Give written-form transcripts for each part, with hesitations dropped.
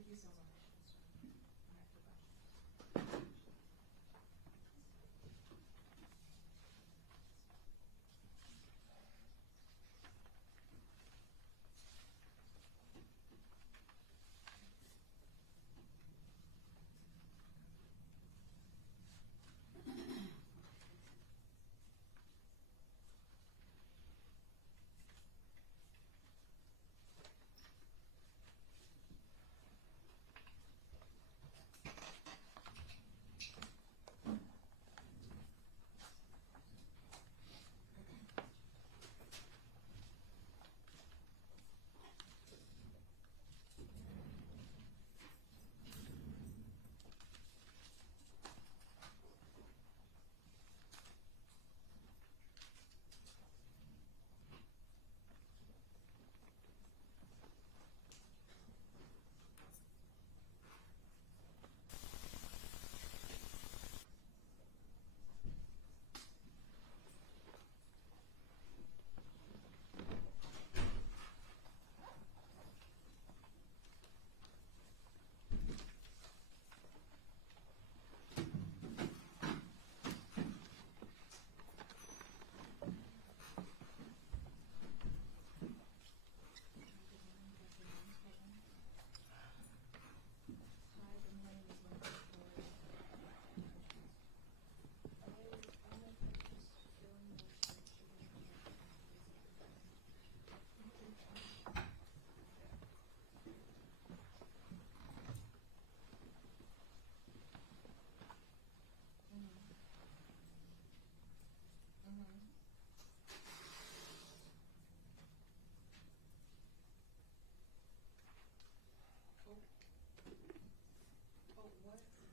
Thank you so much. All right, goodbye.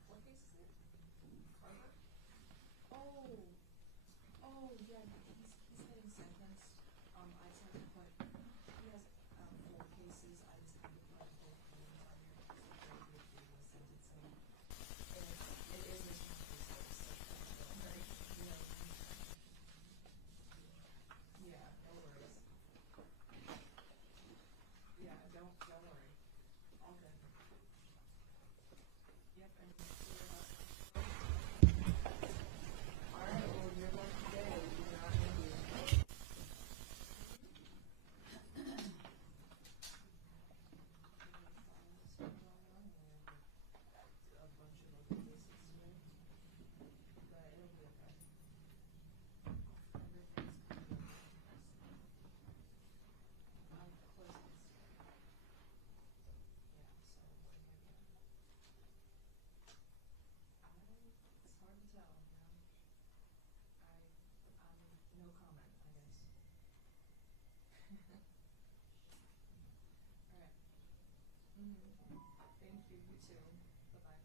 What case is it? Carver? Oh, yeah, he's getting sentenced. I just have to put, he has 4 cases. I just have to put both names on here because he was sentencing. And it is his case, right? Yeah, no worries. Yeah, don't worry. All good. Yep, and alright, well, you're lucky today. You're not going to be. A bunch of other cases today, but it'll be okay. Everything's kind of closing today. Yeah, so what am I doing? It's hard to tell, you know. I'm no comment, I guess. All right. Thank you. You too. Bye bye.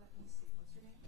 Let me see. What's your name?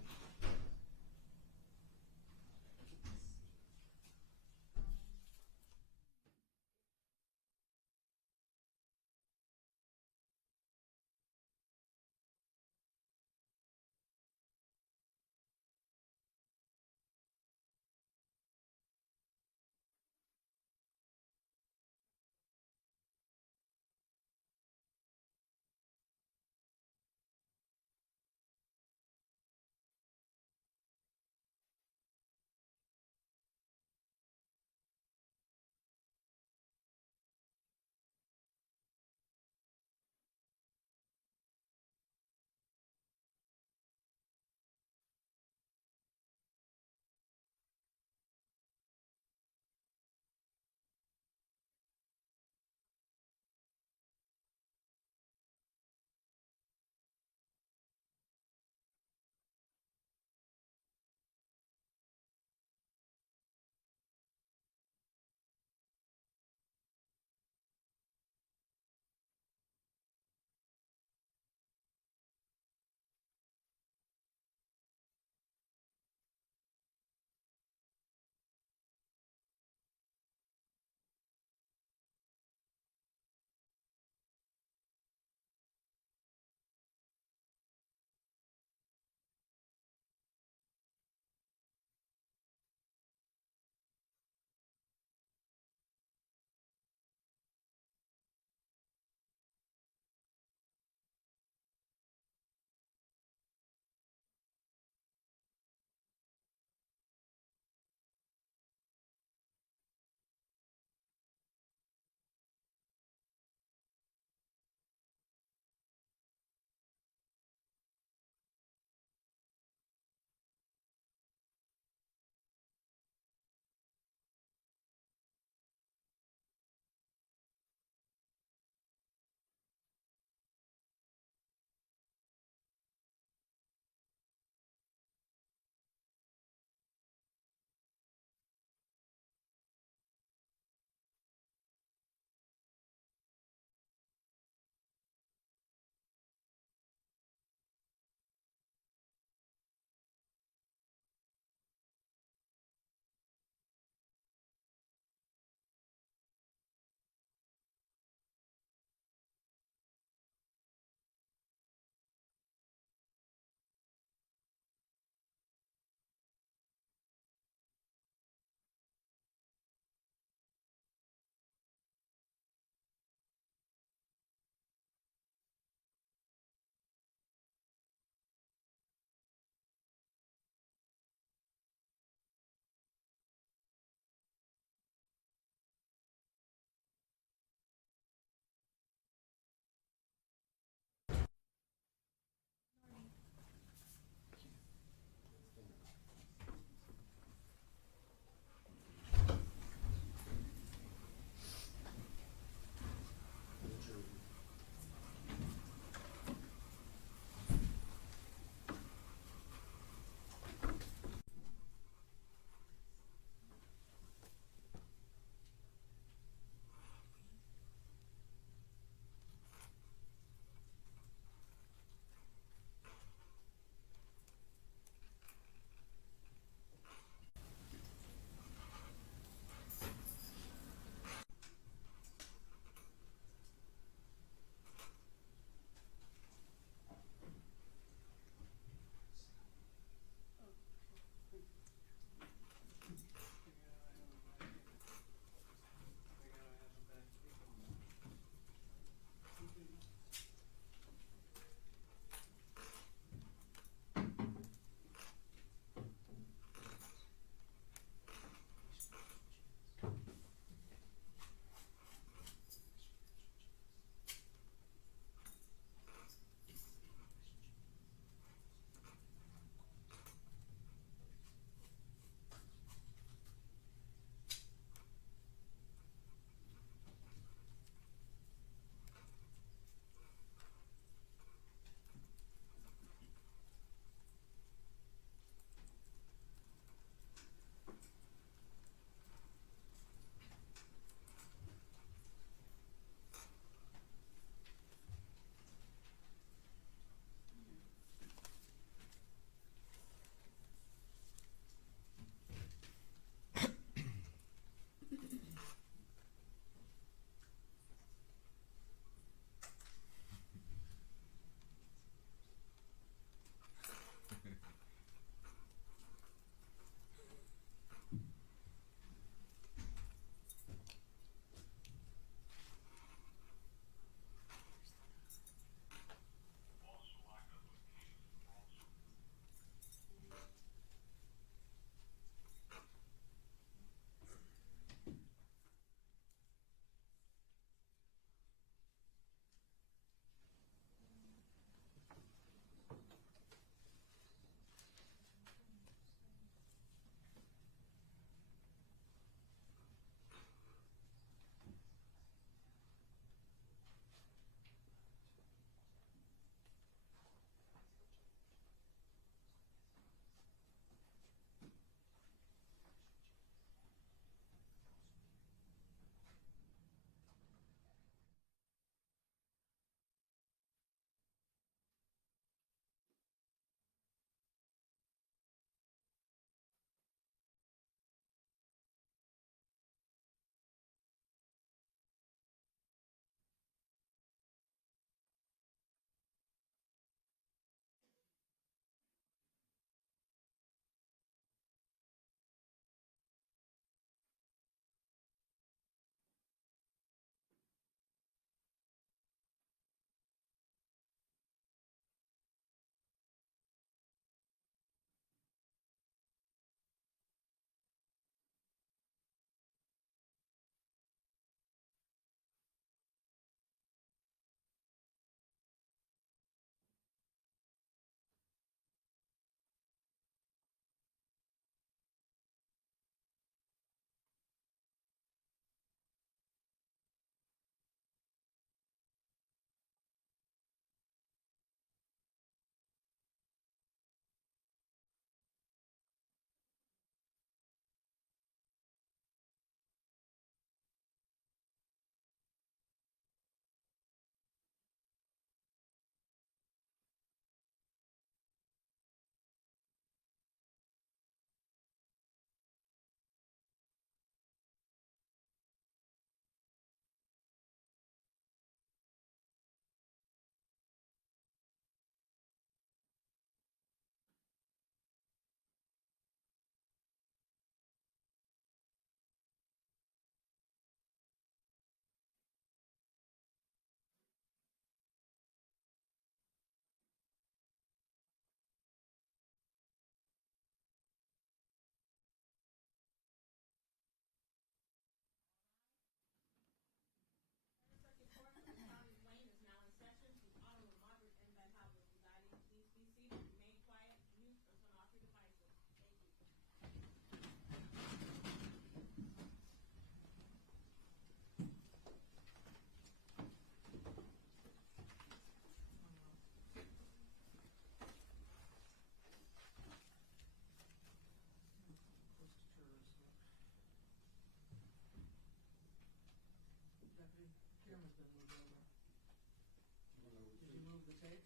tape?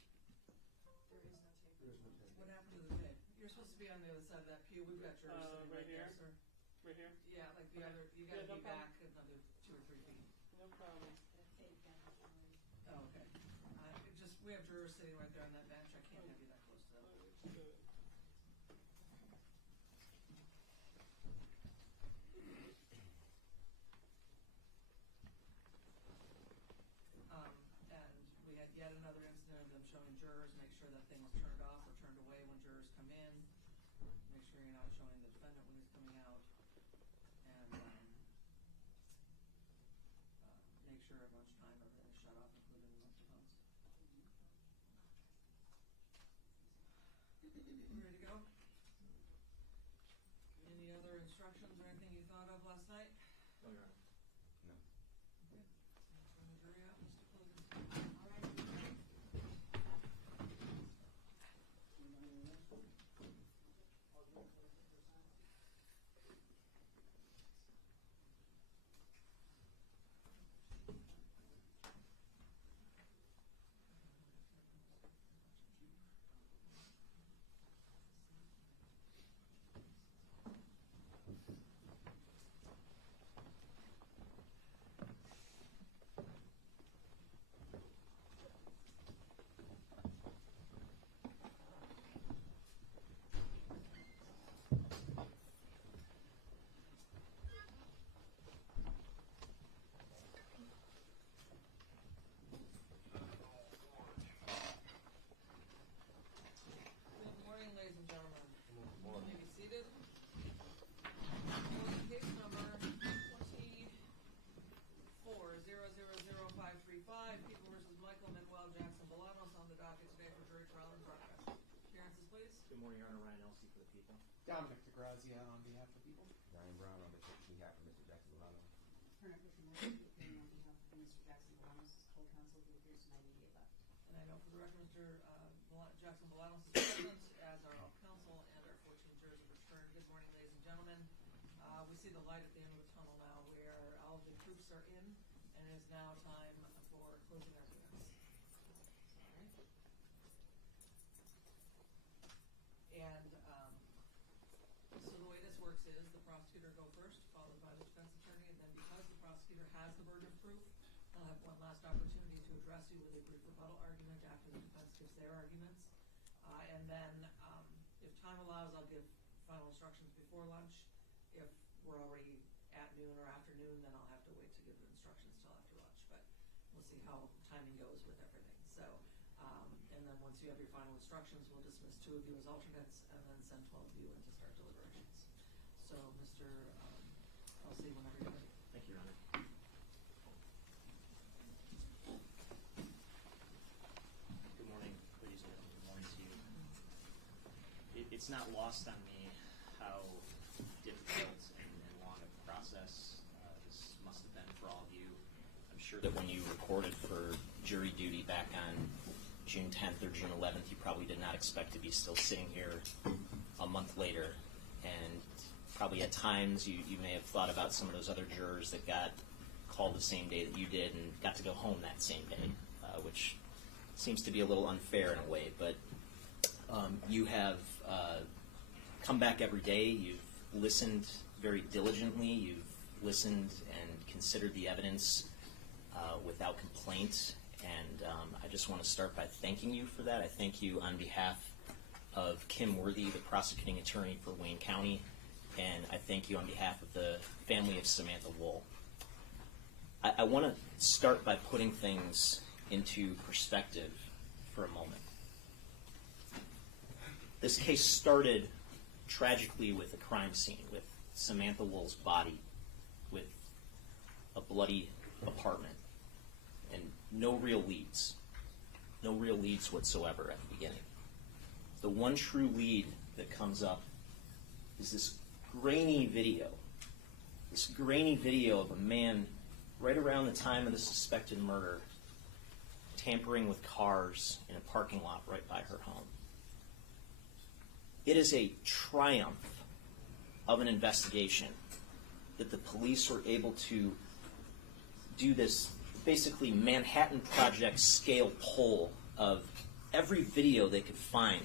There is no tape. There is no tape. What happened to the tape? You're supposed to be on the other side of that pew. We've got yours sitting right there, here? sir. Right here? Yeah, like the Okay. other, you Yeah, gotta no be problem. back another 2 or 3 feet. No problem. Oh, okay. We have jurors sitting right there on that bench. I can't have you that close to them. Understood. And we had yet another incident of them showing jurors, make sure that thing was turned off or turned away when jurors come in. Make sure you're not showing the defendant when he's coming out. And make sure at lunchtime everything is shut off, including the microphones. Ready to go? Any other instructions or anything you thought of last night? No, Your Honor. No. Okay. Turn the jury out, Mr. Clogan. All right. Good morning, ladies and gentlemen. Good morning. You may be seated. Calling case number 24-0000535, People versus Michael Manuel Jackson-Bolanos on the docket today for jury trial and progress. Appearances, please. Good morning, Your Honor. Ryan Elsey for the people. Dominic DeGrazia on behalf of the people. Ryan Brown on behalf of Mr. Jackson-Bolanos. Turner with the motion to appear on behalf of Mr. Jackson-Bolanos, co-counsel who appears tonight immediately left. And I know for the record, Mr. Jackson-Bolanos is present, as are all counsel and our 14 jurors have returned. Good morning, ladies and gentlemen. We see the light at the end of the tunnel now where all of the troops are in, and it is now time for closing arguments. And so the way this works is the prosecutor go first, followed by the defense attorney, and then because the prosecutor has the burden of proof, they'll have one last opportunity to address you with a brief rebuttal argument after the defense gives their arguments. And then if time allows, I'll give final instructions before lunch. If we're already at noon or afternoon, then I'll have to wait to give the instructions till after lunch. But we'll see how timing goes with everything. So, and then once you have your final instructions, we'll dismiss 2 of you as alternates and then send 12 of you in to start deliberations. So, Mr. I'll see whenever you're ready. Thank you, Your Honor. Good morning, ladies and gentlemen. Good morning to you. It's not lost on me how difficult and long a process this must have been for all of you. I'm sure that when you reported for jury duty back on June 10th or June 11th, you probably did not expect to be still sitting here a month later. And probably at times you may have thought about some of those other jurors that got called the same day that you did and got to go home that same day, which seems to be a little unfair in a way. But you have come back every day. You've listened very diligently. You've listened and considered the evidence without complaint. And I just want to start by thanking you for that. I thank you on behalf of Kim Worthy, the prosecuting attorney for Wayne County, and I thank you on behalf of the family of Samantha Woll. I want to start by putting things into perspective for a moment. This case started tragically with a crime scene, with Samantha Woll's body, with a bloody apartment, and no real leads whatsoever at the beginning. The one true lead that comes up is this grainy video of a man right around the time of the suspected murder tampering with cars in a parking lot right by her home. It is a triumph of an investigation that the police were able to do this basically Manhattan Project scale poll of every video they could find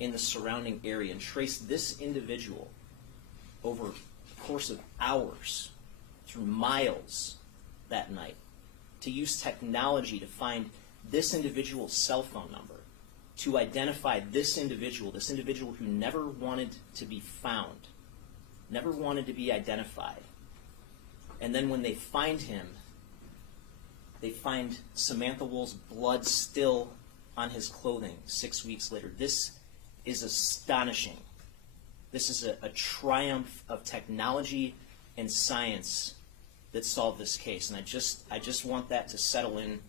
in the surrounding area and traced this individual over the course of hours, through miles that night, to use technology to find this individual's cell phone number, to identify this individual who never wanted to be found, never wanted to be identified. And then when they find him, they find Samantha Woll's blood still on his clothing 6 weeks later. This is astonishing. This is a triumph of technology and science that solved this case. And I just want that to settle in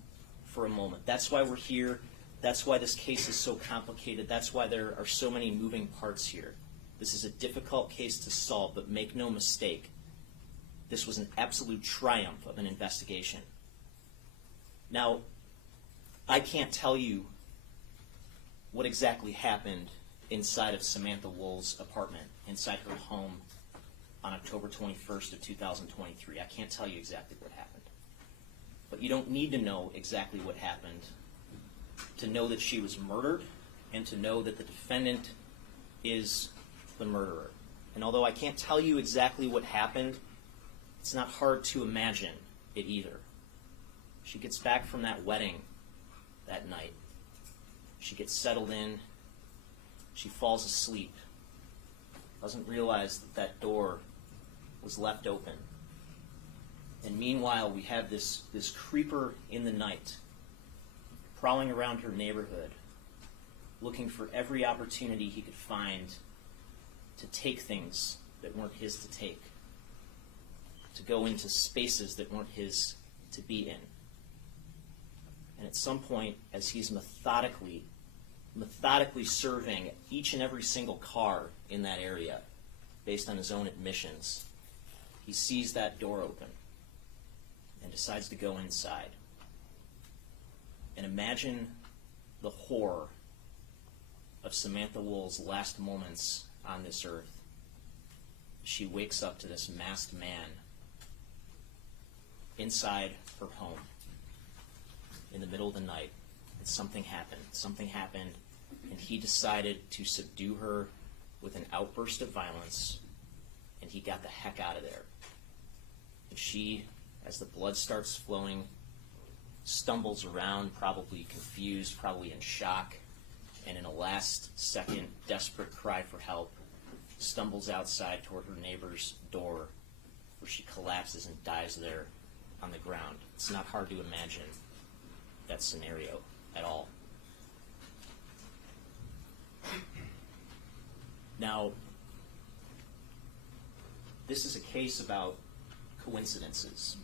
for a moment. That's why we're here. That's why this case is so complicated. That's why there are so many moving parts here. This is a difficult case to solve, but make no mistake, this was an absolute triumph of an investigation. Now, I can't tell you what exactly happened inside of Samantha Woll's apartment, inside her home on October 21st of 2023. I can't tell you exactly what happened. But you don't need to know exactly what happened to know that she was murdered and to know that the defendant is the murderer. And although I can't tell you exactly what happened, it's not hard to imagine it either. She gets back from that wedding that night. She gets settled in. She falls asleep. Doesn't realize that that door was left open. And meanwhile, we have this creeper in the night, prowling around her neighborhood, looking for every opportunity he could find to take things that weren't his to take, to go into spaces that weren't his to be in. And at some point, as he's methodically surveying each and every single car in that area, based on his own admissions, he sees that door open and decides to go inside. And imagine the horror of Samantha Woll's last moments on this earth. She wakes up to this masked man inside her home in the middle of the night. And something happened. Something happened, and he decided to subdue her with an outburst of violence, and he got the heck out of there. And she, as the blood starts flowing, stumbles around, probably confused, probably in shock, and in a last-second desperate cry for help, stumbles outside toward her neighbor's door, where she collapses and dies there on the ground. It's not hard to imagine that scenario at all. Now, this is a case about coincidences.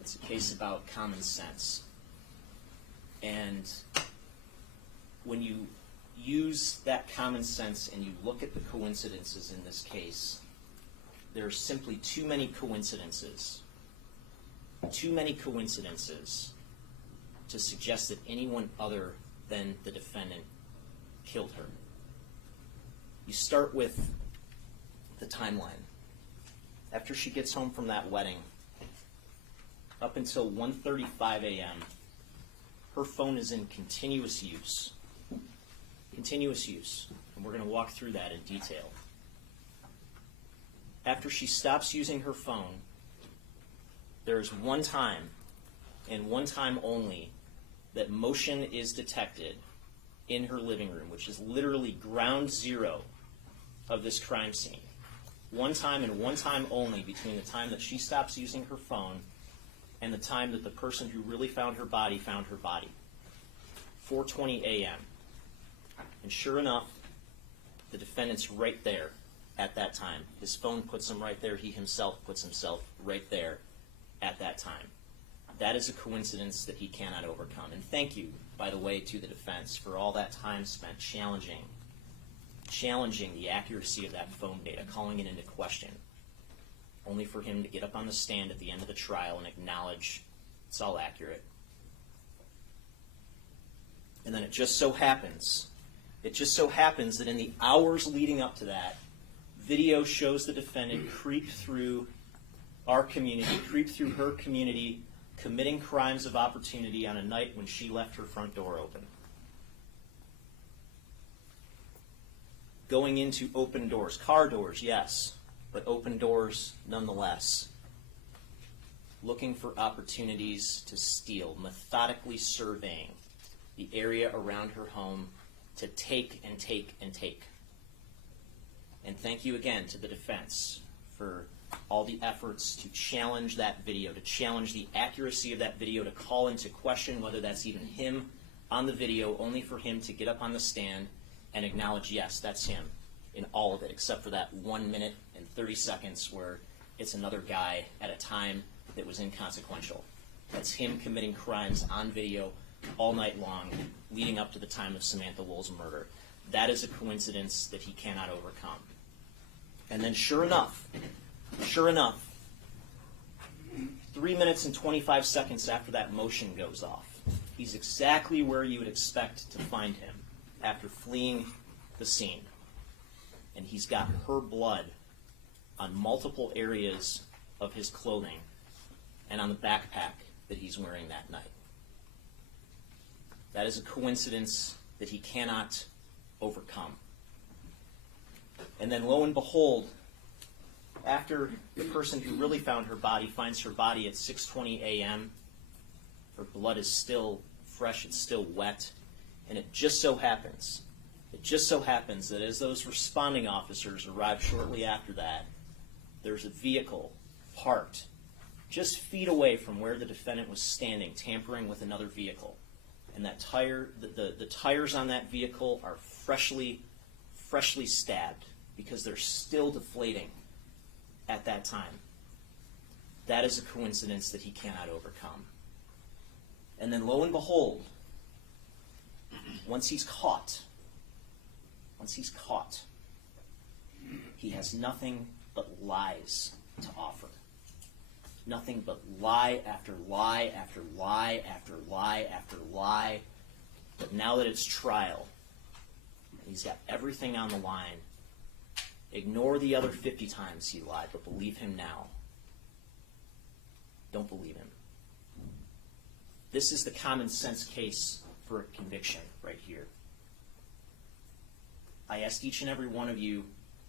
It's a case about common sense. And when you use that common sense and you look at the coincidences in this case, there are simply too many coincidences. Too many coincidences to suggest that anyone other than the defendant killed her. You start with the timeline. After she gets home from that wedding, up until 1:35 a.m., her phone is in continuous use. Continuous use. And we're going to walk through that in detail. After she stops using her phone, there is one time, and one time only, that motion is detected in her living room, which is literally ground zero of this crime scene. One time and one time only between the time that she stops using her phone and the time that the person who really found her body. 4:20 a.m. And sure enough, the defendant's right there at that time. His phone puts him right there. He himself puts himself right there at that time. That is a coincidence that he cannot overcome. And thank you, by the way, to the defense for all that time spent challenging the accuracy of that phone data, calling it into question, only for him to get up on the stand at the end of the trial and acknowledge it's all accurate. And then it just so happens that in the hours leading up to that, video shows the defendant creep through our community, creep through her community, committing crimes of opportunity on a night when she left her front door open. going into open doors. Car doors, yes, but open doors nonetheless. Looking for opportunities to steal, methodically surveying the area around her home to take and take and take. And thank you again to the defense for all the efforts to challenge that video, to challenge the accuracy of that video, to call into question whether that's even him on the video, only for him to get up on the stand and acknowledge, yes, that's him in all of it, except for that 1 minute and 30 seconds where it's another guy at a time that was inconsequential. That's him committing crimes on video all night long, leading up to the time of Samantha Woll's murder. That is a coincidence that he cannot overcome. And then sure enough, 3 minutes and 25 seconds after that motion goes off, he's exactly where you would expect to find him after fleeing the scene. And he's got her blood on multiple areas of his clothing and on the backpack that he's wearing that night. That is a coincidence that he cannot overcome. And then lo and behold, after the person who really found her body finds her body at 6:20 a.m., her blood is still fresh, it's still wet, and it just so happens that as those responding officers arrive shortly after that, there's a vehicle parked just feet away from where the defendant was standing, tampering with another vehicle. And that the tires on that vehicle are freshly stabbed because they're still deflating at that time. That is a coincidence that he cannot overcome. And then lo and behold, once he's caught, he has nothing but lies to offer. Nothing but lie after lie after lie after lie after lie. But now that it's trial, and he's got everything on the line, ignore the other 50 times he lied, but believe him now. Don't believe him. This is the common sense case for a conviction right here. I asked each and every one of you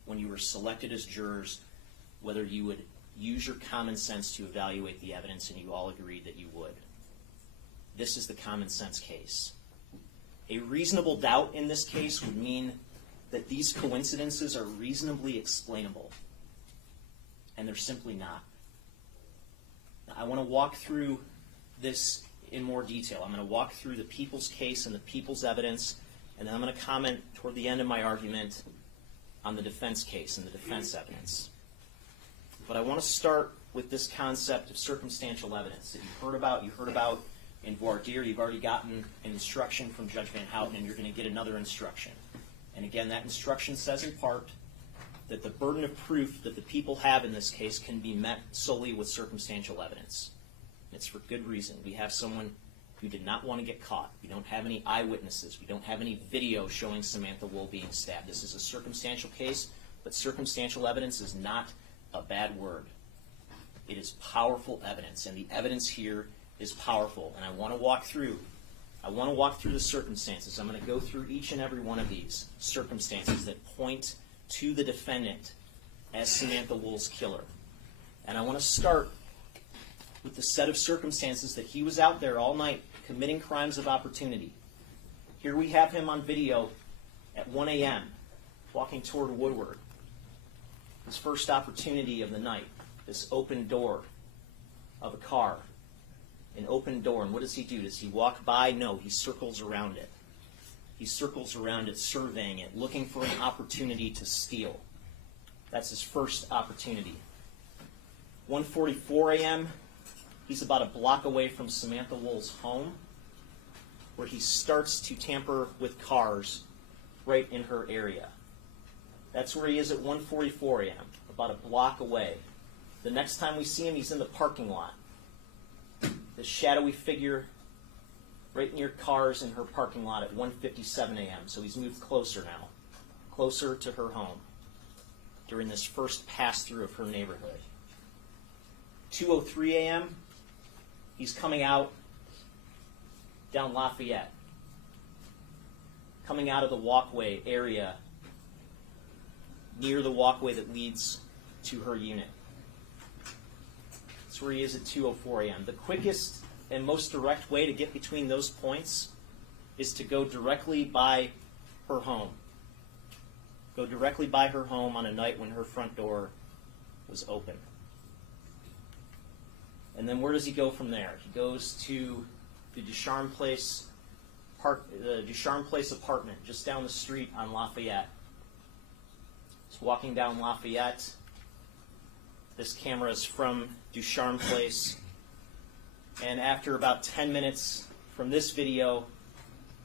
when you were selected as jurors whether you would use your common sense to evaluate the evidence, and you all agreed that you would. This is the common sense case. A reasonable doubt in this case would mean that these coincidences are reasonably explainable, and they're simply not. Now, I want to walk through this in more detail. I'm going to walk through the people's case and the people's evidence, and then I'm going to comment toward the end of my argument on the defense case and the defense evidence. But I want to start with this concept of circumstantial evidence that you heard about in voir dire. You've already gotten an instruction from Judge Van Houten, and you're going to get another instruction. And again, that instruction says in part that the burden of proof that the people have in this case can be met solely with circumstantial evidence. And it's for good reason. We have someone who did not want to get caught. We don't have any eyewitnesses. We don't have any video showing Samantha Woll being stabbed. This is a circumstantial case, but circumstantial evidence is not a bad word. It is powerful evidence, and the evidence here is powerful. And I want to walk through the circumstances. I'm going to go through each and every one of these circumstances that point to the defendant as Samantha Woll's killer. And I want to start with the set of circumstances that he was out there all night committing crimes of opportunity. Here we have him on video at 1 a.m. walking toward Woodward. His first opportunity of the night, this open door of a car. An open door, and what does he do? Does he walk by? No, he circles around it. He circles around it, surveying it, looking for an opportunity to steal. That's his first opportunity. 1:44 a.m., he's about a block away from Samantha Woll's home, where he starts to tamper with cars right in her area. That's where he is at 1:44 a.m., about a block away. The next time we see him, he's in the parking lot. The shadowy figure right near cars in her parking lot at 1:57 a.m. So he's moved closer now, closer to her home during this first pass-through of her neighborhood. 2:03 a.m., he's coming out down Lafayette, coming out of the walkway area near the walkway that leads to her unit. That's where he is at 2:04 a.m. The quickest and most direct way to get between those points is to go directly by her home. Go directly by her home on a night when her front door was open. And then where does he go from there? He goes to the Ducharme Place apartment just down the street on Lafayette. He's walking down Lafayette. This camera is from Ducharme Place. And after about 10 minutes from this video,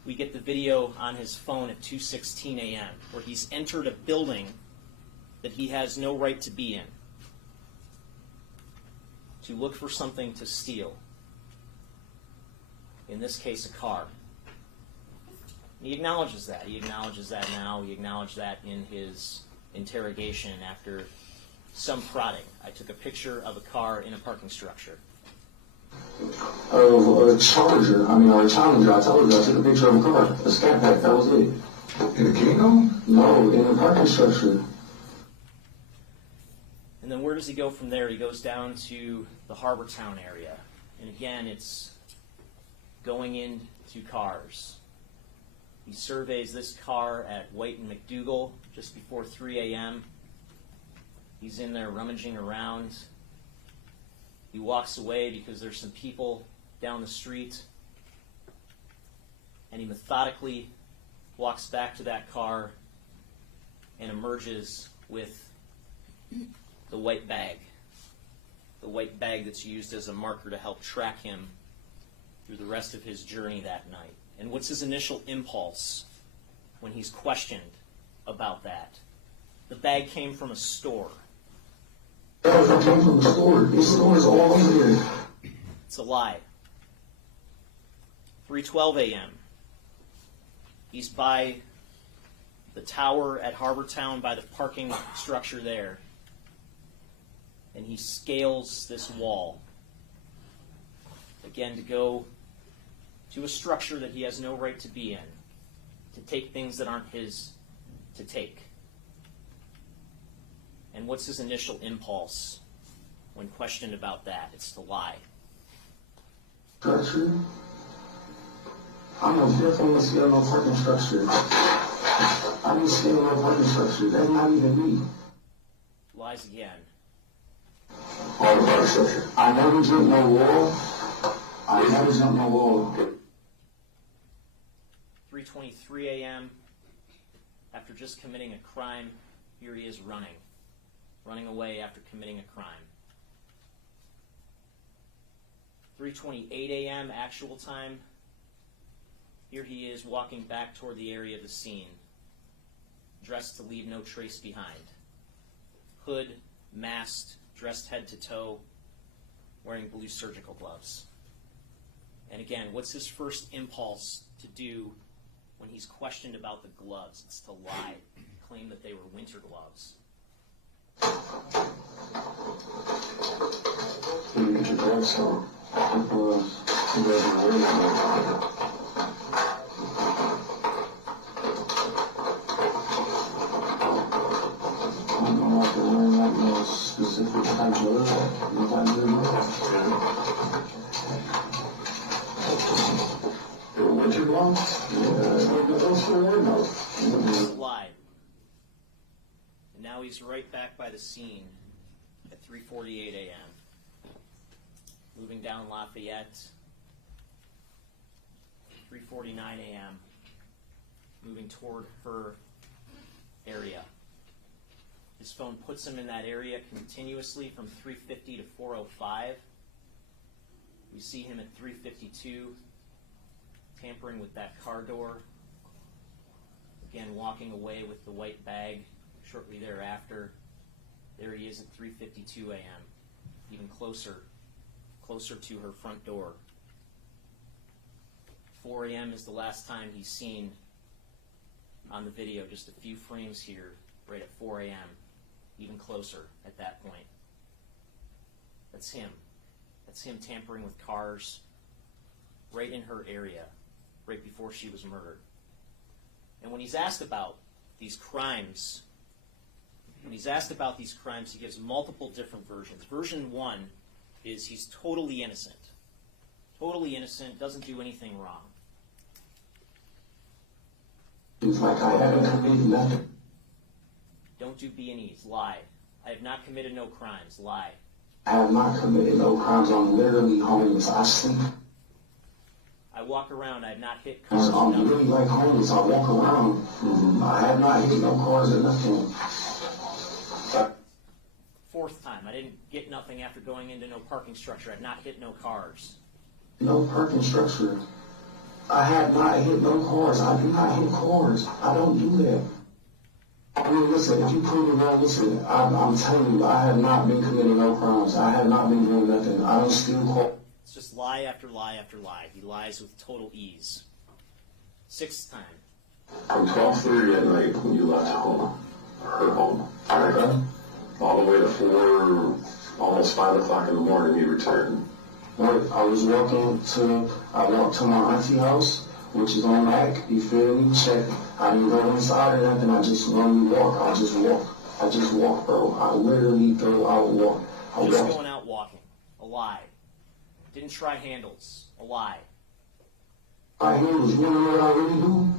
we get the video on his phone at 2:16 a.m., where he's entered a building that he has no right to be in, to look for something to steal. In this case, a car. He acknowledges that. He acknowledges that now. He acknowledged that in his interrogation after some prodding. I took a picture of a car in a parking structure. A Charger. Or a Challenger. I told you, I took a picture of a car. A Scat Pack, that was it. In a Kino? No, in a parking structure. And then where does he go from there? He goes down to the Harbortown area. And again, it's going into cars. He surveys this car at White and McDougal just before 3 a.m. He's in there rummaging around. He walks away because there's some people down the street. And he methodically walks back to that car and emerges with the white bag. The white bag that's used as a marker to help track him through the rest of his journey that night. And what's his initial impulse when he's questioned about that? The bag came from a store. It came from the store. This store is all over here. It's a lie. 3:12 a.m. He's by the tower at Harbortown, by the parking structure there. And he scales this wall. Again, to go to a structure that he has no right to be in, to take things that aren't his to take. And what's his initial impulse when questioned about that? It's to lie. Structure? I'm a definitely scale no parking structure. I didn't scale no parking structure. That's not even me. Lies again. All the parking structure. I never jumped no wall. I never jumped no wall. 3:23 a.m. After just committing a crime, here he is running away after committing a crime. 3:28 a.m. actual time. Here he is walking back toward the area of the scene, dressed to leave no trace behind. Hood, masked, dressed head to toe, wearing blue surgical gloves. And again, what's his first impulse to do when he's questioned about the gloves? It's to lie, claim that they were winter gloves. You get your gloves on. I'm not wearing like no specific type of glove. You type of glove. Winter gloves? Yeah, those for winter. Lied. And now he's right back by the scene at 3:48 a.m. Moving down Lafayette. 3:49 a.m. Moving toward her area. His phone puts him in that area continuously from 3:50 to 4:05. We see him at 3:52, tampering with that car door. Again, walking away with the white bag shortly thereafter. There he is at 3:52 a.m., even closer to her front door. 4 a.m. is the last time he's seen on the video, just a few frames here, right at 4 a.m., even closer at that point. That's him. That's him tampering with cars right in her area, right before she was murdered. And when he's asked about these crimes When he's asked about these crimes, he gives multiple different versions. Version 1 is he's totally innocent. Totally innocent, doesn't do anything wrong. It's like I haven't committed nothing. Don't do B&Es. Lie. I have not committed no crimes. Lie. I have not committed no crimes. I'm literally homeless. I sleep. I walk around. I have not hit cars. I'm nothing. really like homeless. I walk around. I have not hit no cars or nothing. Fourth time. I didn't get nothing after going into no parking structure. I have not hit no cars. No parking structure. I have not hit no cars. I do not hit cars. I don't do that. I mean, listen, if you prove me wrong, listen, I'm telling you, I have not been committing no crimes. I have not been doing nothing. I don't steal cars. It's just lie after lie after lie. He lies with total ease. Sixth time. From 12:30 at night when you left home, her home, right? All the way to 4, almost 5 o'clock in the morning, you returned. Right, I walked to my auntie house, which is on Mac, you feel me? Check. I didn't go inside or nothing, I just normally walk. I just walk, bro. I literally go out and walk. Just going out walking. A lie. Didn't try handles. A lie. My handles, you wanna know what I really do?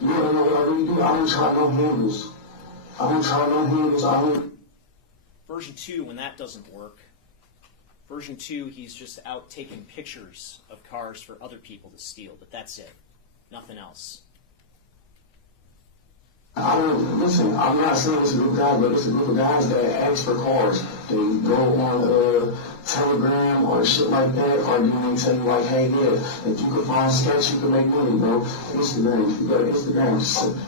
You wanna know what I really do? I don't try no handles. Version 2, when that doesn't work. Version 2, he's just out taking pictures of cars for other people to steal, but that's it. Nothing else. Listen, I'm not saying it's a group of guys, but it's a group of guys that ask for cars. They go on Telegram or shit like that, or then they tell you like, hey, yeah, if you could find sketch, you can make money, bro. Instagram, if you go to Instagram,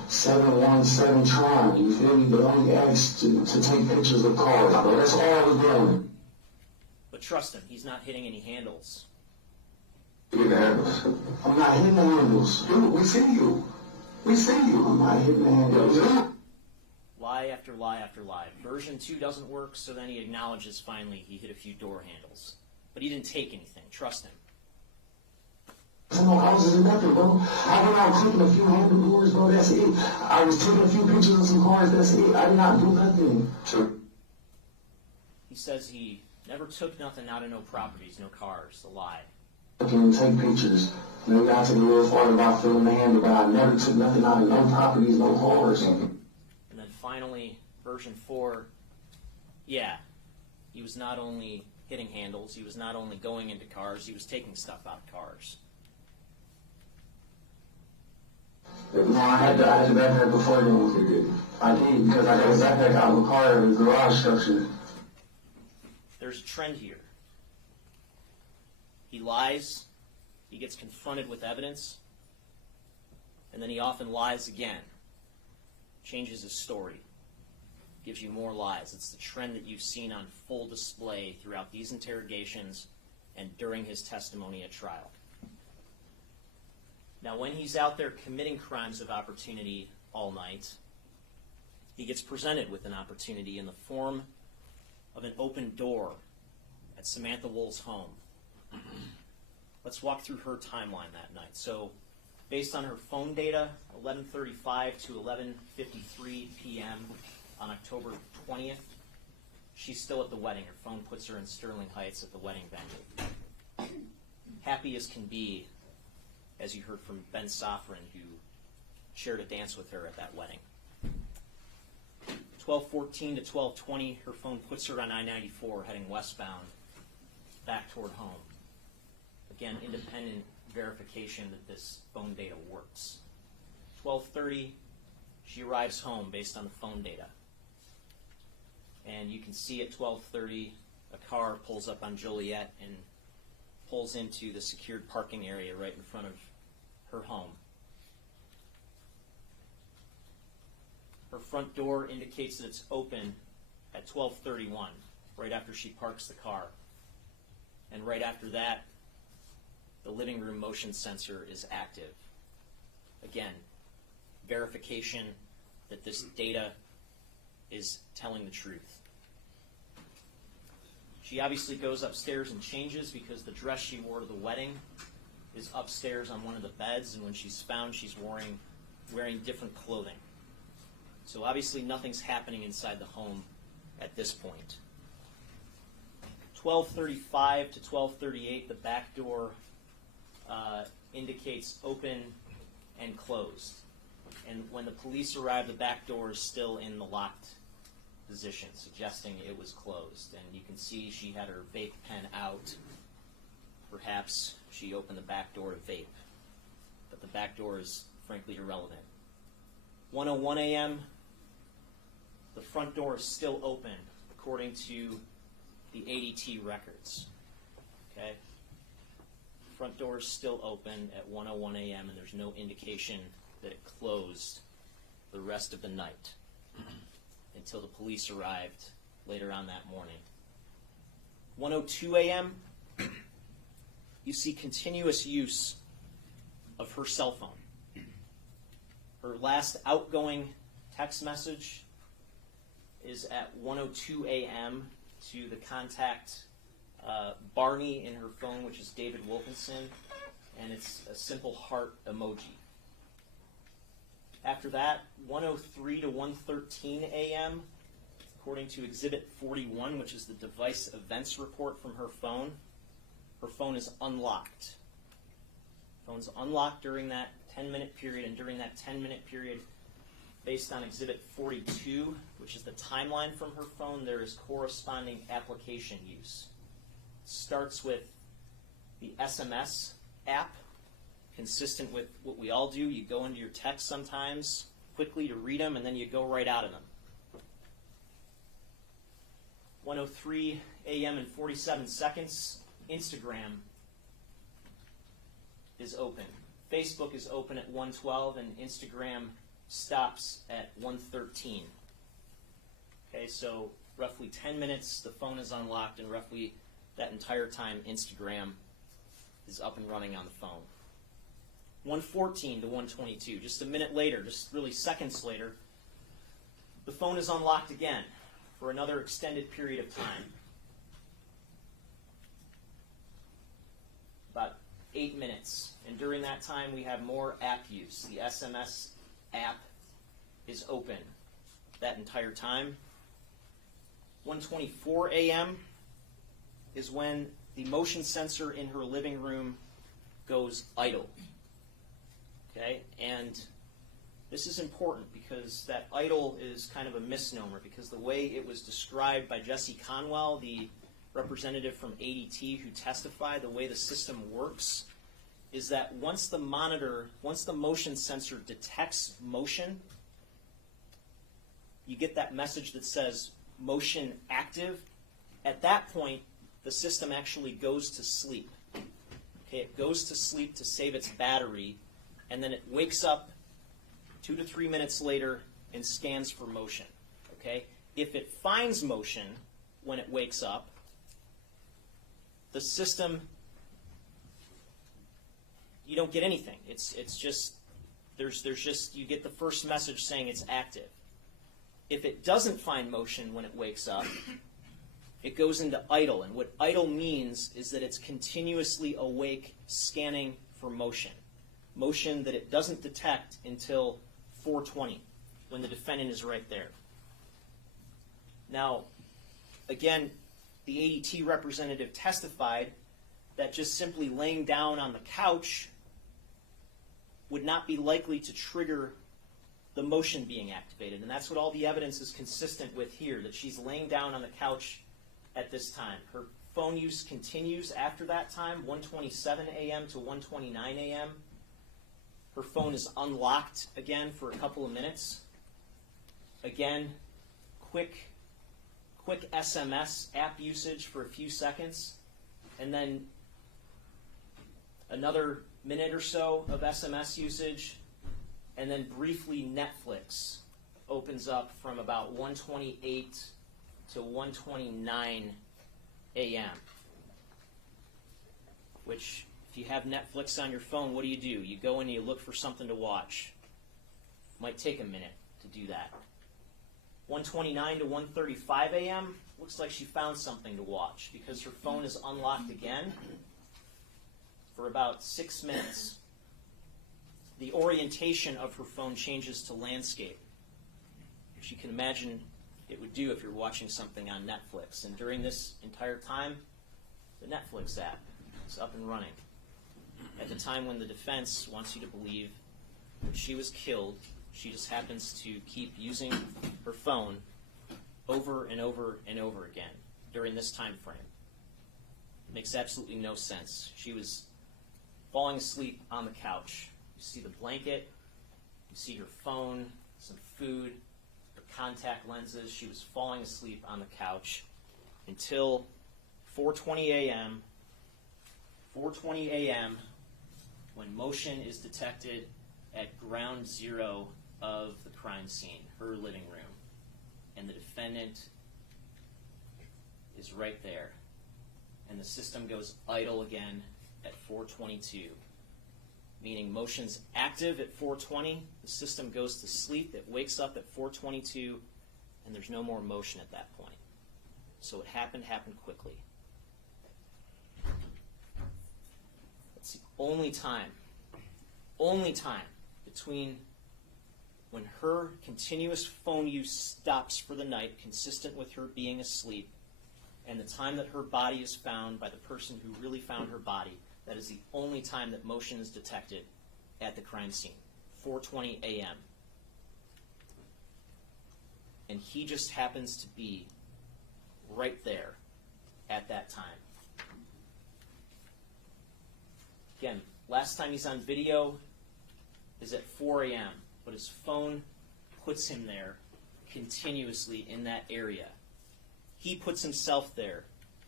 717 Tron, you feel me? They only ask to take pictures of cars, bro. That's all we're doing. But trust him, he's not hitting any handles. Hit the handles. I'm not hitting the handles. Dude, we see you. I'm not hitting the handles. Lie after lie after lie. Version 2 doesn't work, so then he acknowledges finally he hit a few door handles. But he didn't take anything. Trust him. No houses or nothing, bro. I went out clicking a few handle doors, bro. That's it. I was taking a few pictures of some cars. That's it. I did not do nothing. He says he never took nothing out of no properties, no cars. A lie. I can take pictures. Maybe I took a little farther about filling the handle, but I never took nothing out of no properties, no cars. And then finally, version 4, yeah, he was not only hitting handles, he was not only going into cars, he was taking stuff out of cars. No, I had the backpack before then. I did, because I got a backpack out of the car in the garage structure. There's a trend here. He lies, he gets confronted with evidence, and then he often lies again. Changes his story. Gives you more lies. It's the trend that you've seen on full display throughout these interrogations and during his testimony at trial. Now, when he's out there committing crimes of opportunity all night, he gets presented with an opportunity in the form of an open door at Samantha Woll's home. Let's walk through her timeline that night. So, based on her phone data, 11:35 to 11:53 p.m. on October 20th, she's still at the wedding. Her phone puts her in Sterling Heights at the wedding venue. Happy as can be, as you heard from Ben Safran, who shared a dance with her at that wedding. 12:14 to 12:20, her phone puts her on I-94 heading westbound back toward home. Again, independent verification that this phone data works. 12:30, she arrives home based on the phone data. And you can see at 12:30, a car pulls up on Joliet and pulls into the secured parking area right in front of her home. Her front door indicates that it's open at 12:31, right after she parks the car. And right after that, the living room motion sensor is active. Again, verification that this data is telling the truth. She obviously goes upstairs and changes because the dress she wore to the wedding is upstairs on one of the beds, and when she's found, she's wearing different clothing. So obviously nothing's happening inside the home at this point. 12:35 to 12:38, the back door indicates open and closed. And when the police arrive, the back door is still in the locked position, suggesting it was closed. And you can see she had her vape pen out. Perhaps she opened the back door to vape. But the back door is frankly irrelevant. 1:01 a.m., the front door is still open, according to the ADT records. Okay? Front door is still open at 1:01 a.m., and there's no indication that it closed the rest of the night until the police arrived later on that morning. 1:02 a.m., you see continuous use of her cell phone. Her last outgoing text message is at 1:02 a.m. to the contact Barney in her phone, which is David Wilkinson, and it's a simple heart emoji. After that, 1:03 to 1:13 a.m., according to Exhibit 41, which is the device events report from her phone is unlocked. Phone's unlocked during that 10-minute period, and during that 10-minute period, based on Exhibit 42, which is the timeline from her phone, there is corresponding application use. It starts with the SMS app, consistent with what we all do. You go into your text sometimes quickly to read them, and then you go right out of them. 1:03 a.m. and 47 seconds, Instagram is open. Facebook is open at 1:12, and Instagram stops at 1:13. Okay, so roughly 10 minutes, the phone is unlocked, and roughly that entire time, Instagram is up and running on the phone. 1:14 to 1:22, just a minute later, just really seconds later, the phone is unlocked again for another extended period of time. About 8 minutes. And during that time, we have more app use. The SMS app is open that entire time. 1:24 a.m. is when the motion sensor in her living room goes idle. Okay? And this is important because that idle is kind of a misnomer, because the way it was described by Jesse Conwell, the representative from ADT who testified, the way the system works is that once the motion sensor detects motion, you get that message that says motion active. At that point, the system actually goes to sleep. Okay, it goes to sleep to save its battery, and then it wakes up 2 to 3 minutes later and scans for motion. Okay? If it finds motion when it wakes up, the system, you don't get anything. It's just there's just you get the first message saying it's active. If it doesn't find motion when it wakes up, it goes into idle. And what idle means is that it's continuously awake, scanning for motion. Motion that it doesn't detect until 4:20, when the defendant is right there. Now, again, the ADT representative testified that just simply laying down on the couch would not be likely to trigger the motion being activated. And that's what all the evidence is consistent with here, that she's laying down on the couch at this time. Her phone use continues after that time, 1:27 a.m. to 1:29 a.m. Her phone is unlocked again for a couple of minutes. Again, quick SMS app usage for a few seconds, and then another minute or so of SMS usage, and then briefly Netflix opens up from about 1:28 to 1:29 a.m., which, if you have Netflix on your phone, what do? You go in and you look for something to watch. Might take a minute to do that. 1:29 to 1:35 a.m., looks like she found something to watch because her phone is unlocked again for about 6 minutes. The orientation of her phone changes to landscape. which you can imagine it would do if you're watching something on Netflix. And during this entire time, the Netflix app is up and running. At the time when the defense wants you to believe that she was killed, she just happens to keep using her phone over and over and over again during this time frame. It makes absolutely no sense. She was falling asleep on the couch. You see the blanket, you see her phone, some food, her contact lenses. She was falling asleep on the couch until 4:20 a.m. 4:20 a.m. when motion is detected at ground zero of the crime scene, her living room. And the defendant is right there. And the system goes idle again at 4:22, meaning motion's active at 4:20, the system goes to sleep, it wakes up at 4:22, and there's no more motion at that point. So it happened quickly. It's the only time between when her continuous phone use stops for the night, consistent with her being asleep, and the time that her body is found by the person who really found her body. That is the only time that motion is detected at the crime scene, 4:20 a.m. And he just happens to be right there at that time. Again, last time he's on video is at 4 a.m., but his phone puts him there continuously in that area. He puts himself there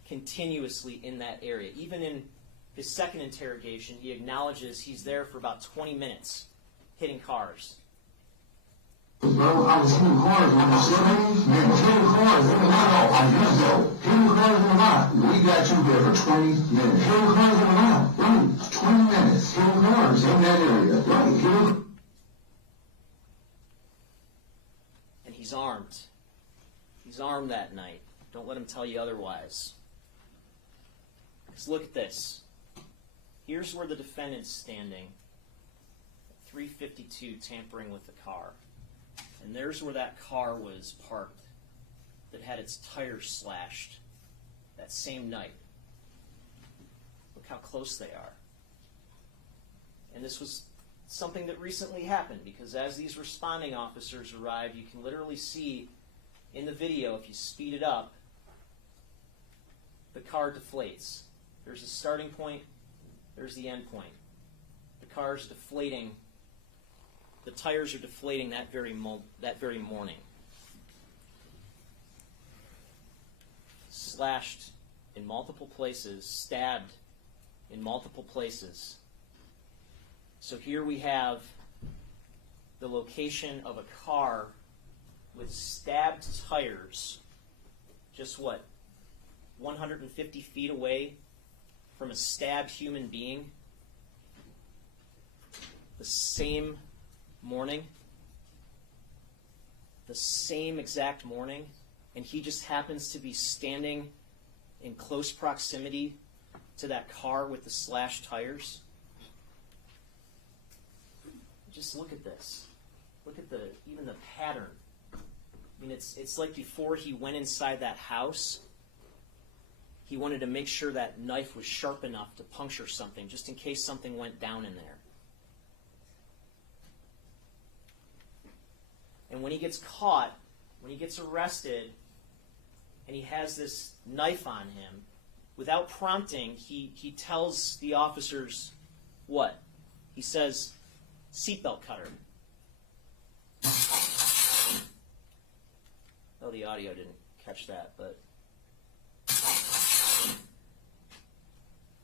continuously in that area. Even in his second interrogation, he acknowledges he's there for about 20 minutes, hitting cars. Bro, I was hitting cars when I said, man, hitting cars in the lot. I guess so. Hitting cars in the lot. We got you there for 20 minutes. Hitting cars in the lot. Right. 20 minutes. Hitting cars in that area. Right. Hitting. And he's armed. He's armed that night. Don't let him tell you otherwise. Because look at this. Here's where the defendant's standing at 3:52, tampering with the car. And there's where that car was parked that had its tires slashed that same night. Look how close they are. And this was something that recently happened, because as these responding officers arrive, you can literally see in the video, if you speed it up, the car deflates. There's a starting point, there's the end point. The car's deflating. The tires are deflating that very morning. Slashed in multiple places, stabbed in multiple places. So here we have the location of a car with stabbed tires, just what, 150 feet away from a stabbed human being? The same morning, the same exact morning, and he just happens to be standing in close proximity to that car with the slashed tires. Just look at this. Look at even the pattern. I mean, it's like before he went inside that house, he wanted to make sure that knife was sharp enough to puncture something, just in case something went down in there. And when he gets caught, when he gets arrested, and he has this knife on him, without prompting, he tells the officers what? He says, "Seatbelt cutter." Oh, the audio didn't catch that, but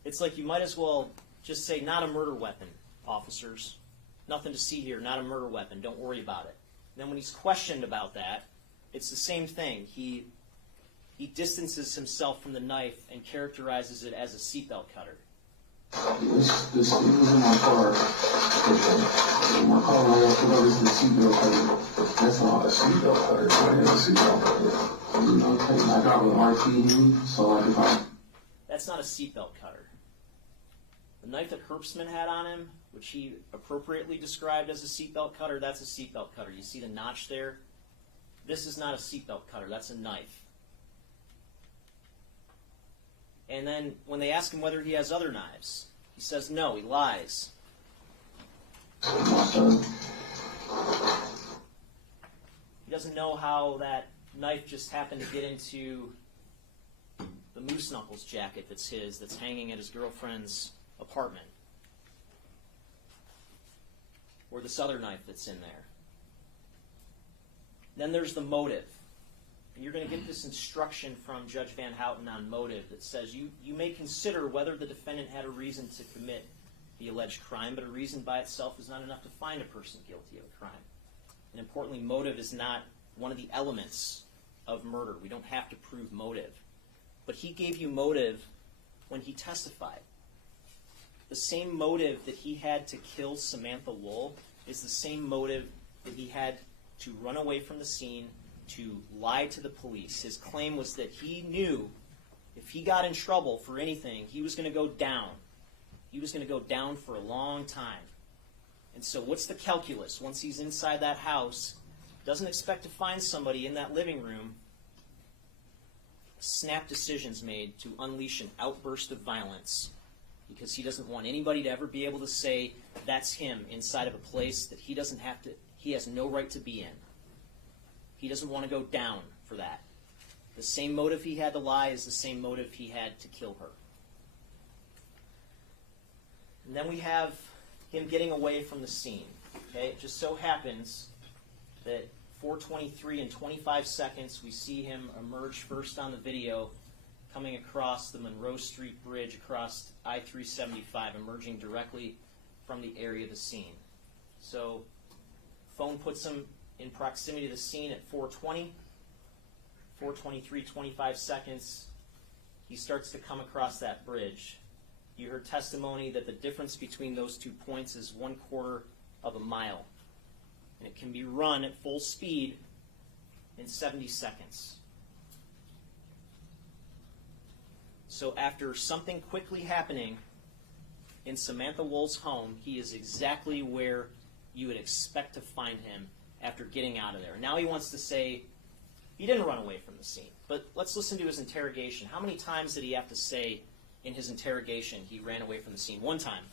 it's like you might as well just say, "Not a murder weapon, officers. Nothing to see here, not a murder weapon. Don't worry about it." And then when he's questioned about that, it's the same thing. He distances himself from the knife and characterizes it as a seatbelt cutter. This was in my car. My car, when I walked over, this is the seatbelt cutter. That's not a seatbelt cutter. It's not a seatbelt cutter. You know, I got an RTE, so like if I... That's not a seatbelt cutter. The knife that Herbstman had on him, which he appropriately described as a seatbelt cutter, that's a seatbelt cutter. You see the notch there? this is not a seatbelt cutter, that's a knife. And then when they ask him whether he has other knives, he says no, he lies. He doesn't know how that knife just happened to get into the moose knuckles jacket that's his, that's hanging at his girlfriend's apartment. Or this other knife that's in there. Then there's the motive. And you're going to get this instruction from Judge Van Houten on motive that says you may consider whether the defendant had a reason to commit the alleged crime, but a reason by itself is not enough to find a person guilty of a crime. And importantly, motive is not one of the elements of murder. We don't have to prove motive. But he gave you motive when he testified. The same motive that he had to kill Samantha Woll is the same motive that he had to run away from the scene, to lie to the police. His claim was that he knew if he got in trouble for anything, he was going to go down. He was going to go down for a long time. And so what's the calculus? Once he's inside that house, doesn't expect to find somebody in that living room. Snap decisions made to unleash an outburst of violence because he doesn't want anybody to ever be able to say that's him inside of a place that he doesn't have to, he has no right to be in. He doesn't want to go down for that. The same motive he had to lie is the same motive he had to kill her. And then we have him getting away from the scene. Okay? It just so happens that 4:23 and 25 seconds, we see him emerge first on the video, coming across the Monroe Street Bridge, across I-375, emerging directly from the area of the scene. So, phone puts him in proximity to the scene at 4:20. 4:23, 25 seconds, he starts to come across that bridge. You heard testimony that the difference between those 2 points is 1/4 of a mile. And it can be run at full speed in 70 seconds. So after something quickly happening in Samantha Woll's home, he is exactly where you would expect to find him after getting out of there. Now he wants to say he didn't run away from the scene. But let's listen to his interrogation. How many times did he have to say in his interrogation he ran away from the scene? One time.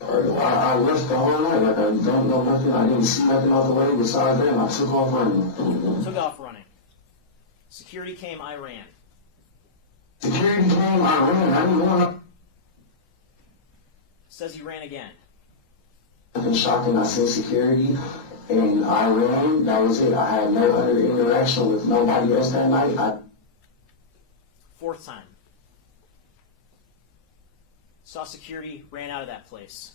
I left the whole night. Like, I don't know nothing. I didn't see nothing out the way besides that. I took off running. Took off running. Security came, I ran. Security came, I ran. I didn't want to. Says he ran again. In shocking, I said security, and I ran. That was it. I had no other interaction with nobody else that night. Fourth time. Saw security, ran out of that place.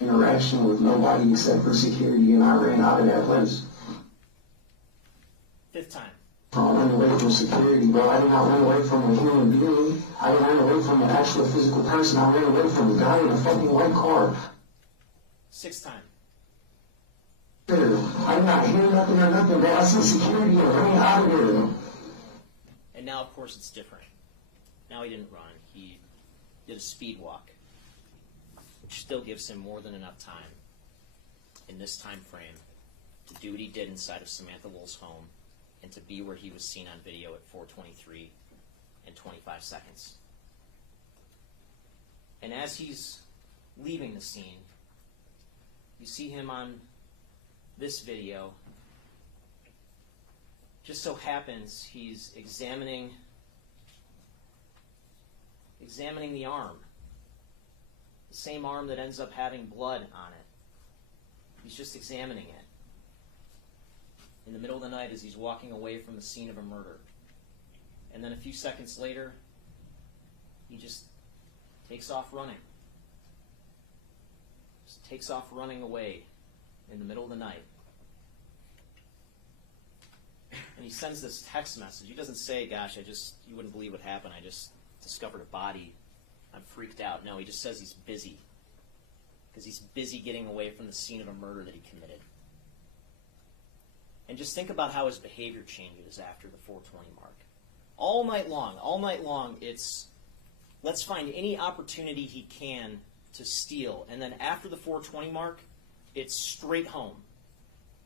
Interaction with nobody except for security, and I ran out of that place. Fifth time. I ran away from security, bro. I did not run away from a human being. I didn't run away from an actual physical person. I ran away from a guy in a fucking white car. Sixth time. I did not hear nothing or nothing, bro. I said security and ran out of there. And now, of course, it's different. Now he didn't run. He did a speed walk, which still gives him more than enough time in this time frame to do what he did inside of Samantha Woll's home and to be where he was seen on video at 4:23 and 25 seconds. And as he's leaving the scene, you see him on this video. Just so happens he's examining the arm. The same arm that ends up having blood on it. He's just examining it in the middle of the night as he's walking away from the scene of a murder. And then a few seconds later, he just takes off running. Just takes off running away in the middle of the night. And he sends this text message. He doesn't say, gosh, you wouldn't believe what happened. I just discovered a body. I'm freaked out. No, he just says he's busy. Because he's busy getting away from the scene of a murder that he committed. And just think about how his behavior changes after the 4:20 mark. All night long, it's let's find any opportunity he can to steal. And then after the 4:20 mark, it's straight home.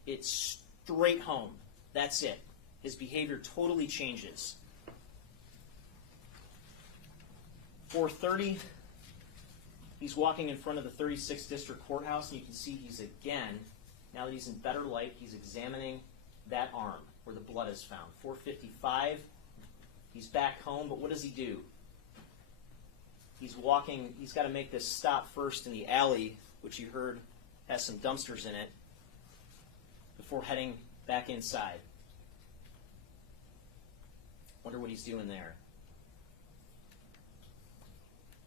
It's straight home. That's it. His behavior totally changes. 4:30, he's walking in front of the 36th District Courthouse, and you can see he's again, now that he's in better light, he's examining that arm where the blood is found. 4:55, he's back home, but what does he do? He's walking, he's got to make this stop first in the alley, which you heard has some dumpsters in it, before heading back inside. Wonder what he's doing there.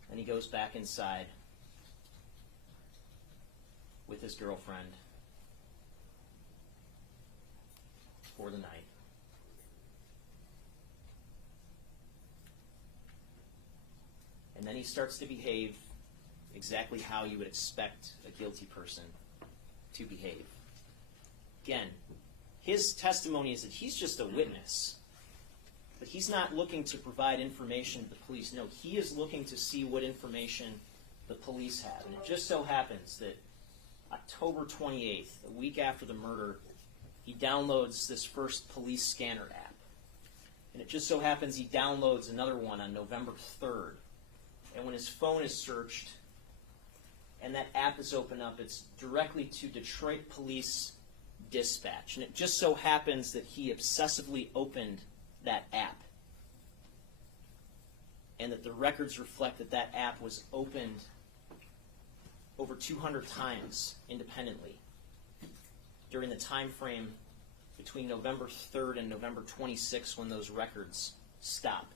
And he goes back inside with his girlfriend for the night. And then he starts to behave exactly how you would expect a guilty person to behave. Again, his testimony is that he's just a witness. But he's not looking to provide information to the police. No, he is looking to see what information the police have. And it just so happens that October 28th, a week after the murder, he downloads this first police scanner app. And it just so happens he downloads another one on November 3rd. And when his phone is searched and that app is opened up, it's directly to Detroit Police Dispatch. And it just so happens that he obsessively opened that app, and that the records reflect that that app was opened over 200 times independently during the time frame between November 3rd and November 26th when those records stop.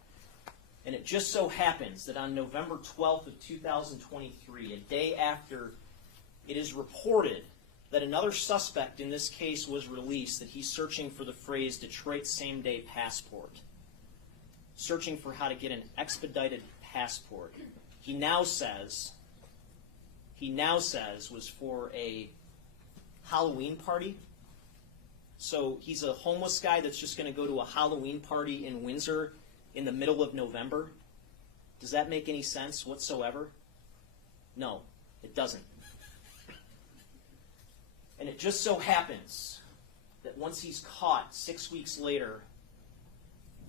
And it just so happens that on November 12th of 2023, a day after it is reported that another suspect in this case was released, that he's searching for the phrase Detroit same-day passport, searching for how to get an expedited passport. He now says was for a Halloween party. So he's a homeless guy that's just going to go to a Halloween party in Windsor in the middle of November. Does that make any sense whatsoever? No, it doesn't. And it just so happens that once he's caught 6 weeks later,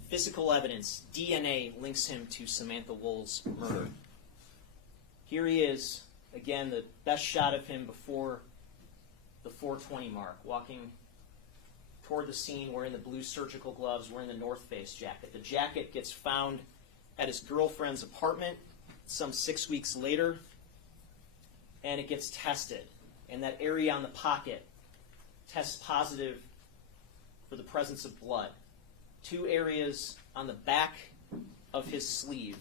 physical evidence, DNA, links him to Samantha Woll's murder. Here he is, again, the best shot of him before the 4:20 mark, walking toward the scene wearing the blue surgical gloves, wearing the North Face jacket. The jacket gets found at his girlfriend's apartment some 6 weeks later, and it gets tested. And that area on the pocket tests positive for the presence of blood. 2 areas on the back of his sleeve,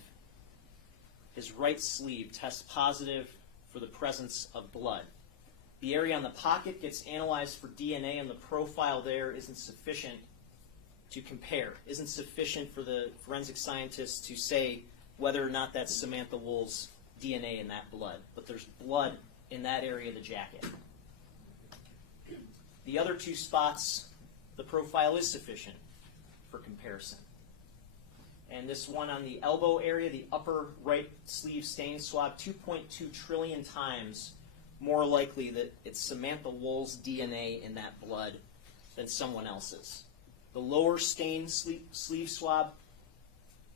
his right sleeve, tests positive for the presence of blood. The area on the pocket gets analyzed for DNA, and the profile there isn't sufficient to compare, isn't sufficient for the forensic scientists to say whether or not that's Samantha Woll's DNA in that blood. But there's blood in that area of the jacket. The other 2 spots, the profile is sufficient for comparison. And this one on the elbow area, the upper right sleeve stain swab, 2.2 trillion times more likely that it's Samantha Woll's DNA in that blood than someone else's. The lower stain sleeve swab,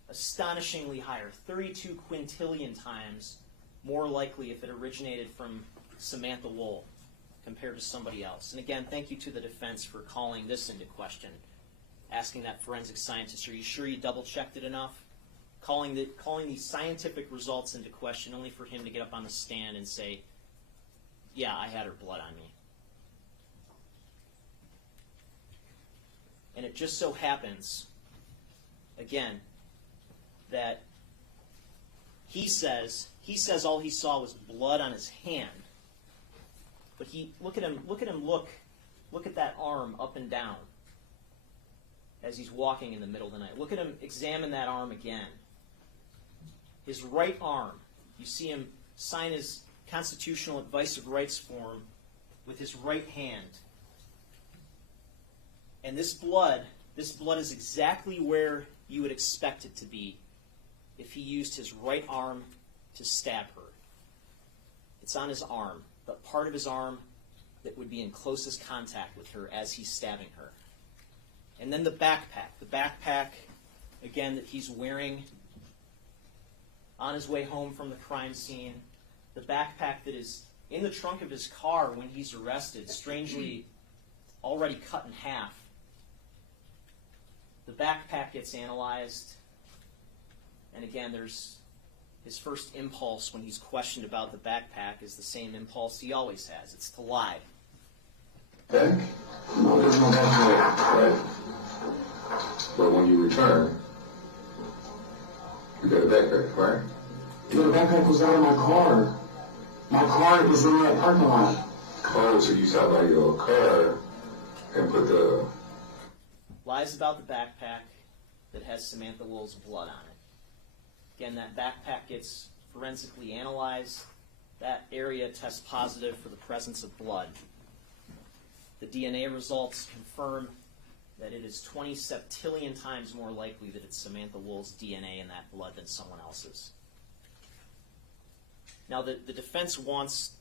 astonishingly higher, 32 quintillion times more likely if it originated from Samantha Woll compared to somebody else. And again, thank you to the defense for calling this into question, asking that forensic scientist, are you sure you double-checked it enough? Calling these scientific results into question only for him to get up on the stand and say, yeah, I had her blood on me. And it just so happens, again, that he says all he saw was blood on his hand. But look at that arm up and down as he's walking in the middle of the night. Look at him examine that arm again. His right arm, you see him sign his constitutional advice of rights form with his right hand. And this blood is exactly where you would expect it to be if he used his right arm to stab her. It's on his arm, but part of his arm that would be in closest contact with her as he's stabbing her. And then the backpack, again, that he's wearing on his way home from the crime scene, the backpack that is in the trunk of his car when he's arrested, strangely already cut in half. The backpack gets analyzed, and again, there's his first impulse when he's questioned about the backpack is the same impulse he always has. It's to lie. Okay? No, there's no backpack, right? But when you return, you got a backpack, right? Yeah, the backpack was out of my car. My car was in that parking lot. Oh, so you sat by your car and put the... Lies about the backpack that has Samantha Woll's blood on it. Again, that backpack gets forensically analyzed. That area tests positive for the presence of blood. The DNA results confirm that it is 20 septillion times more likely that it's Samantha Woll's DNA in that blood than someone else's. Now, the defense wants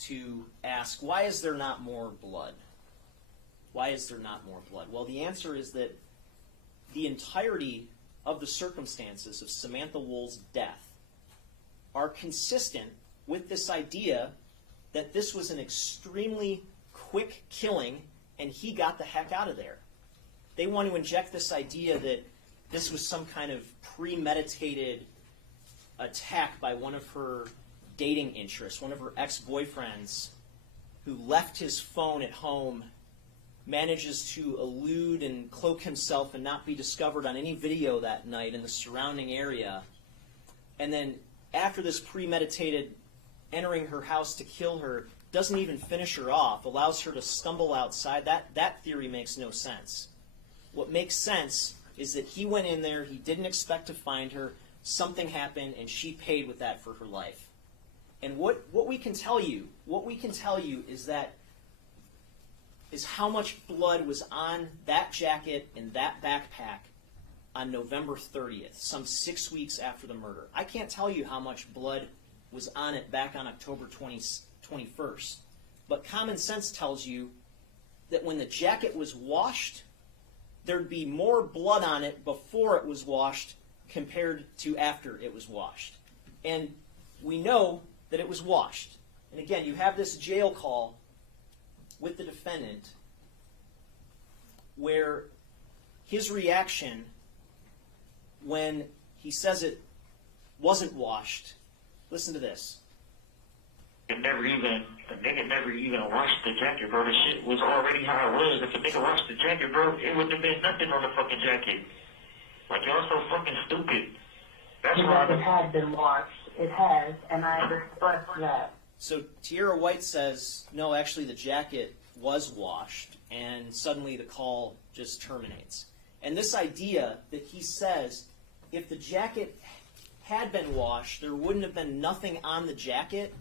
to ask, why is there not more blood? Why is there not more blood? Well, the answer is that the entirety of the circumstances of Samantha Woll's death are consistent with this idea that this was an extremely quick killing and he got the heck out of there. They want to inject this idea that this was some kind of premeditated attack by one of her dating interests, one of her ex-boyfriends, who left his phone at home, manages to elude and cloak himself and not be discovered on any video that night in the surrounding area, and then after this premeditated entering her house to kill her, doesn't even finish her off, allows her to stumble outside. That theory makes no sense. What makes sense is that he went in there, he didn't expect to find her, something happened, and she paid with that for her life. And what we can tell you is how much blood was on that jacket and that backpack on November 30th, some 6 weeks after the murder. I can't tell you how much blood was on it back on October 21st. But common sense tells you that when the jacket was washed, there'd be more blood on it before it was washed compared to after it was washed. And we know that it was washed. And again, you have this jail call with the defendant where his reaction when he says it wasn't washed, listen to this. The nigga never even washed the jacket, bro. The shit was already how it was. If a nigga washed the jacket, bro, it wouldn't have been nothing on the fucking jacket. Like, y'all so fucking stupid. That's why it had been washed. It has, and I respect that. So Tierra White says, no, actually the jacket was washed, and suddenly the call just terminates. And this idea that he says, if the jacket had been washed, there wouldn't have been nothing on the jacket,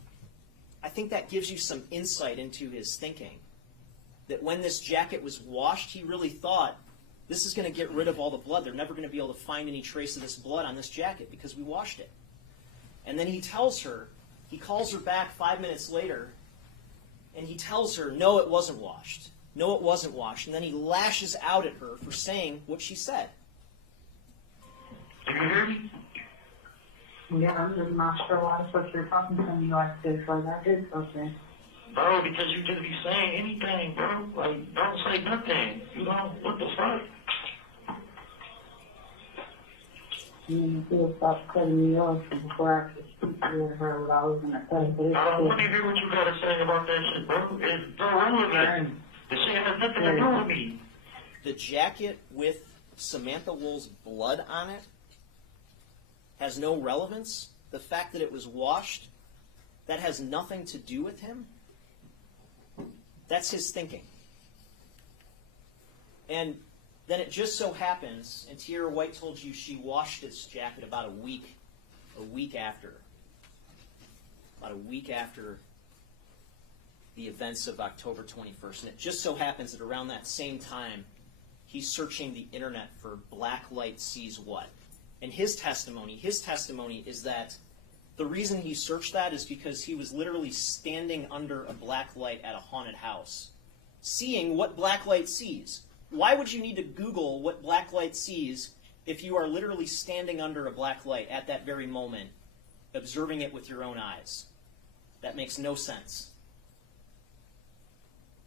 I think that gives you some insight into his thinking. That when this jacket was washed, he really thought, this is going to get rid of all the blood. They're never going to be able to find any trace of this blood on this jacket because we washed it. And then he tells her, he calls her back 5 minutes later, and he tells her, no, it wasn't washed. No, it wasn't washed. And then he lashes out at her for saying what she said. Do you hear me? Yeah, I'm just not sure why the fuck you're talking to me like this. Like, I did something. Bro, because you just be saying anything, bro. Like, don't say nothing. You know, what the fuck? You feel stop cutting me off before I could speak to her what I was going to say. But I don't want to hear what you got to say about that shit, bro. It's irrelevant. The shit has nothing to do with me. The jacket with Samantha Woll's blood on it has no relevance. The fact that it was washed, that has nothing to do with him. That's his thinking. And then it just so happens, and Tierra White told you she washed this jacket about a week after. About a week after the events of October 21st. And it just so happens that around that same time, he's searching the internet for Black Light Sees What. And his testimony is that The reason he searched that is because he was literally standing under a black light at a haunted house, seeing what black light sees. Why would you need to Google what black light sees if you are literally standing under a black light at that very moment, observing it with your own eyes? That makes no sense.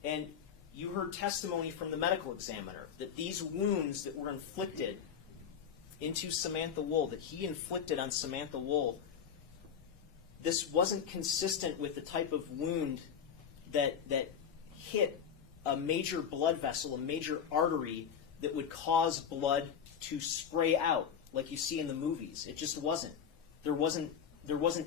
And you heard testimony from the medical examiner that these wounds that were inflicted into Samantha Woll, that he inflicted on Samantha Woll, this wasn't consistent with the type of wound that hit a major blood vessel, a major artery that would cause blood to spray out like you see in the movies. It just wasn't. There wasn't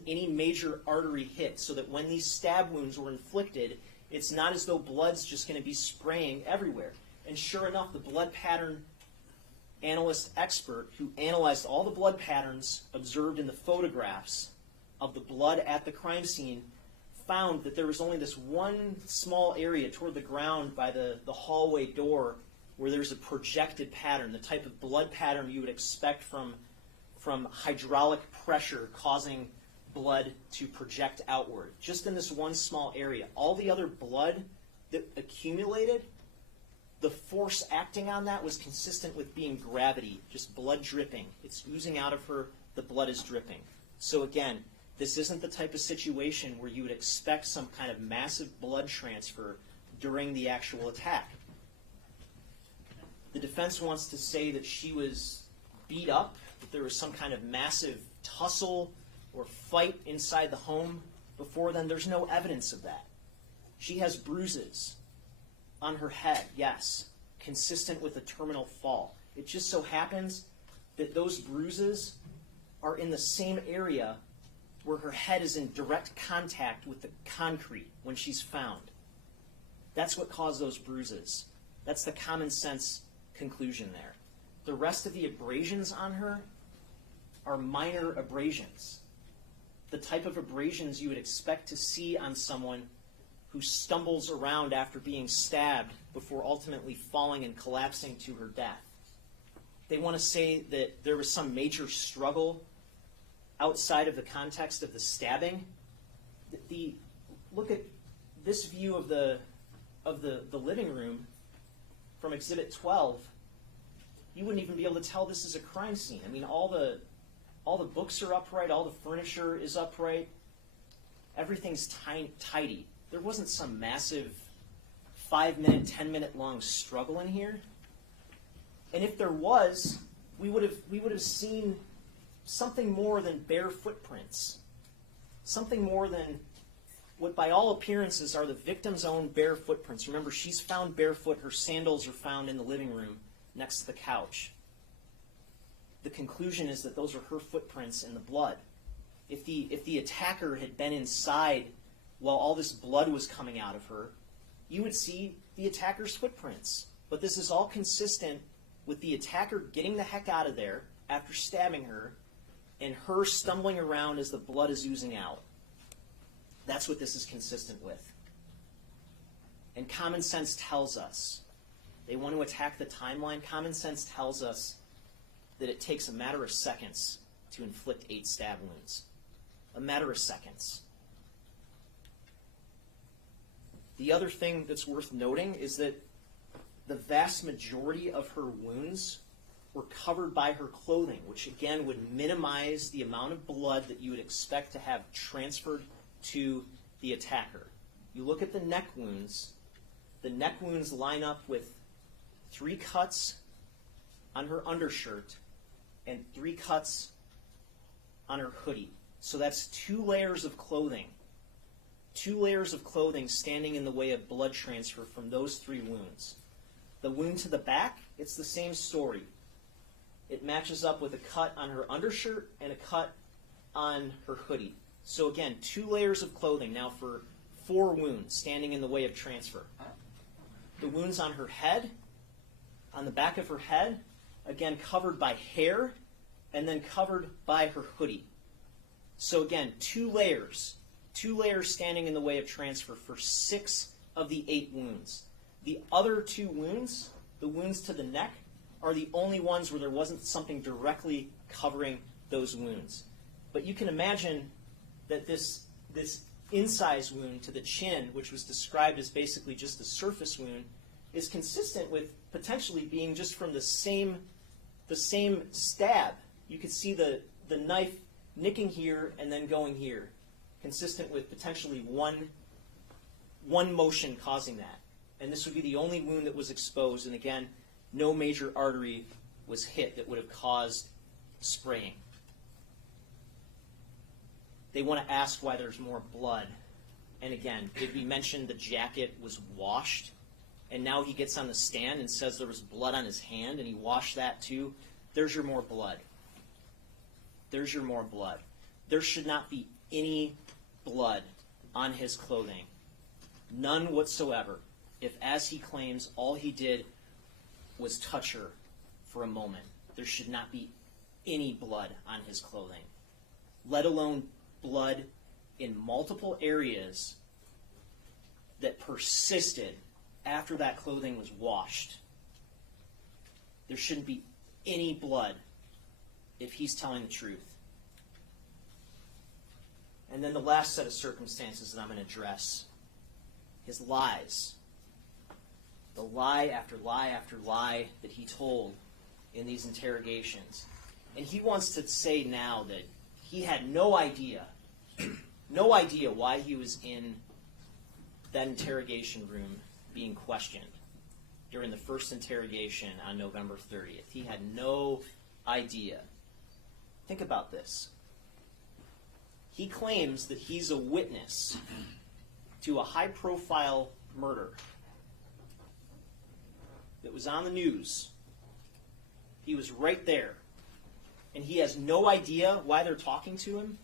any major artery hit, so that when these stab wounds were inflicted, it's not as though blood's just going to be spraying everywhere. And sure enough, the blood pattern analyst expert who analyzed all the blood patterns observed in the photographs of the blood at the crime scene found that there was only this one small area toward the ground by the hallway door where there's a projected pattern, the type of blood pattern you would expect from hydraulic pressure causing blood to project outward. Just in this one small area. All the other blood that accumulated, the force acting on that was consistent with being gravity, just blood dripping. It's oozing out of her, the blood is dripping. So again, this isn't the type of situation where you would expect some kind of massive blood transfer during the actual attack. The defense wants to say that she was beat up, that there was some kind of massive tussle or fight inside the home before then. There's no evidence of that. She has bruises on her head, yes, consistent with a terminal fall. It just so happens that those bruises are in the same area where her head is in direct contact with the concrete when she's found. That's what caused those bruises. That's the common sense conclusion there. The rest of the abrasions on her are minor abrasions. The type of abrasions you would expect to see on someone who stumbles around after being stabbed before ultimately falling and collapsing to her death. They want to say that there was some major struggle outside of the context of the stabbing. Look at this view of the living room from Exhibit 12. You wouldn't even be able to tell this is a crime scene. I mean, all the books are upright, all the furniture is upright, everything's tidy. There wasn't some massive 5-minute, 10-minute long struggle in here. And if there was, we would have seen something more than bare footprints. Something more than what by all appearances are the victim's own bare footprints. Remember, she's found barefoot. Her sandals are found in the living room next to the couch. The conclusion is that those are her footprints in the blood. If the attacker had been inside while all this blood was coming out of her, you would see the attacker's footprints. But this is all consistent with the attacker getting the heck out of there after stabbing her and her stumbling around as the blood is oozing out. That's what this is consistent with. And common sense tells us, they want to attack the timeline. Common sense tells us that it takes a matter of seconds to inflict 8 stab wounds. A matter of seconds. The other thing that's worth noting is that the vast majority of her wounds were covered by her clothing, which again would minimize the amount of blood that you would expect to have transferred to the attacker. You look at the neck wounds line up with 3 cuts on her undershirt and 3 cuts on her hoodie. So that's 2 layers of clothing. 2 layers of clothing standing in the way of blood transfer from those 3 wounds. The wound to the back, it's the same story. It matches up with a cut on her undershirt and a cut on her hoodie. So again, 2 layers of clothing now for 4 wounds standing in the way of transfer. The wounds on her head, on the back of her head, again covered by hair and then covered by her hoodie. So again, 2 layers standing in the way of transfer for 6 of the 8 wounds. The other 2 wounds, the wounds to the neck, are the only ones where there wasn't something directly covering those wounds. But you can imagine that this incise wound to the chin, which was described as basically just a surface wound, is consistent with potentially being just from the same stab. You could see the knife nicking here and then going here, consistent with potentially one motion causing that. And this would be the only wound that was exposed, and again, no major artery was hit that would have caused spraying. They want to ask why there's more blood. And again, did we mention the jacket was washed? And now he gets on the stand and says there was blood on his hand, and he washed that too. There's your more blood. There's your more blood. There should not be any blood on his clothing. None whatsoever. If, as he claims, all he did was touch her for a moment, there should not be any blood on his clothing, let alone blood in multiple areas that persisted after that clothing was washed. There shouldn't be any blood if he's telling the truth. And then the last set of circumstances that I'm going to address, his lies. The lie after lie after lie that he told in these interrogations. And he wants to say now that he had no idea why he was in that interrogation room being questioned during the first interrogation on November 30th. He had no idea. Think about this. He claims that he's a witness to a high-profile murder that was on the news. He was right there. And he has no idea why they're talking to him.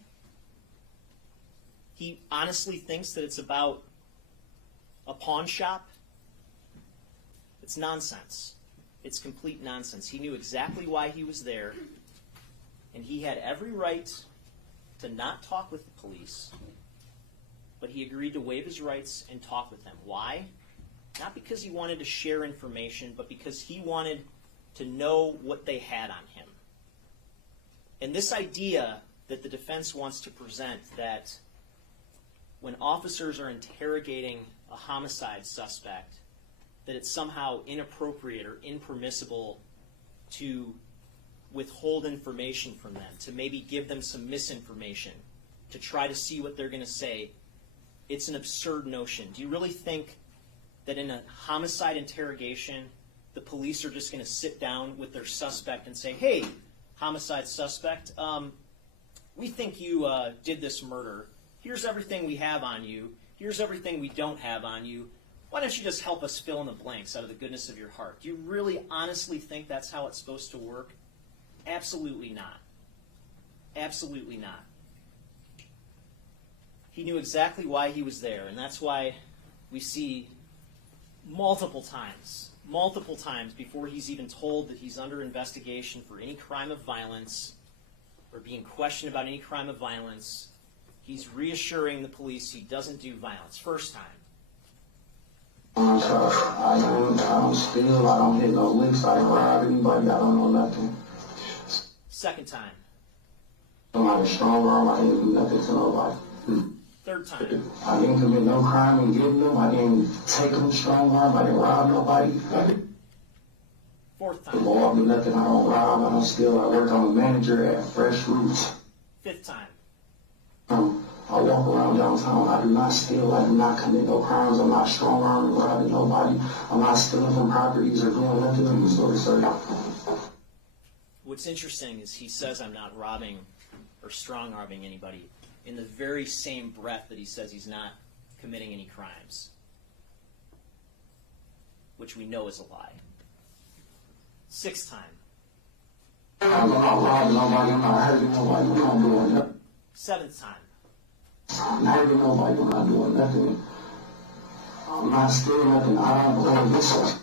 He honestly thinks that it's about a pawn shop. It's nonsense. It's complete nonsense. He knew exactly why he was there, and he had every right to not talk with the police, but he agreed to waive his rights and talk with them. Why? Not because he wanted to share information, but because he wanted to know what they had on him. And this idea that the defense wants to present, that when officers are interrogating a homicide suspect, that it's somehow inappropriate or impermissible to withhold information from them, to maybe give them some misinformation, to try to see what they're going to say, it's an absurd notion. Do you really think that in a homicide interrogation, the police are just going to sit down with their suspect and say, hey, homicide suspect, we think you did this murder. Here's everything we have on you. Here's everything we don't have on you. Why don't you just help us fill in the blanks out of the goodness of your heart? Do you really honestly think that's how it's supposed to work? Absolutely not. Absolutely not. He knew exactly why he was there, and that's why we see multiple times before he's even told that he's under investigation for any crime of violence or being questioned about any crime of violence, he's reassuring the police he doesn't do violence. First time. I don't steal, I don't hit no licks, I don't rob anybody, I don't know nothing. Second time. I'm not a strong arm, I didn't do nothing to nobody. Third time. I didn't commit no crime in getting them, I didn't take them strong arm, I didn't rob nobody. Fourth time. Involved in nothing, I don't rob, I don't steal, I work, I'm a manager at Fresh Roots. Fifth time. I walk around downtown, I do not steal, I do not commit no crimes, I'm not strong arm robbing nobody, I'm not stealing from properties or doing nothing of the sort, sir. What's interesting is he says I'm not robbing or strong-arming anybody in the very same breath that he says he's not committing any crimes, which we know is a lie. Sixth time. I'm not robbing nobody, I'm not hurting nobody, I'm not doing nothing. Seventh time. I'm not hurting nobody, I'm not doing nothing. I'm not stealing nothing, I don't believe this.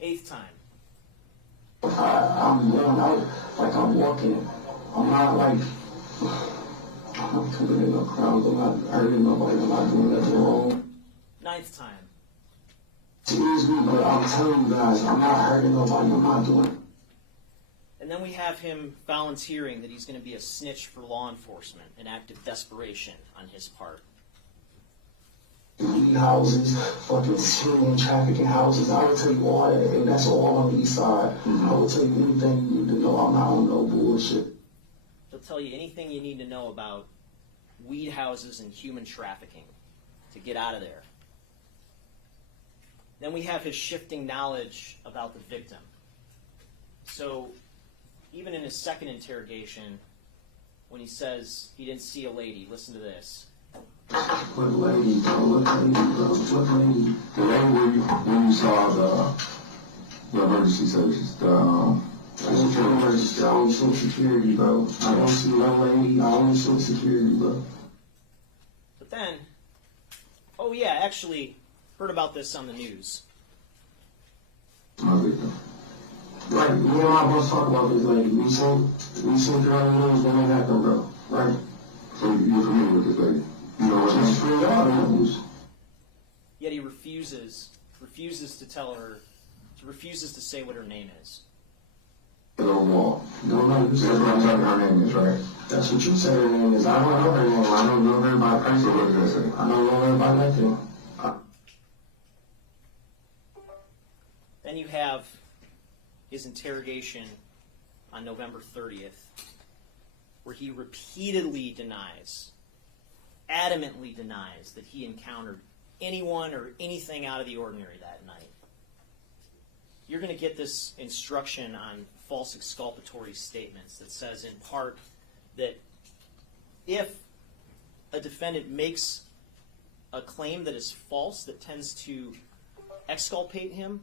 Eighth time. I'm going out like I'm walking. I'm not like, I'm not committing no crimes, I'm not hurting nobody, I'm not doing nothing wrong. Ninth time. Excuse me, but I'm telling you guys, I'm not hurting nobody, I'm not doing it. And then we have him volunteering that he's going to be a snitch for law enforcement, an act of desperation on his part. Weed houses, fucking human trafficking houses. I will tell you all that, and that's all on the east side. I will tell you anything you need to know. I'm not on no bullshit. He'll tell you anything you need to know about weed houses and human trafficking to get out of there. Then we have his shifting knowledge about the victim. So even in his second interrogation, when he says he didn't see a lady, listen to this. What lady, bro? What lady, bro? What lady? The lady when you saw the emergency services, I only see security, bro. I don't see no lady. I only see security, bro. But then, oh yeah, actually, heard about this on the news. my victim. Right, me and my boss talk about this lady. We seen her on the news when it happened, bro. Right? So you're familiar with this lady? You know what I mean? She's free all the news. Yet he refuses to tell her, refuses to say what her name is. Hello, Wall. Don't know who That's said what I'm her talking name. her name is, right? That's what you said her name is. I don't know her name. I don't know her by So person. what does that say? I don't know her by nothing. Then you have his interrogation on November 30th, where he repeatedly denies, adamantly denies that he encountered anyone or anything out of the ordinary that night. You're going to get this instruction on false exculpatory statements that says in part that if a defendant makes a claim that is false that tends to exculpate him,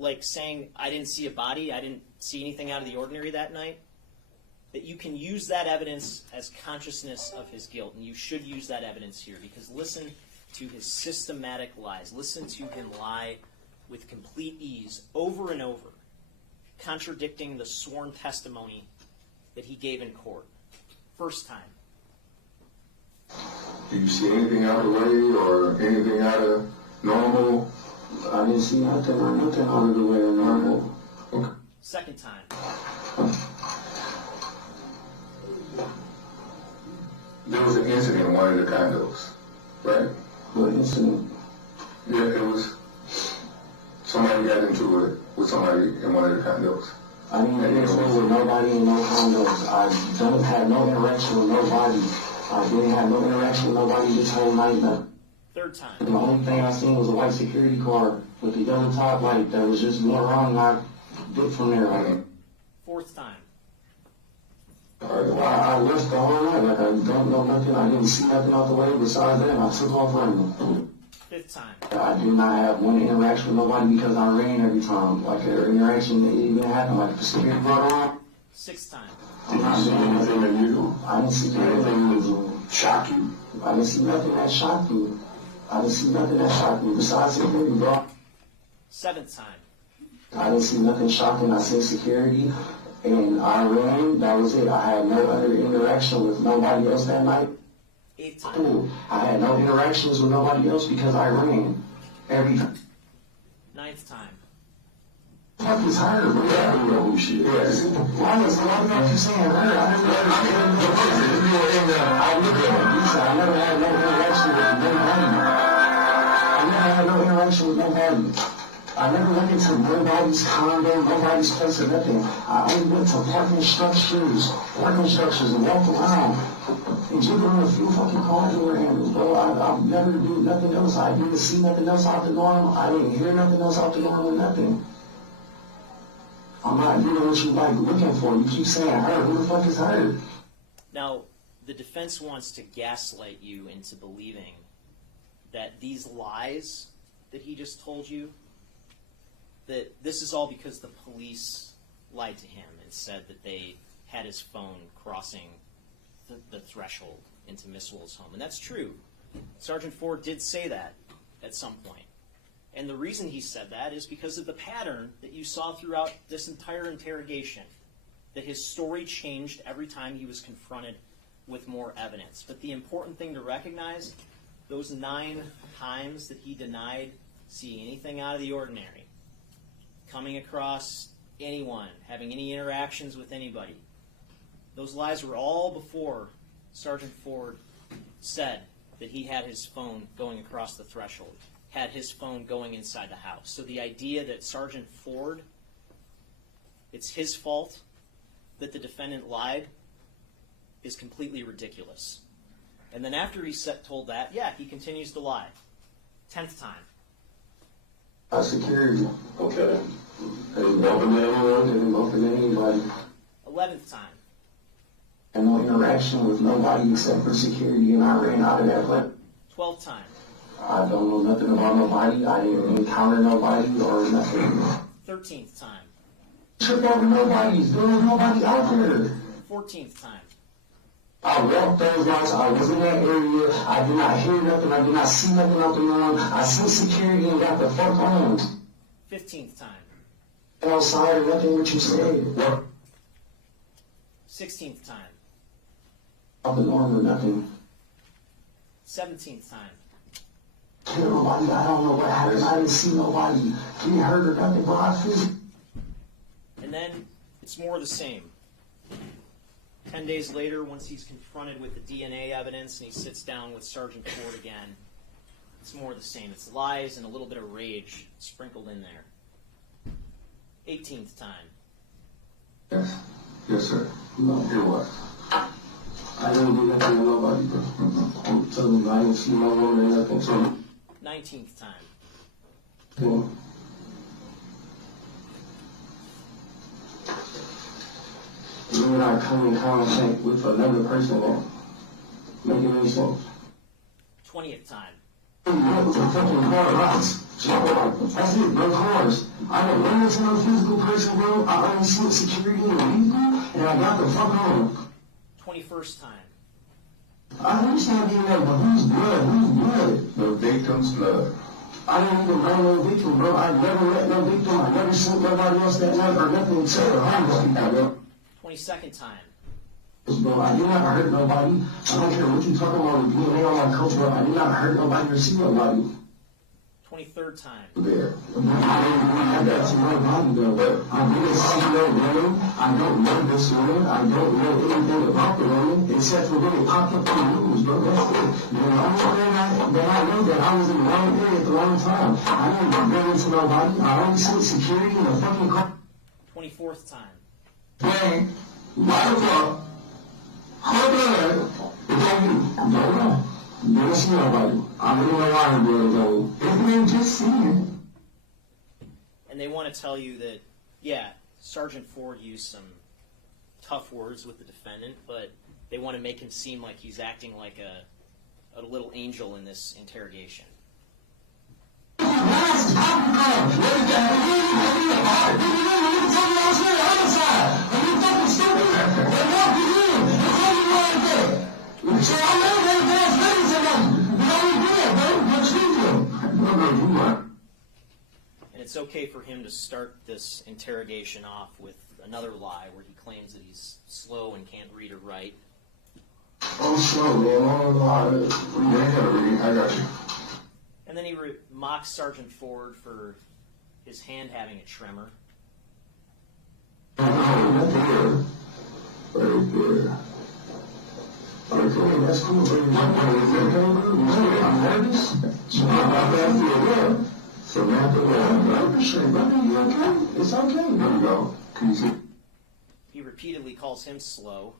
like saying, I didn't see a body, I didn't see anything out of the ordinary that night, that you can use that evidence as consciousness of his guilt. And you should use that evidence here, because listen to his systematic lies. Listen to him lie with complete ease over and over, contradicting the sworn testimony that he gave in court. First time. Do you see anything out of the way or anything out of normal? I didn't see nothing or nothing out of the way of normal. Okay. Second time. There was an incident in one of the condos, right? What incident? Yeah, it was somebody got into it with somebody in one of the condos. I didn't get into it with nobody in no condos. I didn't have no interaction with nobody. I didn't have no interaction with nobody this whole night. Third time. The only thing I seen was a white security car with the yellow top light that was just going around, and I did from there. Like, Fourth time. I left the whole night. Like, I don't know nothing. I didn't see nothing out the way. Besides that, I took off running. Fifth time. I did not have one interaction with nobody because I ran every time. Like, an interaction that even happened. Like, the security brought around. Sixth time. Did you see anything unusual? I didn't see anything that Shock you? I didn't see nothing that shocked me. I didn't see nothing that shocked me besides security, bro. Seventh time. I didn't see nothing shocking. I seen security, and I ran. That was it. I had no other interaction with nobody else that night. Eighth time. Cool. I had no interactions with nobody else because I ran every time. Ninth time. Fuck is her, bro? Yeah, I know who she is. Why was you saying her? I never had no interaction with nobody. I never had no interaction with nobody. I never went into nobody's condo, nobody's place or nothing. I only went to parking structures and walked around and jiggled on a few fucking car door handles, bro. I never did nothing else. I didn't see nothing else out the norm. I didn't hear nothing else out the norm or nothing. I'm not doing what you like looking for. You keep saying her. Who the fuck is her? Now, the defense wants to gaslight you into believing that these lies that he just told you, that this is all because the police lied to him and said that they had his phone crossing the threshold into Miss Woll's home. And that's true. Sergeant Ford did say that at some point. And the reason he said that is because of the pattern that you saw throughout this entire interrogation, that his story changed every time he was confronted with more evidence. But the important thing to recognize, those 9 times that he denied seeing anything out of the ordinary, coming across anyone, having any interactions with anybody. Those lies were all before Sergeant Ford said that he had his phone going across the threshold, had his phone going inside the house. So the idea that Sergeant Ford, it's his fault that the defendant lied is completely ridiculous. And then after he's told that, yeah, he continues to lie. 10th time. Security. Okay. I didn't bump into anyone, didn't bump into anybody. 11th time. And no interaction with nobody except for security, and I ran out of that place. 12th time. I don't know nothing about nobody. I didn't encounter nobody or nothing. 13th time. Trip over nobody's. There was nobody out there. 14th time. I walked those lights. I was in that area. I did not hear nothing. I did not see nothing out the room. I seen security and got the fuck on. 15th time. Outside or nothing what you said. What? 16th time. Out the norm or nothing. 17th time. Kill nobody. I don't know what happened. I didn't see nobody get hurt or nothing, but I feel. And then it's more of the same. 10 days later, once he's confronted with the DNA evidence and he sits down with Sergeant Ford again, it's more of the same. It's lies and a little bit of rage sprinkled in there. 18th time. Yes. Yes, sir. No, hear what? I didn't do nothing to nobody, bro. I'm telling you, I didn't see no one or nothing, so. 19th time. Yeah. When I come in contact with another person that making any sense. 20th time. That was a fucking car rocks. That's it, bro, cars. I don't run into no physical person, bro. I only see security in the vehicle, and I got the fuck on. 21st time. I understand being there, but whose blood? Whose blood? The victim's blood. I didn't even know no victim, bro. I never met no victim. I never seen nobody else that night or nothing except for homeless people, bro. 22nd time. Bro, I did not hurt nobody. I don't care what you talking about with DNA on my coach, bro. I did not hurt nobody or see nobody. 23rd time. There. I got some nobody though, but I didn't see no woman. I don't know this woman. I don't know anything about the woman except for when it popped up on the news, bro. That's it. The only thing that I know that I was in the wrong area at the wrong time. I didn't run into nobody. I only seen security in a fucking car. 24th time. Hey, why the fuck? Her blood is on you. Don't know. Never see nobody. I don't know why her blood is on you. If you just see it. And they want to tell you that, yeah, Sergeant Ford used some tough words with the defendant, but they want to make him seem like he's acting like a little angel in this interrogation. And it's okay for him to start this interrogation off with another lie where he claims that he's slow and can't read or write. I'm slow, man. I don't know how to read. I got you. And then he mocks Sergeant Ford for his hand having a tremor. Right there. Okay, that's cool. I'm nervous. Samantha Woll. You okay? It's okay. There we go. Can you see? He repeatedly calls him slow.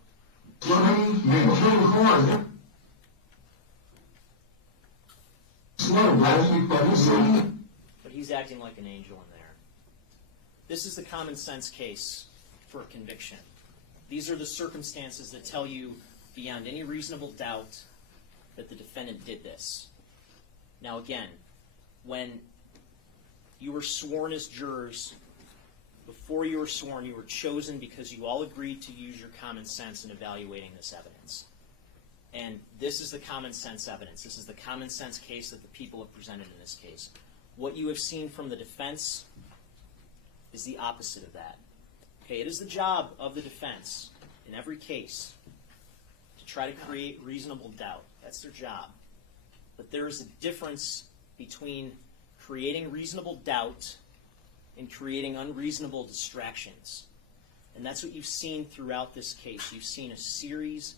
But he's acting like an angel in there. This is the common sense case for conviction. These are the circumstances that tell you beyond any reasonable doubt that the defendant did this. Now again, when you were sworn as jurors, before you were sworn, you were chosen because you all agreed to use your common sense in evaluating this evidence. And this is the common sense evidence. This is the common sense case that the people have presented in this case. What you have seen from the defense is the opposite of that. Okay, it is the job of the defense in every case to try to create reasonable doubt. That's their job. But there is a difference between creating reasonable doubt in creating unreasonable distractions. And that's what you've seen throughout this case. You've seen a series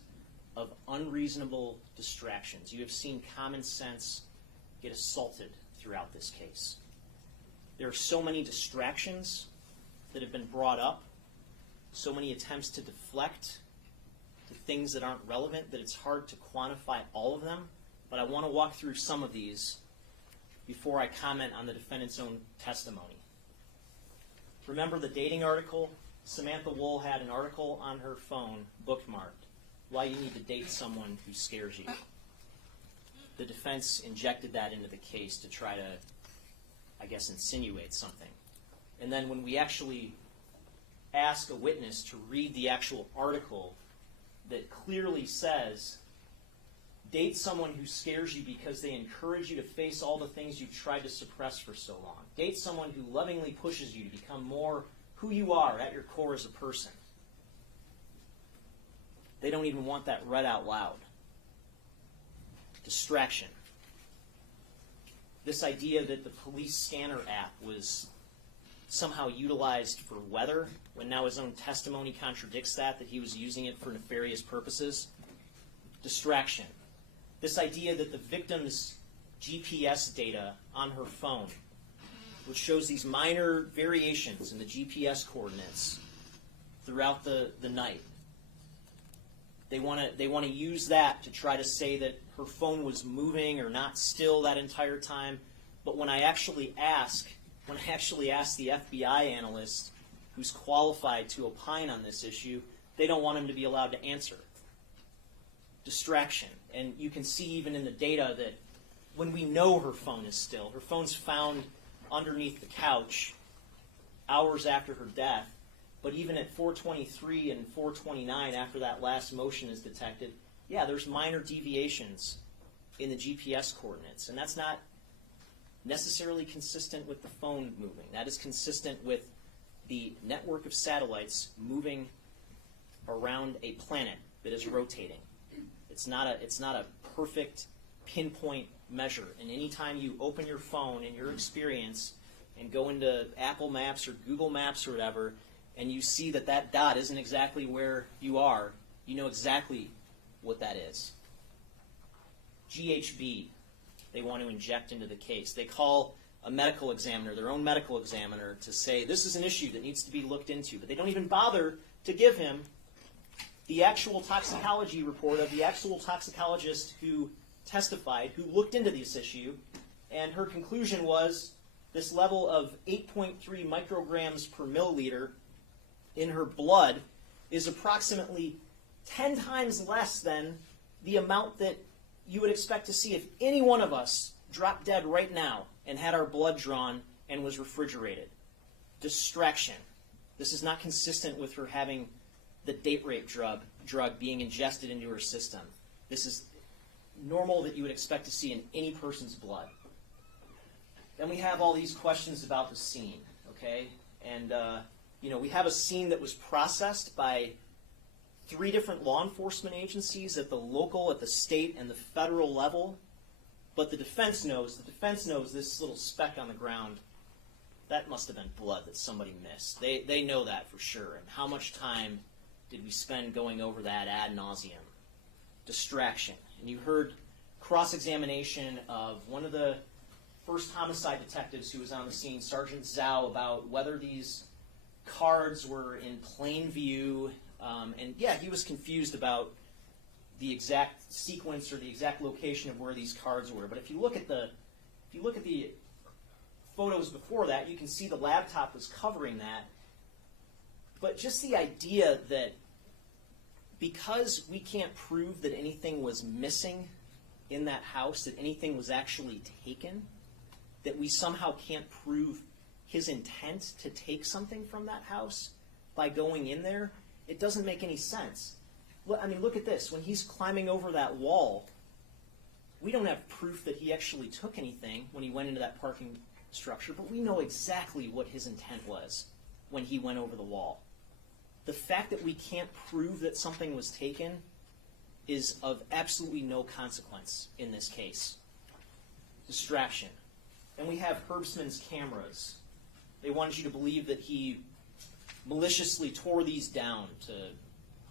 of unreasonable distractions. You have seen common sense get assaulted throughout this case. There are so many distractions that have been brought up, so many attempts to deflect to things that aren't relevant that it's hard to quantify all of them. But I want to walk through some of these before I comment on the defendant's own testimony. Remember the dating article? Samantha Woll had an article on her phone bookmarked, Why You Need to Date Someone Who Scares You. The defense injected that into the case to try to, I guess, insinuate something. And then when we actually ask a witness to read the actual article that clearly says, date someone who scares you because they encourage you to face all the things you've tried to suppress for so long. Date someone who lovingly pushes you to become more who you are at your core as a person. They don't even want that read out loud. Distraction. This idea that the police scanner app was somehow utilized for weather, when now his own testimony contradicts that he was using it for nefarious purposes. Distraction. This idea that the victim's GPS data on her phone, which shows these minor variations in the GPS coordinates throughout the night, they want to use that to try to say that her phone was moving or not still that entire time. But when I actually ask the FBI analyst who's qualified to opine on this issue, they don't want him to be allowed to answer. Distraction. And you can see even in the data that when we know her phone is still, her phone's found underneath the couch hours after her death, but even at 4:23 and 4:29 after that last motion is detected, yeah, there's minor deviations in the GPS coordinates, and that's not necessarily consistent with the phone moving. That is consistent with the network of satellites moving around a planet that is rotating. It's not a perfect pinpoint measure. And anytime you open your phone in your experience and go into Apple Maps or Google Maps or whatever, and you see that dot isn't exactly where you are, you know exactly what that is. GHB, they want to inject into the case. They call a medical examiner, their own medical examiner, to say this is an issue that needs to be looked into. But they don't even bother to give him the actual toxicology report of the actual toxicologist who testified, who looked into this issue, and her conclusion was this level of 8.3 micrograms per milliliter in her blood is approximately 10 times less than the amount that you would expect to see if any one of us dropped dead right now and had our blood drawn and was refrigerated. Distraction. This is not consistent with her having the date rape drug being ingested into her system. This is normal that you would expect to see in any person's blood. Then we have all these questions about the scene, okay? And, we have a scene that was processed by 3 different law enforcement agencies at the local, at the state, and the federal level. But the defense knows this little speck on the ground, that must have been blood that somebody missed. They know that for sure. And how much time did we spend going over that ad nauseum? Distraction. And you heard cross-examination of one of the first homicide detectives who was on the scene, Sergeant Zhao, about whether these cards were in plain view. And yeah, he was confused about the exact sequence or the exact location of where these cards were. But if you look at the photos before that, you can see the laptop was covering that. But just the idea that because we can't prove that anything was missing in that house, that anything was actually taken, that we somehow can't prove his intent to take something from that house by going in there, it doesn't make any sense. Look at this. When he's climbing over that wall, we don't have proof that he actually took anything when he went into that parking structure, but we know exactly what his intent was when he went over the wall. The fact that we can't prove that something was taken is of absolutely no consequence in this case. Distraction. And we have Herbstman's cameras They wanted you to believe that he maliciously tore these down to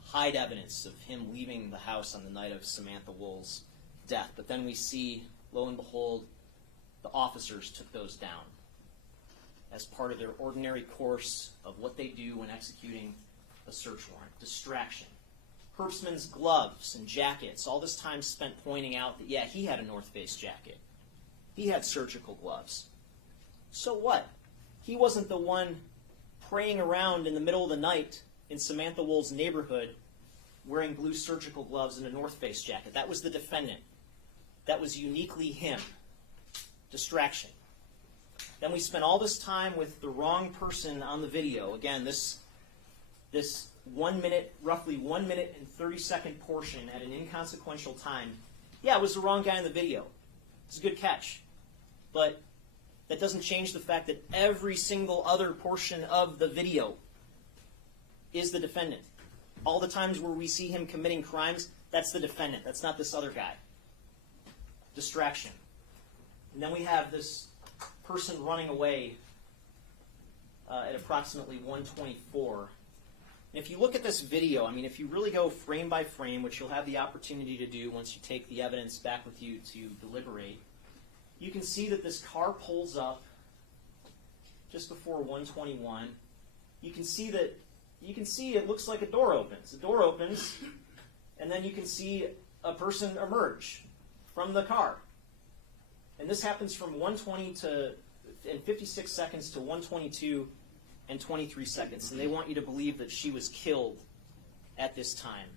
hide evidence of him leaving the house on the night of Samantha Woll's death. But then we see, lo and behold, the officers took those down as part of their ordinary course of what they do when executing a search warrant. Distraction. Herbstman's gloves and jackets, all this time spent pointing out that, yeah, he had a North Face jacket. He had surgical gloves. So what? He wasn't the one praying around in the middle of the night in Samantha Woll's neighborhood wearing blue surgical gloves and a North Face jacket. That was the defendant. That was uniquely him. Distraction. Then we spent all this time with the wrong person on the video. Again, this 1 minute, roughly 1 minute and 30-second portion at an inconsequential time. Yeah, it was the wrong guy in the video. It's a good catch. But that doesn't change the fact that every single other portion of the video is the defendant. All the times where we see him committing crimes, that's the defendant. That's not this other guy. Distraction. And then we have this person running away at approximately 1:24. And if you look at this video, I mean, if you really go frame by frame, which you'll have the opportunity to do once you take the evidence back with you to deliberate, you can see that this car pulls up just before 1:21. You can see it looks like a door opens. The door opens, and then you can see a person emerge from the car. And this happens from 1:20 and 56 seconds to 1:22 and 23 seconds. And they want you to believe that she was killed at this time,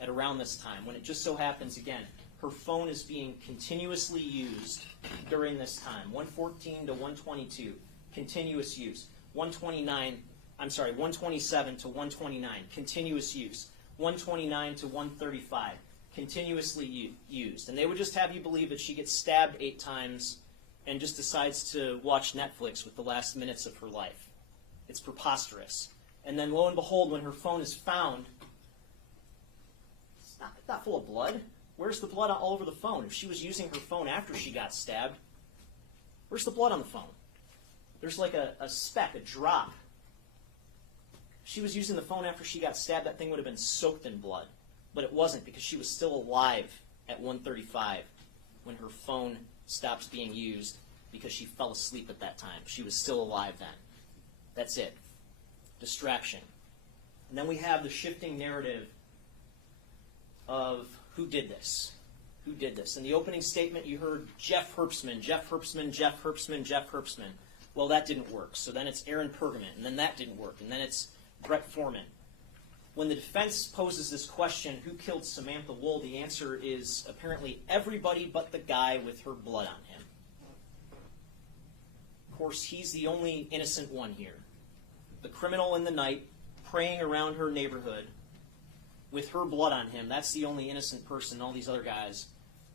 at around this time, when it just so happens, again, her phone is being continuously used during this time. 1:14 to 1:22, continuous use. 1:27 to 1:29, continuous use. 1:29 to 1:35, continuously used. And they would just have you believe that she gets stabbed 8 times and just decides to watch Netflix with the last minutes of her life. It's preposterous. And then lo and behold, when her phone is found, it's not full of blood. Where's the blood all over the phone? If she was using her phone after she got stabbed, where's the blood on the phone? There's like a speck, a drop. If she was using the phone after she got stabbed, that thing would have been soaked in blood. But it wasn't, because she was still alive at 1:35 when her phone stops being used because she fell asleep at that time. She was still alive then. That's it. Distraction. And then we have the shifting narrative of who did this. Who did this? In the opening statement, you heard Jeff Herbstman, Jeff Herbstman, Jeff Herbstman, Jeff Herbstman. Well, that didn't work. So then it's Aaron Pergament, and then that didn't work. And then it's Brett Foreman. When the defense poses this question, who killed Samantha Woll, the answer is apparently everybody but the guy with her blood on him. Of course, he's the only innocent one here. The criminal in the night, praying around her neighborhood with her blood on him, that's the only innocent person. All these other guys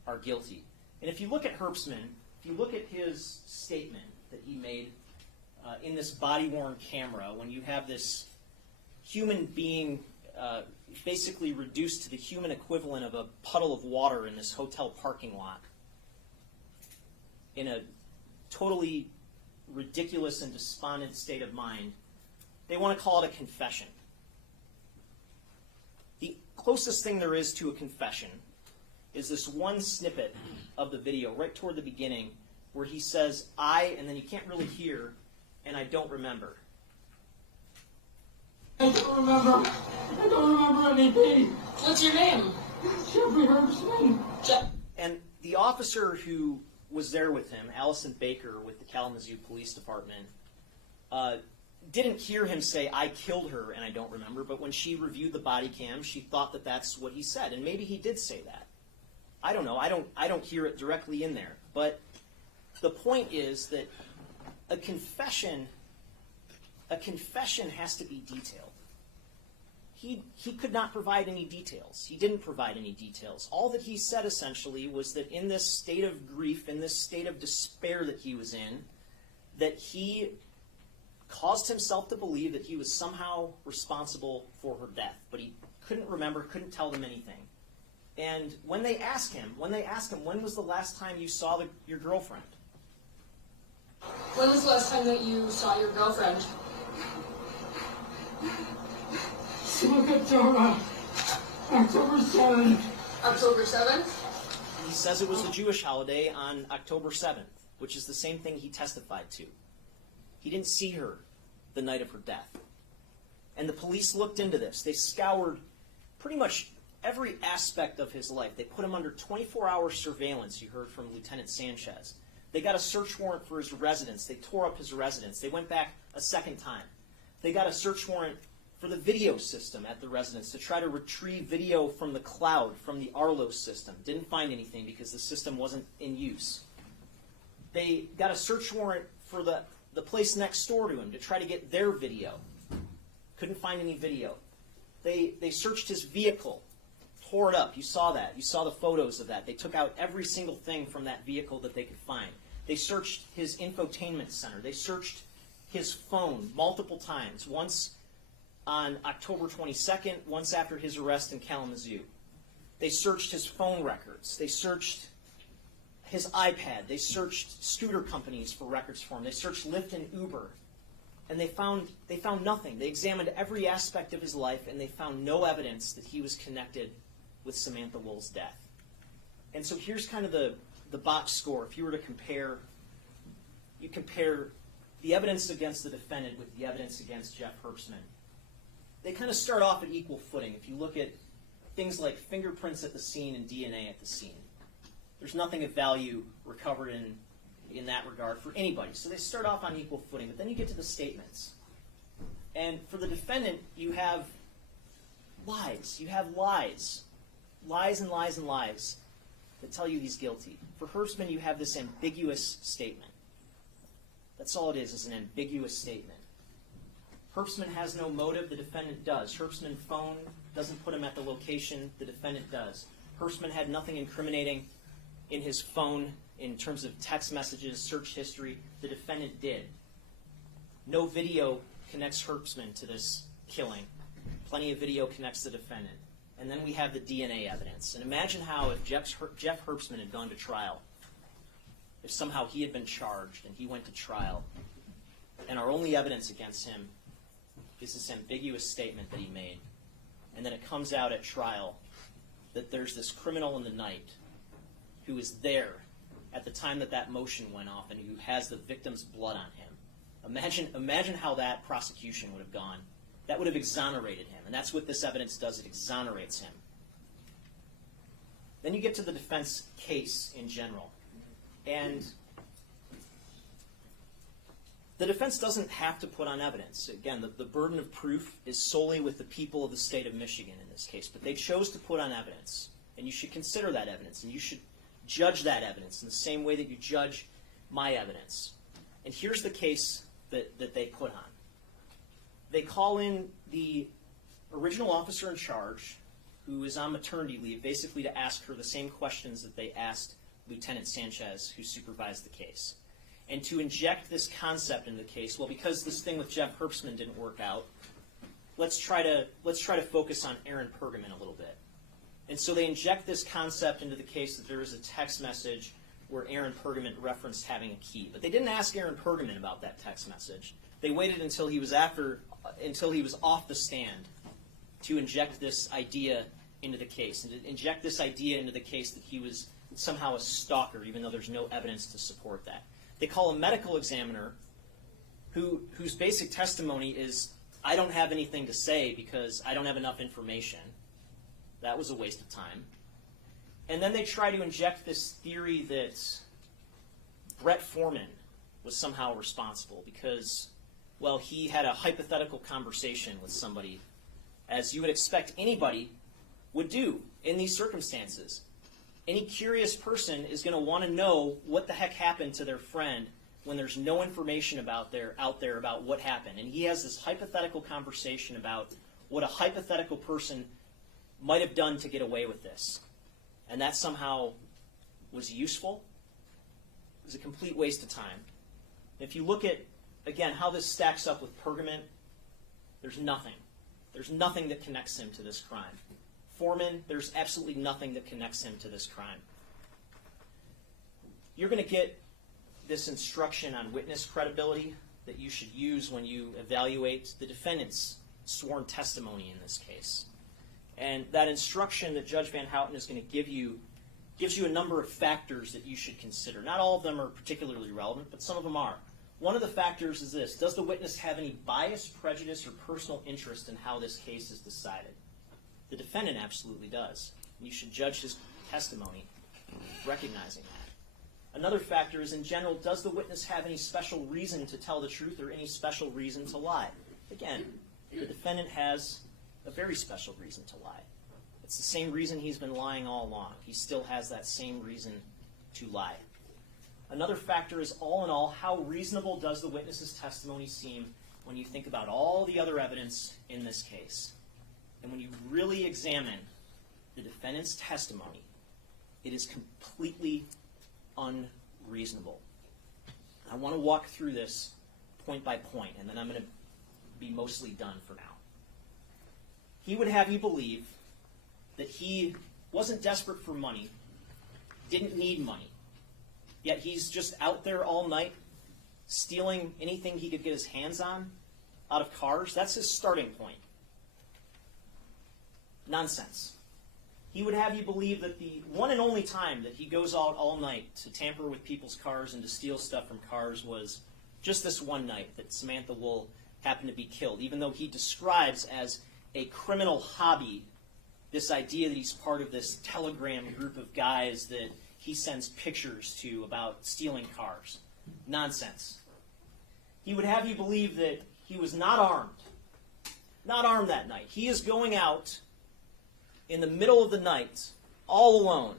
are guilty. And if you look at Herbstman, if you look at his statement that he made in this body-worn camera, when you have this human being basically reduced to the human equivalent of a puddle of water in this hotel parking lot, in a totally ridiculous and despondent state of mind, they want to call it a confession. The closest thing there is to a confession is this one snippet of the video right toward the beginning where he says, and then you can't really hear, and I don't remember. I don't remember anything. What's your name? Jeffrey Herbstman. And the officer who was there with him, Allison Baker with the Kalamazoo Police Department, didn't hear him say, I killed her and I don't remember, but when she reviewed the body cam, she thought that that's what he said. And maybe he did say that. I don't know. I don't hear it directly in there. But the point is that a confession has to be detailed. He could not provide any details. He didn't provide any details. All that he said essentially was that in this state of grief, in this state of despair that he was in, that he caused himself to believe that he was somehow responsible for her death. But he couldn't remember, couldn't tell them anything. And when they ask him, when was the last time you saw your girlfriend? When was the last time that you saw your girlfriend? October 7th. October 7th? He says it was the Jewish holiday on October 7th, which is the same thing he testified to. He didn't see her the night of her death. And the police looked into this. They scoured pretty much every aspect of his life. They put him under 24-hour surveillance, you heard from Lieutenant Sanchez. They got a search warrant for his residence. They tore up his residence. They went back a second time. They got a search warrant for the video system at the residence to try to retrieve video from the cloud, from the Arlo system. Didn't find anything because the system wasn't in use. They got a search warrant for the place next door to him to try to get their video. Couldn't find any video. They searched his vehicle, tore it up. You saw that. You saw the photos of that. They took out every single thing from that vehicle that they could find. They searched his infotainment center. They searched his phone multiple times, once on October 22nd, once after his arrest in Kalamazoo. They searched his phone records. They searched his iPad. They searched scooter companies for records for him. They searched Lyft and Uber. And they found nothing. They examined every aspect of his life, and they found no evidence that he was connected with Samantha Woll's death. And so here's kind of the box score. If you were to compare, you compare the evidence against the defendant with the evidence against Jeff Herbstman. They kind of start off at equal footing. If you look at things like fingerprints at the scene and DNA at the scene, there's nothing of value recovered in that regard for anybody. So they start off on equal footing. But then you get to the statements. And for the defendant, you have lies. You have lies. Lies and lies and lies that tell you he's guilty. For Herbstman, you have this ambiguous statement. That's all it is an ambiguous statement. Herbstman has no motive, the defendant does. Herbstman's phone doesn't put him at the location, the defendant does. Herbstman had nothing incriminating in his phone in terms of text messages, search history, the defendant did. No video connects Herbstman to this killing. Plenty of video connects the defendant. And then we have the DNA evidence. And imagine how if Jeff Herbstman had gone to trial, if somehow he had been charged and he went to trial, and our only evidence against him is this ambiguous statement that he made, and then it comes out at trial that there's this criminal in the night who is there at the time that that motion went off and who has the victim's blood on him. Imagine how that prosecution would have gone. That would have exonerated him, and that's what this evidence does. It exonerates him. Then you get to the defense case in general. And the defense doesn't have to put on evidence. Again, the burden of proof is solely with the people of the state of Michigan in this case. But they chose to put on evidence. And you should consider that evidence. And you should judge that evidence in the same way that you judge my evidence. And here's the case that they put on. They call in the original officer in charge, who is on maternity leave, basically to ask her the same questions that they asked Lieutenant Sanchez, who supervised the case. And to inject this concept into the case, well, because this thing with Jeff Herbstman didn't work out, let's try to focus on Aaron Pergamon a little bit. And so they inject this concept into the case that there is a text message where Aaron Pergamon referenced having a key. But they didn't ask Aaron Pergamon about that text message. They waited until he was off the stand to inject this idea into the case, and to inject this idea into the case that he was somehow a stalker, even though there's no evidence to support that. They call a medical examiner whose basic testimony is, I don't have anything to say because I don't have enough information. That was a waste of time. And then they try to inject this theory that Brett Foreman was somehow responsible because, well, he had a hypothetical conversation with somebody, as you would expect anybody would do in these circumstances. Any curious person is going to want to know what the heck happened to their friend when there's no information out there about what happened. And he has this hypothetical conversation about what a hypothetical person might have done to get away with this. And that somehow was useful. It was a complete waste of time. If you look at, again, how this stacks up with Pergamon, there's nothing. There's nothing that connects him to this crime. Foreman, there's absolutely nothing that connects him to this crime. You're going to get this instruction on witness credibility that you should use when you evaluate the defendant's sworn testimony in this case. And that instruction that Judge Van Houten is going to give you gives you a number of factors that you should consider. Not all of them are particularly relevant, but some of them are. One of the factors is this: does the witness have any bias, prejudice, or personal interest in how this case is decided? The defendant absolutely does. And you should judge his testimony recognizing that. Another factor is, in general, does the witness have any special reason to tell the truth or any special reason to lie? Again, the defendant has a very special reason to lie. It's the same reason he's been lying all along. He still has that same reason to lie. Another factor is, all in all, how reasonable does the witness's testimony seem when you think about all the other evidence in this case? And when you really examine the defendant's testimony, it is completely unreasonable. I want to walk through this point by point, and then I'm going to be mostly done for now. He would have you believe that he wasn't desperate for money, didn't need money, yet he's just out there all night stealing anything he could get his hands on out of cars. That's his starting point. Nonsense. He would have you believe that the one and only time that he goes out all night to tamper with people's cars and to steal stuff from cars was just this one night that Samantha Woll happened to be killed, even though he describes as a criminal hobby this idea that he's part of this Telegram group of guys that he sends pictures to about stealing cars. Nonsense. He would have you believe that he was not armed. Not armed that night. He is going out in the middle of the night, all alone,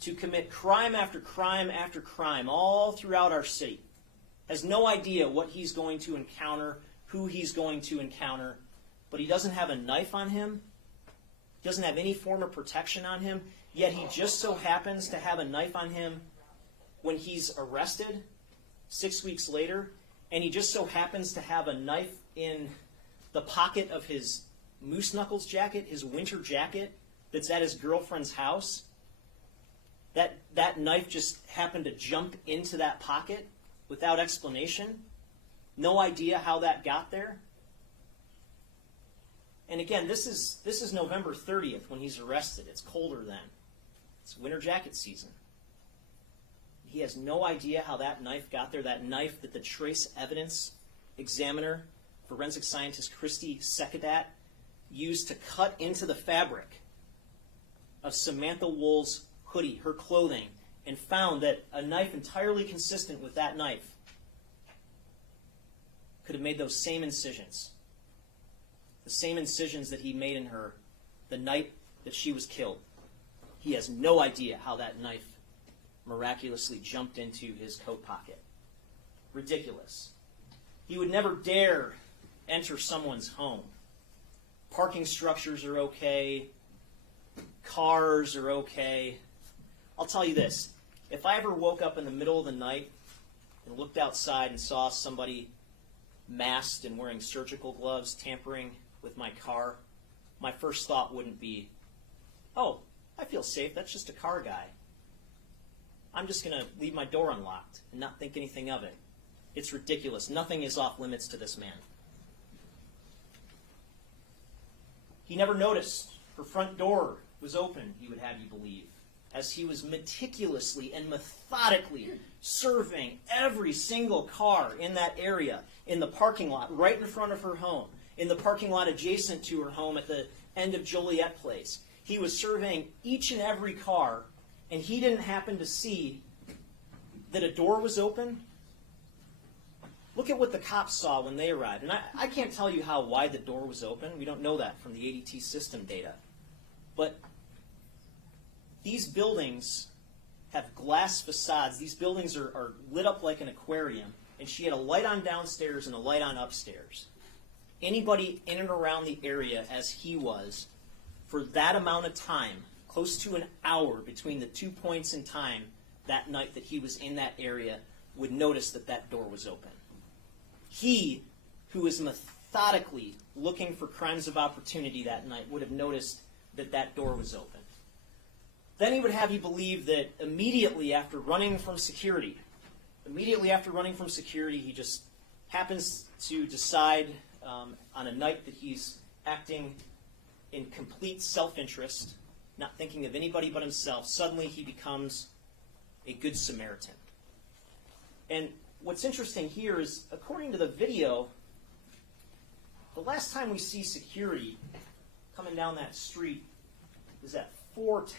to commit crime after crime after crime all throughout our city. Has no idea what he's going to encounter, who he's going to encounter, but he doesn't have a knife on him, doesn't have any form of protection on him, yet he just so happens to have a knife on him when he's arrested 6 weeks later, and he just so happens to have a knife in the pocket of his moose knuckles jacket, his winter jacket that's at his girlfriend's house. That knife just happened to jump into that pocket without explanation. No idea how that got there. And again, this is November 30th when he's arrested. It's colder then. It's winter jacket season. He has no idea how that knife got there, that knife that the trace evidence examiner, forensic scientist Christy Sekadat, used to cut into the fabric of Samantha Woll's hoodie, her clothing, and found that a knife entirely consistent with that knife could have made those same incisions. The same incisions that he made in her the night that she was killed. He has no idea how that knife miraculously jumped into his coat pocket. Ridiculous. He would never dare enter someone's home. Parking structures are okay. Cars are okay. I'll tell you this. If I ever woke up in the middle of the night and looked outside and saw somebody masked and wearing surgical gloves tampering with my car, my first thought wouldn't be, oh, I feel safe. That's just a car guy. I'm just going to leave my door unlocked and not think anything of it. It's ridiculous. Nothing is off limits to this man. He never noticed her front door was open, he would have you believe, as he was meticulously and methodically surveying every single car in that area, in the parking lot right in front of her home, in the parking lot adjacent to her home at the end of Joliet Place. He was surveying each and every car, and he didn't happen to see that a door was open. Look at what the cops saw when they arrived. And I can't tell you how wide the door was open. We don't know that from the ADT system data. But these buildings have glass facades. These buildings are lit up like an aquarium. And she had a light on downstairs and a light on upstairs. Anybody in and around the area as he was, for that amount of time, close to an hour between the 2 points in time that night that he was in that area, would notice that that door was open. He, who was methodically looking for crimes of opportunity that night, would have noticed that that door was open. Then he would have you believe that immediately after running from security, immediately after running from security, he just happens to decide on a night that he's acting in complete self-interest, not thinking of anybody but himself. Suddenly he becomes a good Samaritan. And what's interesting here is, according to the video, the last time we see security coming down that street is at 4:10.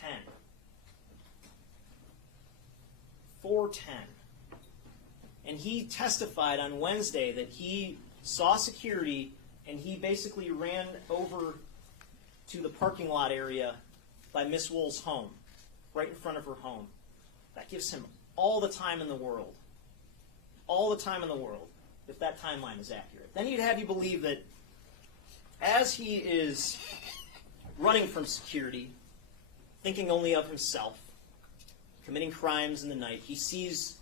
4:10. And he testified on Wednesday that he saw security and he basically ran over to the parking lot area by Miss Woll's home, right in front of her home. That gives him all the time in the world. All the time in the world, if that timeline is accurate. Then he'd have you believe that as he is running from security, thinking only of himself, committing crimes in the night, he sees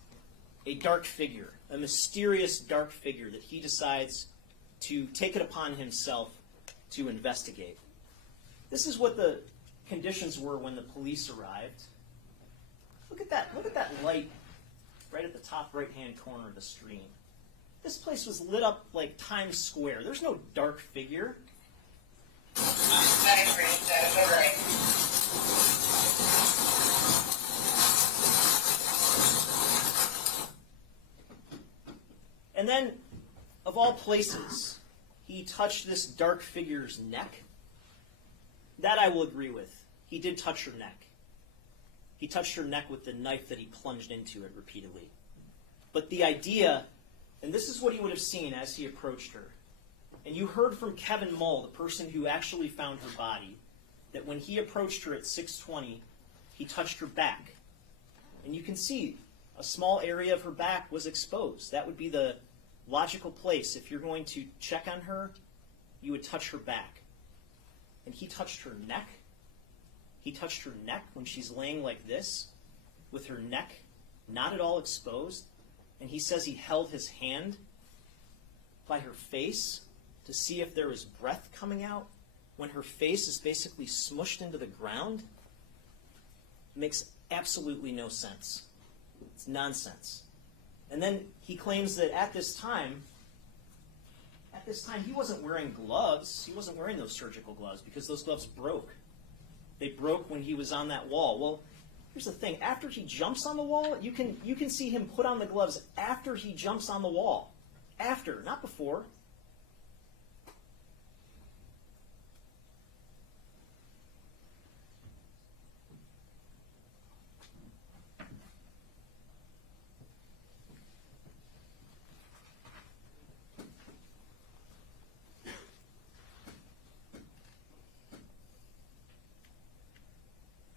a dark figure, a mysterious dark figure that he decides to take it upon himself to investigate. This is what the conditions were when the police arrived. Look at that light right at the top right-hand corner of the screen. This place was lit up like Times Square. There's no dark figure. That is great. That is all right. And then, of all places, he touched this dark figure's neck. That I will agree with. He did touch her neck. He touched her neck with the knife that he plunged into it repeatedly. But the idea, and this is what he would have seen as he approached her, and you heard from Kevin Mull, the person who actually found her body, that when he approached her at 6:20, he touched her back. And you can see a small area of her back was exposed. That would be the logical place. If you're going to check on her, you would touch her back. And he touched her neck. He touched her neck when she's laying like this, with her neck not at all exposed. And he says he held his hand by her face to see if there was breath coming out when her face is basically smushed into the ground. It makes absolutely no sense. It's nonsense. And then he claims that at this time, he wasn't wearing gloves. He wasn't wearing those surgical gloves because those gloves broke. They broke when he was on that wall. Well, here's the thing. After he jumps on the wall, you can see him put on the gloves after he jumps on the wall. After, not before.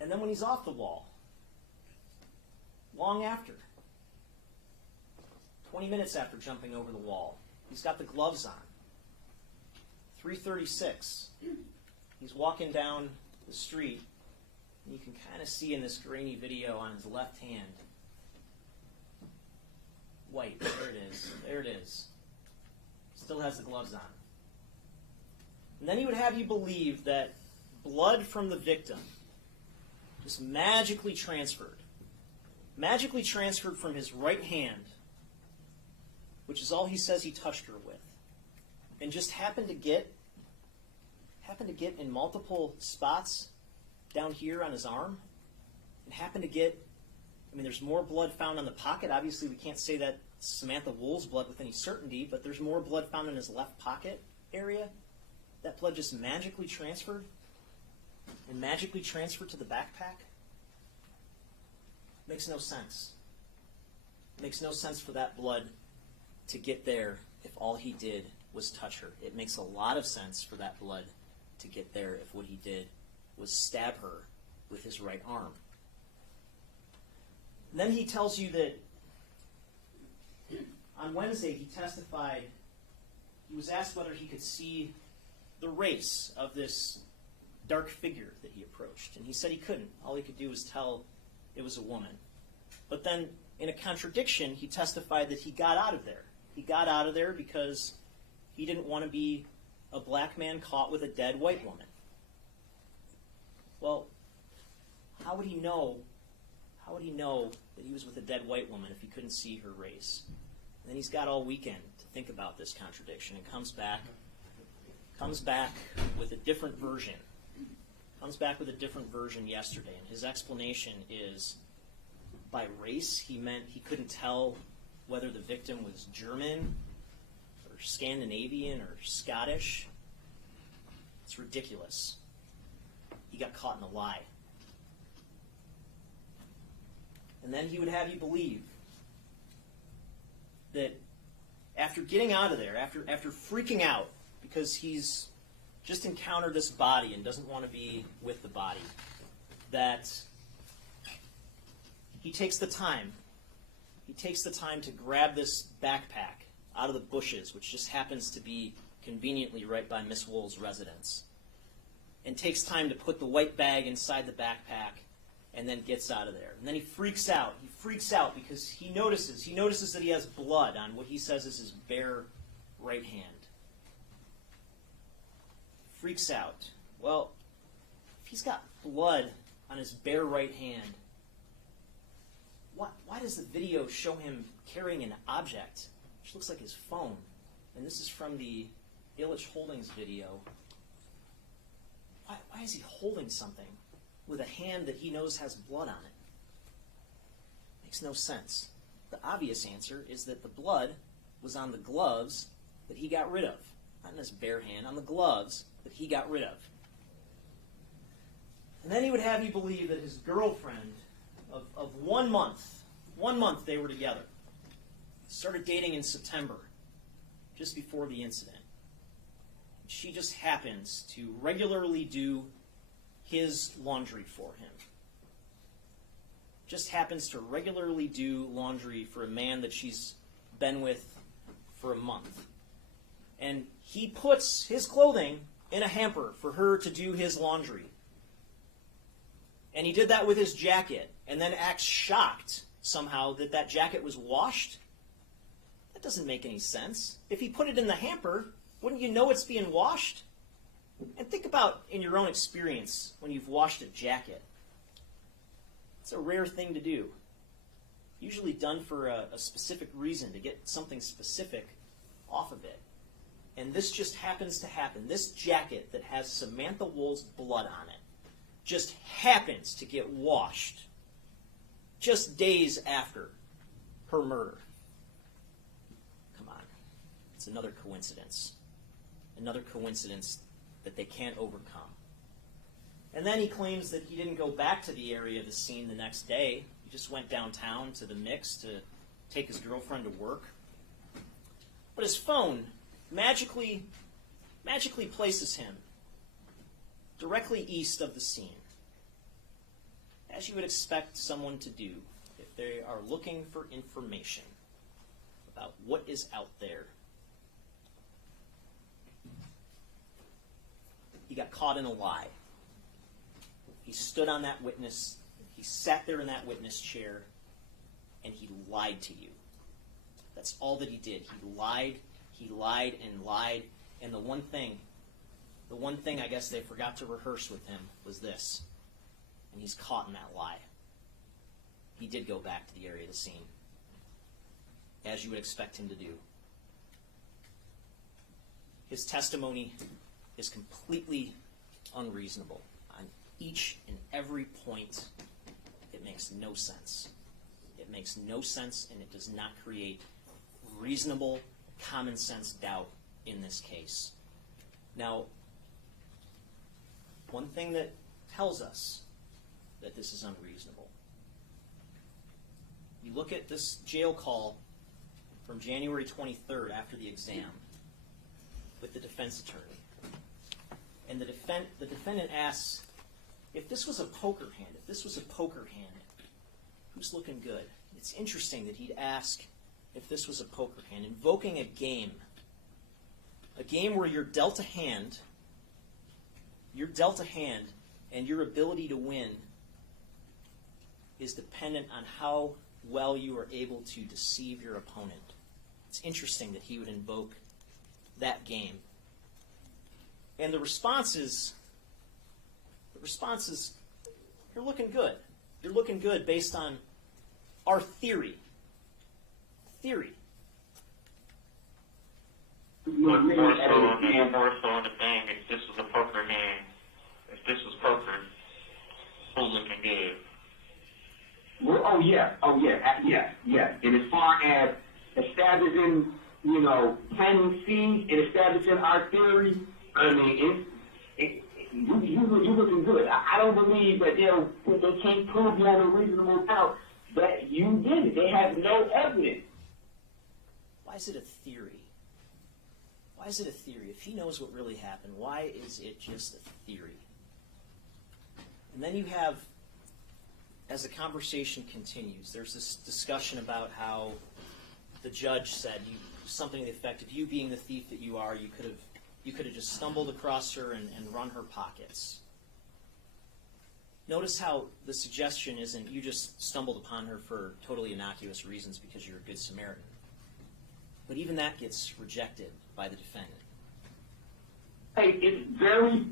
And then when he's off the wall, long after, 20 minutes after jumping over the wall, he's got the gloves on. 3:36. He's walking down the street, and you can kind of see in this grainy video on his left hand, white, there it is, there it is. Still has the gloves on. And then he would have you believe that blood from the victim just magically transferred from his right hand, which is all he says he touched her with, and just happened to get in multiple spots down here on his arm, and happened to get, there's more blood found on the pocket. Obviously, we can't say that Samantha Woll's blood with any certainty, but there's more blood found in his left pocket area. That blood just magically transferred, and magically transferred to the backpack. Makes no sense. Makes no sense for that blood to get there if all he did was touch her. It makes a lot of sense for that blood to get there if what he did was stab her with his right arm. And then he tells you that on Wednesday he testified, he was asked whether he could see the race of this dark figure that he approached. And he said he couldn't. All he could do was tell it was a woman. But then, in a contradiction, he testified that he got out of there. He got out of there because he didn't want to be a black man caught with a dead white woman. Well, how would he know How would he know that he was with a dead white woman if he couldn't see her race? And then he's got all weekend to think about this contradiction and comes back with a different version. Comes back with a different version yesterday, and his explanation is by race he meant he couldn't tell whether the victim was German or Scandinavian or Scottish. It's ridiculous. He got caught in a lie. And then he would have you believe that after getting out of there, after freaking out because he's just encountered this body and doesn't want to be with the body, that he takes the time to grab this backpack out of the bushes, which just happens to be conveniently right by Miss Woll's residence, and takes time to put the white bag inside the backpack and then gets out of there. And then he freaks out. He freaks out because he notices that he has blood on what he says is his bare right hand. Freaks out. Well, if he's got blood on his bare right hand, why does the video show him carrying an object which looks like his phone? And this is from the Illich Holdings video. Why is he holding something with a hand that he knows has blood on it? Makes no sense. The obvious answer is that the blood was on the gloves that he got rid of. Not in his bare hand, on the gloves that he got rid of. And then he would have you believe that his girlfriend of 1 month they were together, started dating in September, just before the incident. She just happens to regularly do his laundry for him. Just happens to regularly do laundry for a man that she's been with for a month. And he puts his clothing in a hamper for her to do his laundry. And he did that with his jacket, and then acts shocked somehow that that jacket was washed. That doesn't make any sense. If he put it in the hamper, wouldn't you know it's being washed? And think about in your own experience when you've washed a jacket. It's a rare thing to do. Usually done for a specific reason, to get something specific off of it. And this just happens to happen. This jacket that has Samantha Woll's blood on it just happens to get washed just days after her murder. Come on. It's another coincidence. Another coincidence that they can't overcome. And then he claims that he didn't go back to the area of the scene the next day. He just went downtown to the mix to take his girlfriend to work. But his phone magically places him directly east of the scene, as you would expect someone to do if they are looking for information about what is out there. He got caught in a lie. He stood on that witness, he sat there in that witness chair, and he lied to you. That's all that he did. He lied and lied, and the one thing I guess they forgot to rehearse with him was this, and he's caught in that lie. He did go back to the area of the scene, as you would expect him to do. His testimony is completely unreasonable. On each and every point, it makes no sense. It makes no sense, and it does not create reasonable, common sense doubt in this case. Now, one thing that tells us that this is unreasonable, you look at this jail call from January 23rd after the exam with the defense attorney. And the defendant asks, if this was a poker hand, who's looking good? It's interesting that he'd ask if this was a poker hand, invoking a game where you're dealt a hand, and your ability to win is dependent on how well you are able to deceive your opponent. It's interesting that he would invoke that game. And the response is, you're looking good. You're looking good based on our theory. Theory. More so on the thing, if this was a poker game, if this was poker, who's looking good? Well, yeah. And as far as establishing, planting seeds and establishing our theory, I mean, you're looking good. I don't believe that they can't prove beyond a reasonable doubt that you did it. They have no evidence. Why is it a theory? Why is it a theory? If he knows what really happened, why is it just a theory? And then you have, as the conversation continues, there's this discussion about how the judge said something to the effect of, you being the thief that you are, you could have just stumbled across her and run her pockets. Notice how the suggestion isn't you just stumbled upon her for totally innocuous reasons because you're a good Samaritan. But even that gets rejected by the defendant. Hey, it's very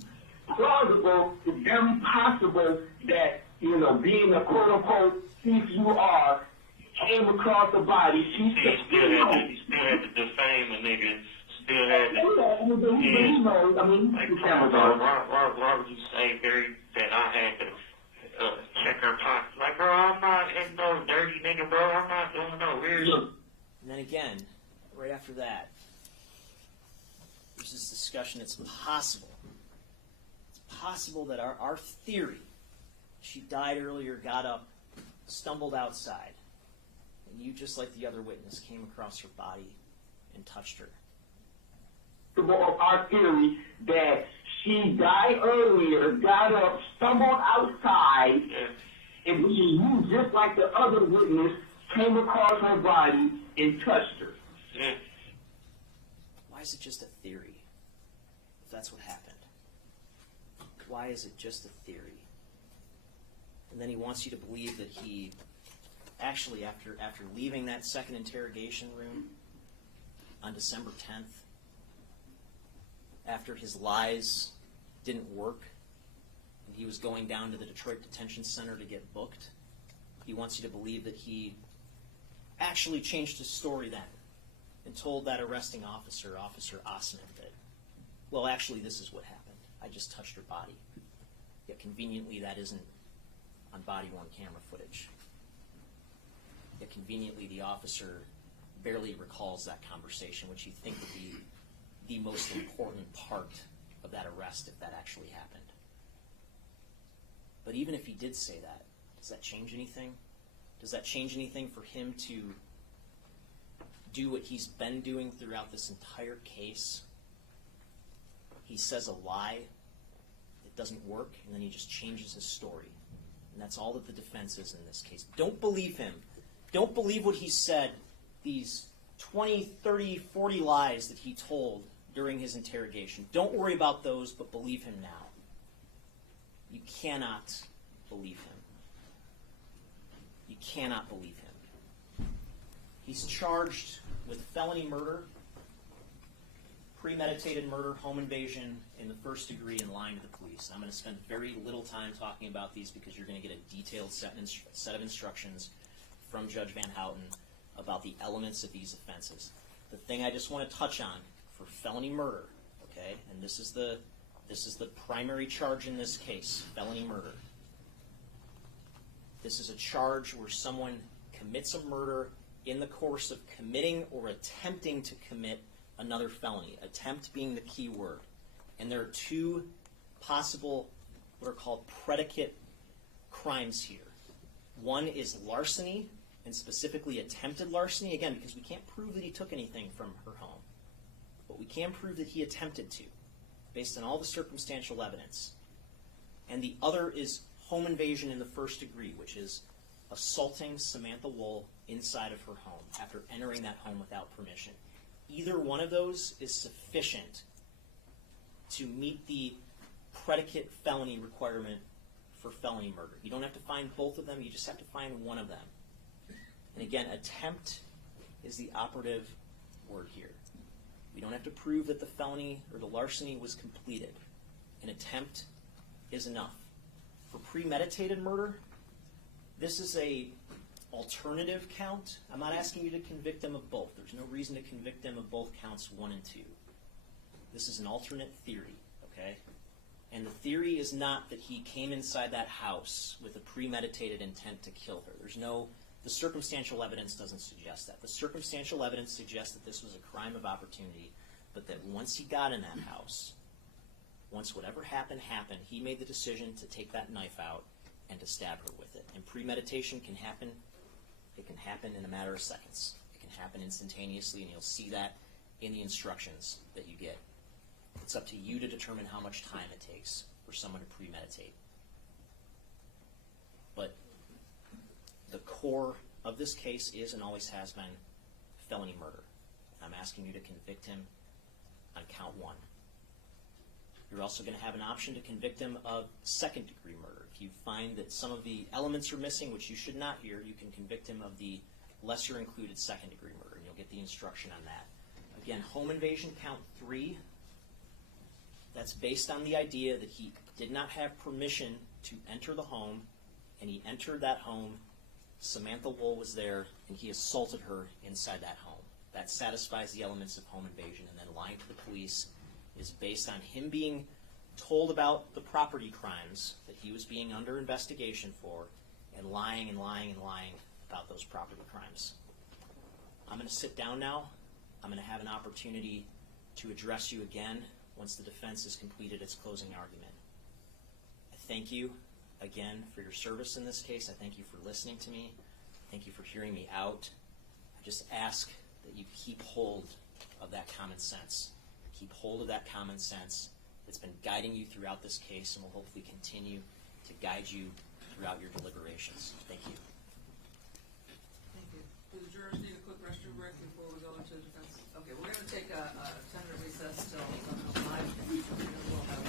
plausible, it's very possible that, being a quote-unquote thief you are, came across a body. She still had to defame a nigga. Still had to. Why would you say, Barry, that I had to check her pockets? Like, bro, I'm not in no dirty nigga, bro. I'm not doing no weird shit. And then again, right after that, there's this discussion. It's possible that our theory, she died earlier, got up, stumbled outside, and you, just like the other witness, came across her body and touched her. Our theory that she died earlier, got up, stumbled outside, and you, just like the other witness, came across her body and touched her. Yeah. Why is it just a theory? If that's what happened. Why is it just a theory? And then he wants you to believe that he actually, after leaving that second interrogation room on December 10th, after his lies didn't work, and he was going down to the Detroit Detention Center to get booked, he wants you to believe that he actually changed his story then and told that arresting officer, Officer Osmond, that, well, actually, this is what happened. I just touched her body. Yet conveniently, that isn't on body-worn camera footage. Yet conveniently, the officer barely recalls that conversation, which you think would be the most important part of that arrest if that actually happened. But even if he did say that, does that change anything? Does that change anything for him to do what he's been doing throughout this entire case? He says a lie, it doesn't work, and then he just changes his story. And that's all that the defense is in this case. Don't believe him. Don't believe what he said, these 20, 30, 40 lies that he told during his interrogation. Don't worry about those, but believe him now. You cannot believe him. You cannot believe him. He's charged with felony murder, premeditated murder, home invasion in the first degree, and lying to the police. I'm going to spend very little time talking about these because you're going to get a detailed set of instructions from Judge Van Houten about the elements of these offenses. The thing I just want to touch on for felony murder, okay, and this is the primary charge in this case, felony murder. This is a charge where someone commits a murder in the course of committing or attempting to commit another felony, attempt being the key word. And there are two possible, what are called predicate crimes here. One is larceny, and specifically attempted larceny, again, because we can't prove that he took anything from her home. But we can prove that he attempted to, based on all the circumstantial evidence. And the other is home invasion in the first degree, which is assaulting Samantha Woll inside of her home after entering that home without permission. Either one of those is sufficient to meet the predicate felony requirement for felony murder. You don't have to find both of them, you just have to find one of them. And again, attempt is the operative word here. We don't have to prove that the felony or the larceny was completed. An attempt is enough. For premeditated murder, This is a alternative count. I'm not asking you to convict him of both. There's no reason to convict him of both counts 1 and 2. This is an alternate theory, okay? And the theory is not that he came inside that house with a premeditated intent to kill her. The circumstantial evidence doesn't suggest that. The circumstantial evidence suggests that this was a crime of opportunity, but that once he got in that house, once whatever happened, he made the decision to take that knife out and to stab her with it. And premeditation can happen. It can happen in a matter of seconds. It can happen instantaneously, and you'll see that in the instructions that you get. It's up to you to determine how much time it takes for someone to premeditate. But the core of this case is and always has been felony murder. I'm asking you to convict him on count 1. You're also going to have an option to convict him of second-degree murder. If you find that some of the elements are missing, which you should not here, you can convict him of the lesser-included second-degree murder, and you'll get the instruction on that. Again, home invasion count 3, that's based on the idea that he did not have permission to enter the home, and he entered that home. Samantha Woll was there, and he assaulted her inside that home. That satisfies the elements of home invasion, and then lying to the police is based on him being told about the property crimes that he was being under investigation for, and lying about those property crimes. I'm going to sit down now. I'm going to have an opportunity to address you again once the defense has completed its closing argument. I thank you again for your service in this case. I thank you for listening to me. Thank you for hearing me out. I just ask that you keep hold of that common sense. Keep hold of that common sense that's been guiding you throughout this case and will hopefully continue to guide you throughout your deliberations. Thank you. Thank you. Do the jurors need a quick restroom break before we go into defense? Okay, we're going to take a 10-minute recess till 11:05. We'll have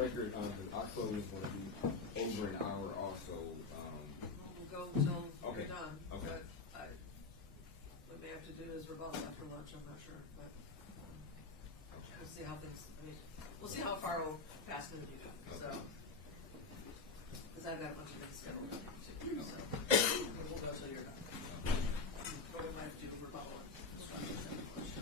record, our closing is going to be over an hour also. we'll go until Okay. you're done. Okay. But what we may have to do is rebuttal after lunch, I'm not sure, but we'll see how things, we'll see how far we'll pass the review, so. Because I've got a bunch of things scheduled too, so we'll go till you're done. But we might have to do rebuttal and instructions after lunch.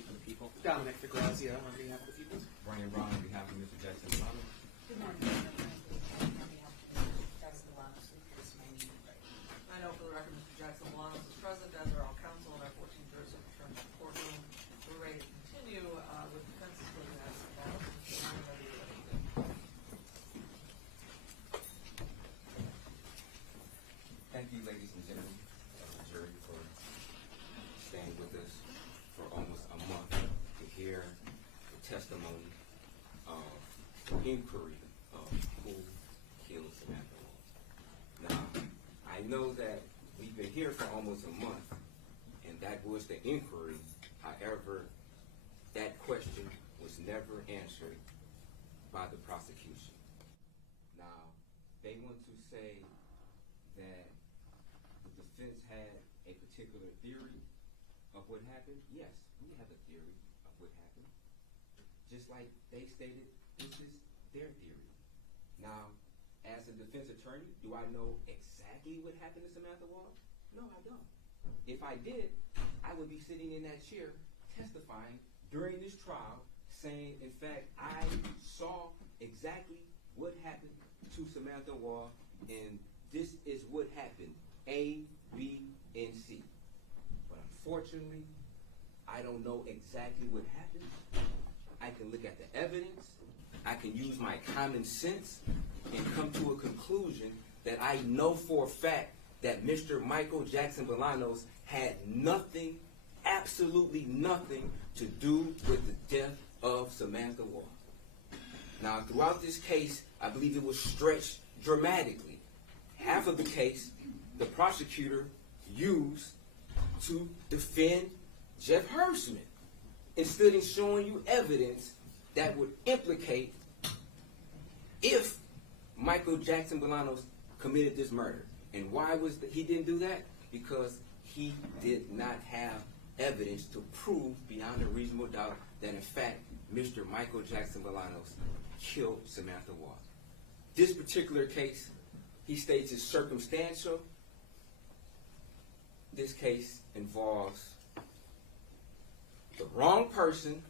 speak for the people. Dominic DeGrazia on behalf of the people. Brian Brown on behalf of Mr. Jackson-Bolanos. Good morning, on behalf of Jackson-Bolanos, we hear my name right. I know for the record, Mr. Jackson-Bolanos is present, as are all counsel in our 14th jurisdiction return to the courtroom. We're ready to continue with defense's closing argument. Thank you, ladies and gentlemen of the jury, for staying with us for almost a month to hear the testimony of the inquiry of who killed Samantha Woll. Now, I know that we've been here for almost a month, and that was the inquiry. However, that question was never answered by the prosecution. Now, they want to say that the defense had a particular theory of what happened. Yes, we have a theory of what happened. Just like they stated, this is their theory. Now, as a defense attorney, do I know exactly what happened to Samantha Woll? No, I don't. If I did, I would be sitting in that chair testifying during this trial saying, in fact, I saw exactly what happened to Samantha Woll, and this is what happened, A, B, and C. But unfortunately, I don't know exactly what happened. I can look at the evidence. I can use my common sense and come to a conclusion that I know for a fact that Mr. Michael Jackson-Bolanos had nothing, absolutely nothing, to do with the death of Samantha Woll. Now, throughout this case, I believe it was stretched dramatically. Half of the case, the prosecutor used to defend Jeff Hersman, instead of showing you evidence that would implicate if Michael Jackson-Bolanos committed this murder. And why was he didn't do that? Because he did not have evidence to prove beyond a reasonable doubt that, in fact, Mr. Michael Jackson-Bolanos killed Samantha Woll. This particular case, he states, is circumstantial. This case involves the wrong person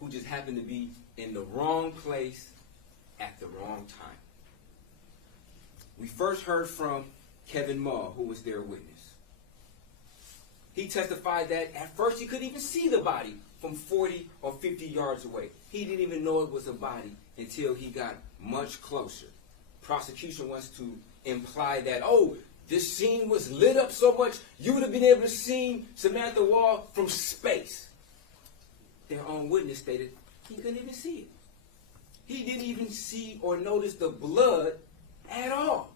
who just happened to be in the wrong place at the wrong time. We first heard from Kevin Mull, who was their witness. He testified that at first he couldn't even see the body from 40 or 50 yards away. He didn't even know it was a body until he got much closer. Prosecution wants to imply that, oh, this scene was lit up so much you would have been able to see Samantha Woll from space. Their own witness stated he couldn't even see it. He didn't even see or notice the blood at all.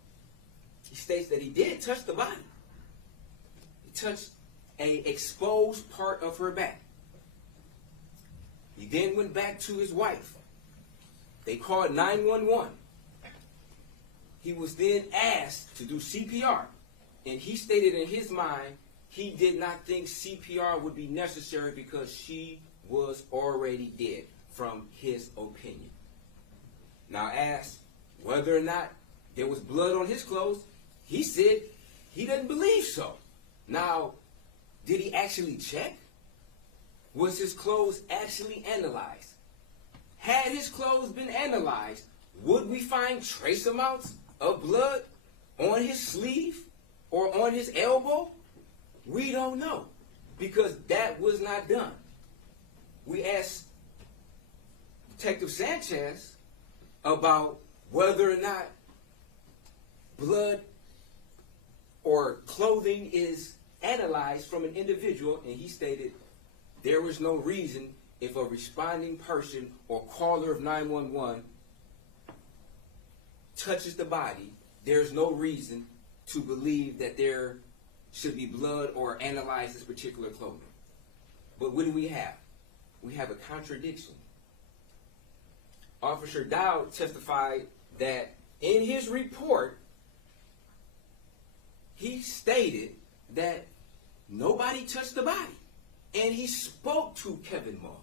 He states that he did touch the body. He touched an exposed part of her back. He then went back to his wife. They called 911. He was then asked to do CPR, and he stated in his mind he did not think CPR would be necessary because she was already dead, from his opinion. Now, asked whether or not there was blood on his clothes, he said he doesn't believe so. Now, did he actually check? Was his clothes actually analyzed? Had his clothes been analyzed, would we find trace amounts of blood on his sleeve or on his elbow? We don't know, because that was not done. We asked Detective Sanchez about whether or not blood or clothing is analyzed from an individual, and he stated there was no reason, if a responding person or caller of 911 touches the body, there's no reason to believe that there should be blood or analyze this particular clothing. But what do we have? We have a contradiction. Officer Dowd testified that in his report, he stated that nobody touched the body. And he spoke to Kevin Mull.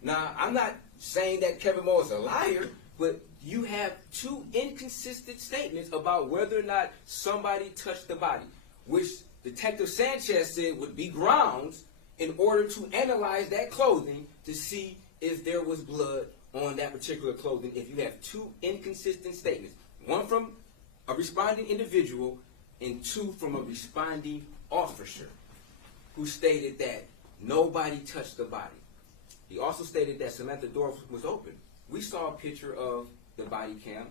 Now, I'm not saying that Kevin Mull is a liar, but you have two inconsistent statements about whether or not somebody touched the body, which Detective Sanchez said would be grounds in order to analyze that clothing to see if there was blood on that particular clothing. If you have two inconsistent statements, one from a responding individual and two from a responding officer who stated that nobody touched the body. He also stated that Samantha's door was open. We saw a picture of the body cam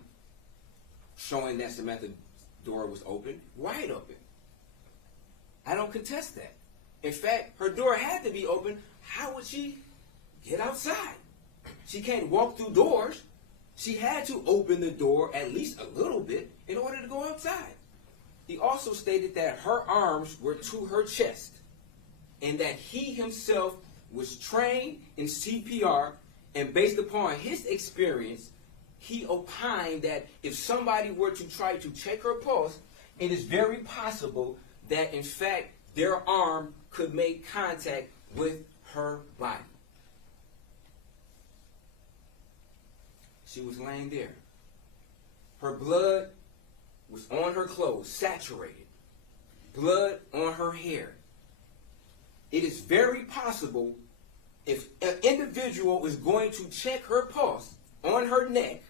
showing that Samantha's door was open, wide open. I don't contest that. In fact, her door had to be open. How would she get outside? She can't walk through doors. She had to open the door at least a little bit in order to go outside. He also stated that her arms were to her chest and that he himself was trained in CPR, and based upon his experience, he opined that if somebody were to try to check her pulse, it is very possible that in fact their arm could make contact with her body. She was laying there. Her blood was on her clothes, saturated. Blood on her hair. It is very possible if an individual is going to check her pulse on her neck,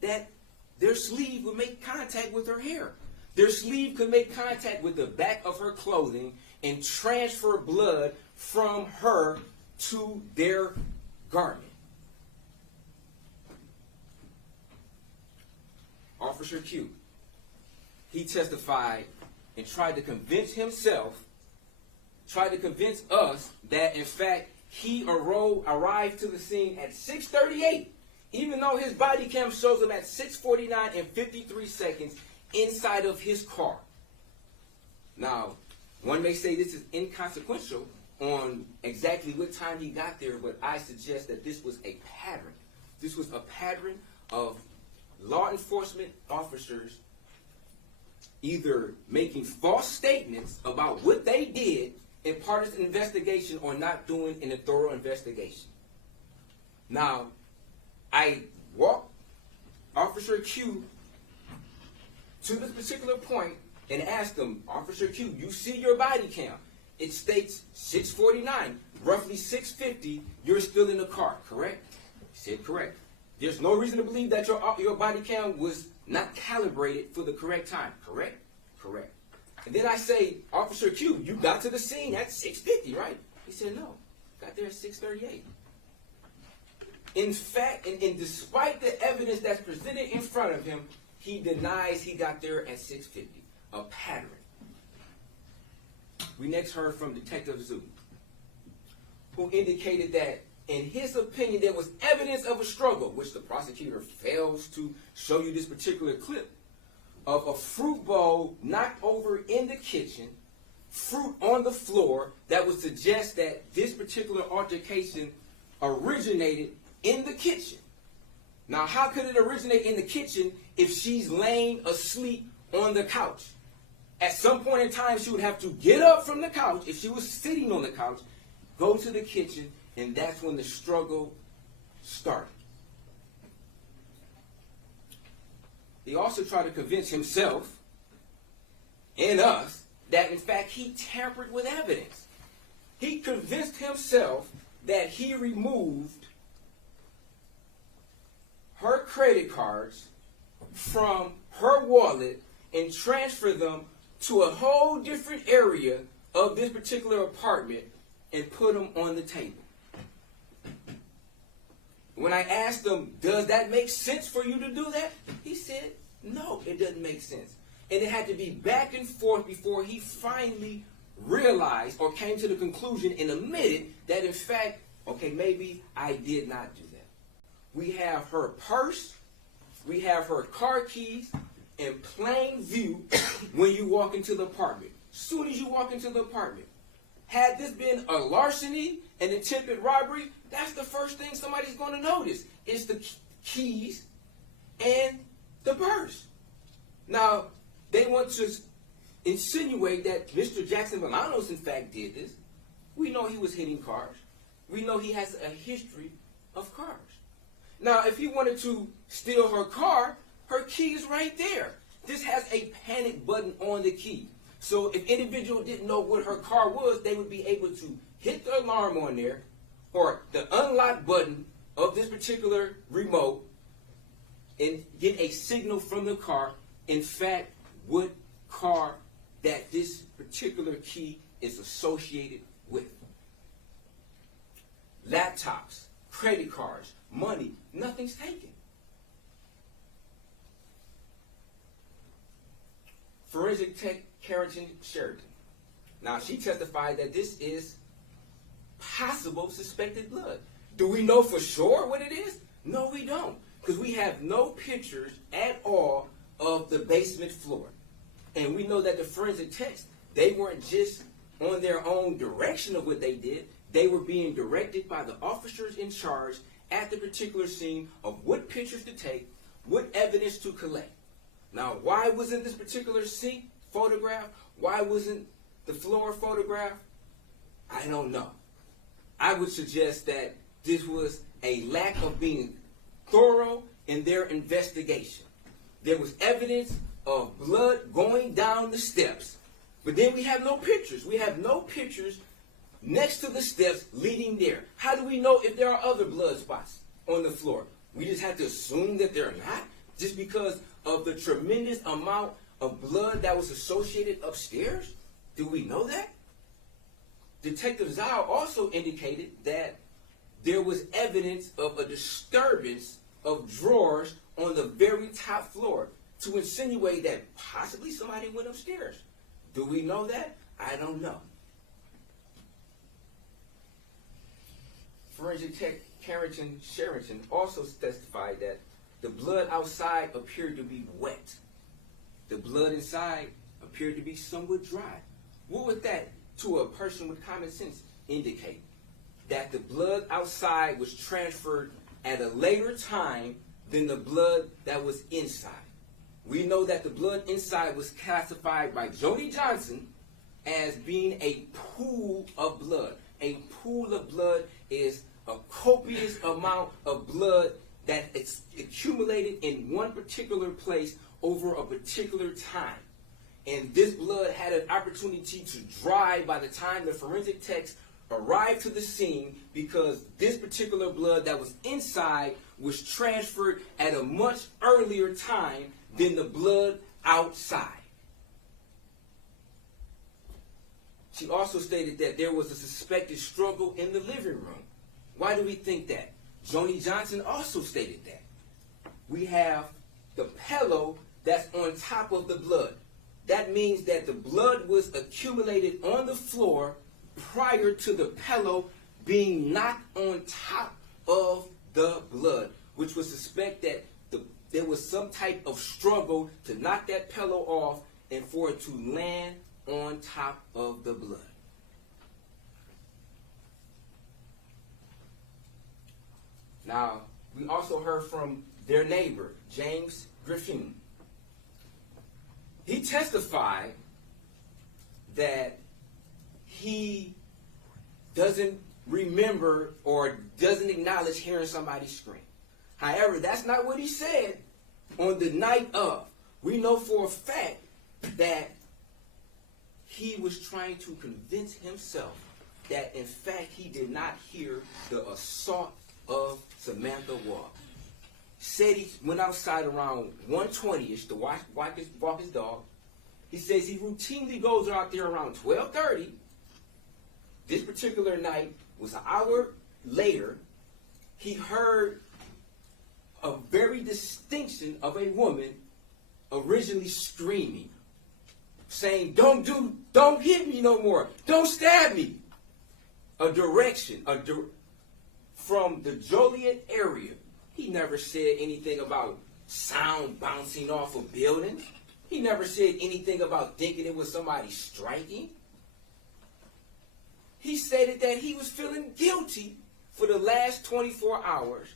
that their sleeve would make contact with her hair. Their sleeve could make contact with the back of her clothing and transfer blood from her to their garment. Officer Q, he testified and tried to convince us that in fact he arrived to the scene at 6:38, even though his body cam shows him at 6:49 and 53 seconds inside of his car. Now, one may say this is inconsequential on exactly what time he got there, but I suggest that this was a pattern. This was a pattern of law enforcement officers either making false statements about what they did in part of an investigation or not doing in a thorough investigation. Now, I walked Officer Q to this particular point and asked him, Officer Q, you see your body cam. It states 6:49, roughly 6:50, you're still in the car, correct? He said, correct. There's no reason to believe that your body cam was not calibrated for the correct time, correct? Correct. And then I say, Officer Q, you got to the scene at 6:50, right? He said, no, got there at 6:38. In fact, and despite the evidence that's presented in front of him, he denies he got there at 6:50, a pattern. We next heard from Detective Zhu, who indicated that in his opinion there was evidence of a struggle, which the prosecutor fails to show you this particular clip, of a fruit bowl knocked over in the kitchen, fruit on the floor, that would suggest that this particular altercation originated in the kitchen. Now, how could it originate in the kitchen if she's laying asleep on the couch? At some point in time, she would have to get up from the couch, if she was sitting on the couch, go to the kitchen, and that's when the struggle started. He also tried to convince himself and us that, in fact, he tampered with evidence. He convinced himself that he removed her credit cards from her wallet and transferred them to a whole different area of this particular apartment and put them on the table. When I asked him, does that make sense for you to do that? He said, no, it doesn't make sense. And it had to be back and forth before he finally realized or came to the conclusion and admitted that, in fact, okay, maybe I did not do that. We have her purse, we have her car keys in plain view when you walk into the apartment. Soon as you walk into the apartment. Had this been a larceny, an attempted robbery, that's the first thing somebody's going to notice. It's the keys and the purse. Now, they want to insinuate that Mr. Jackson-Bolanos, in fact, did this. We know he was hitting cars. We know he has a history of cars. Now, if he wanted to steal her car, her key is right there. This has a panic button on the key. So if individual didn't know what her car was, they would be able to hit the alarm on there or the unlock button of this particular remote and get a signal from the car, in fact, what car that this particular key is associated with. Laptops, credit cards, money, nothing's taken. Forensic Tech Carrington Sheridan. Now, she testified that this is possible suspected blood. Do we know for sure what it is? No, we don't, because we have no pictures at all of the basement floor. And we know that the forensic techs, they weren't just on their own direction of what they did. They were being directed by the officers in charge at the particular scene of what pictures to take, what evidence to collect. Now, why wasn't this particular seat photographed? Why wasn't the floor photographed? I don't know. I would suggest that this was a lack of being thorough in their investigation. There was evidence of blood going down the steps, but then we have no pictures. We have no pictures next to the steps leading there. How do we know if there are other blood spots on the floor? We just have to assume that they're not, just because of the tremendous amount of blood that was associated upstairs? Do we know that? Detective Zhao also indicated that there was evidence of a disturbance of drawers on the very top floor to insinuate that possibly somebody went upstairs. Do we know that? I don't know. Forensic Tech Carrington Sheridan also testified that the blood outside appeared to be wet. The blood inside appeared to be somewhat dry. What would that, to a person with common sense, indicate? That the blood outside was transferred at a later time than the blood that was inside. We know that the blood inside was classified by Jody Johnson as being a pool of blood. A pool of blood is a copious amount of blood that is accumulated in one particular place over a particular time. And this blood had an opportunity to dry by the time the forensic techs arrived to the scene, because this particular blood that was inside was transferred at a much earlier time than the blood outside. She also stated that there was a suspected struggle in the living room. Why do we think that? Joni Johnson also stated that. We have the pillow that's on top of the blood. That means that the blood was accumulated on the floor prior to the pillow being knocked on top of the blood, which would suspect that there was some type of struggle to knock that pillow off and for it to land on top of the blood. Now, we also heard from their neighbor, James Griffin. He testified that he doesn't remember or doesn't acknowledge hearing somebody scream. However, that's not what he said on the night of. We know for a fact that he was trying to convince himself that, in fact, he did not hear the assault of Samantha Woll. Said he went outside around 1:20ish to walk his dog. He says he routinely goes out there around 12:30. This particular night was an hour later. He heard a very distinction of a woman originally screaming, saying, don't hit me no more. Don't stab me. A direction from the Joliet area. He never said anything about sound bouncing off a building. He never said anything about thinking it was somebody striking. He stated that he was feeling guilty for the last 24 hours,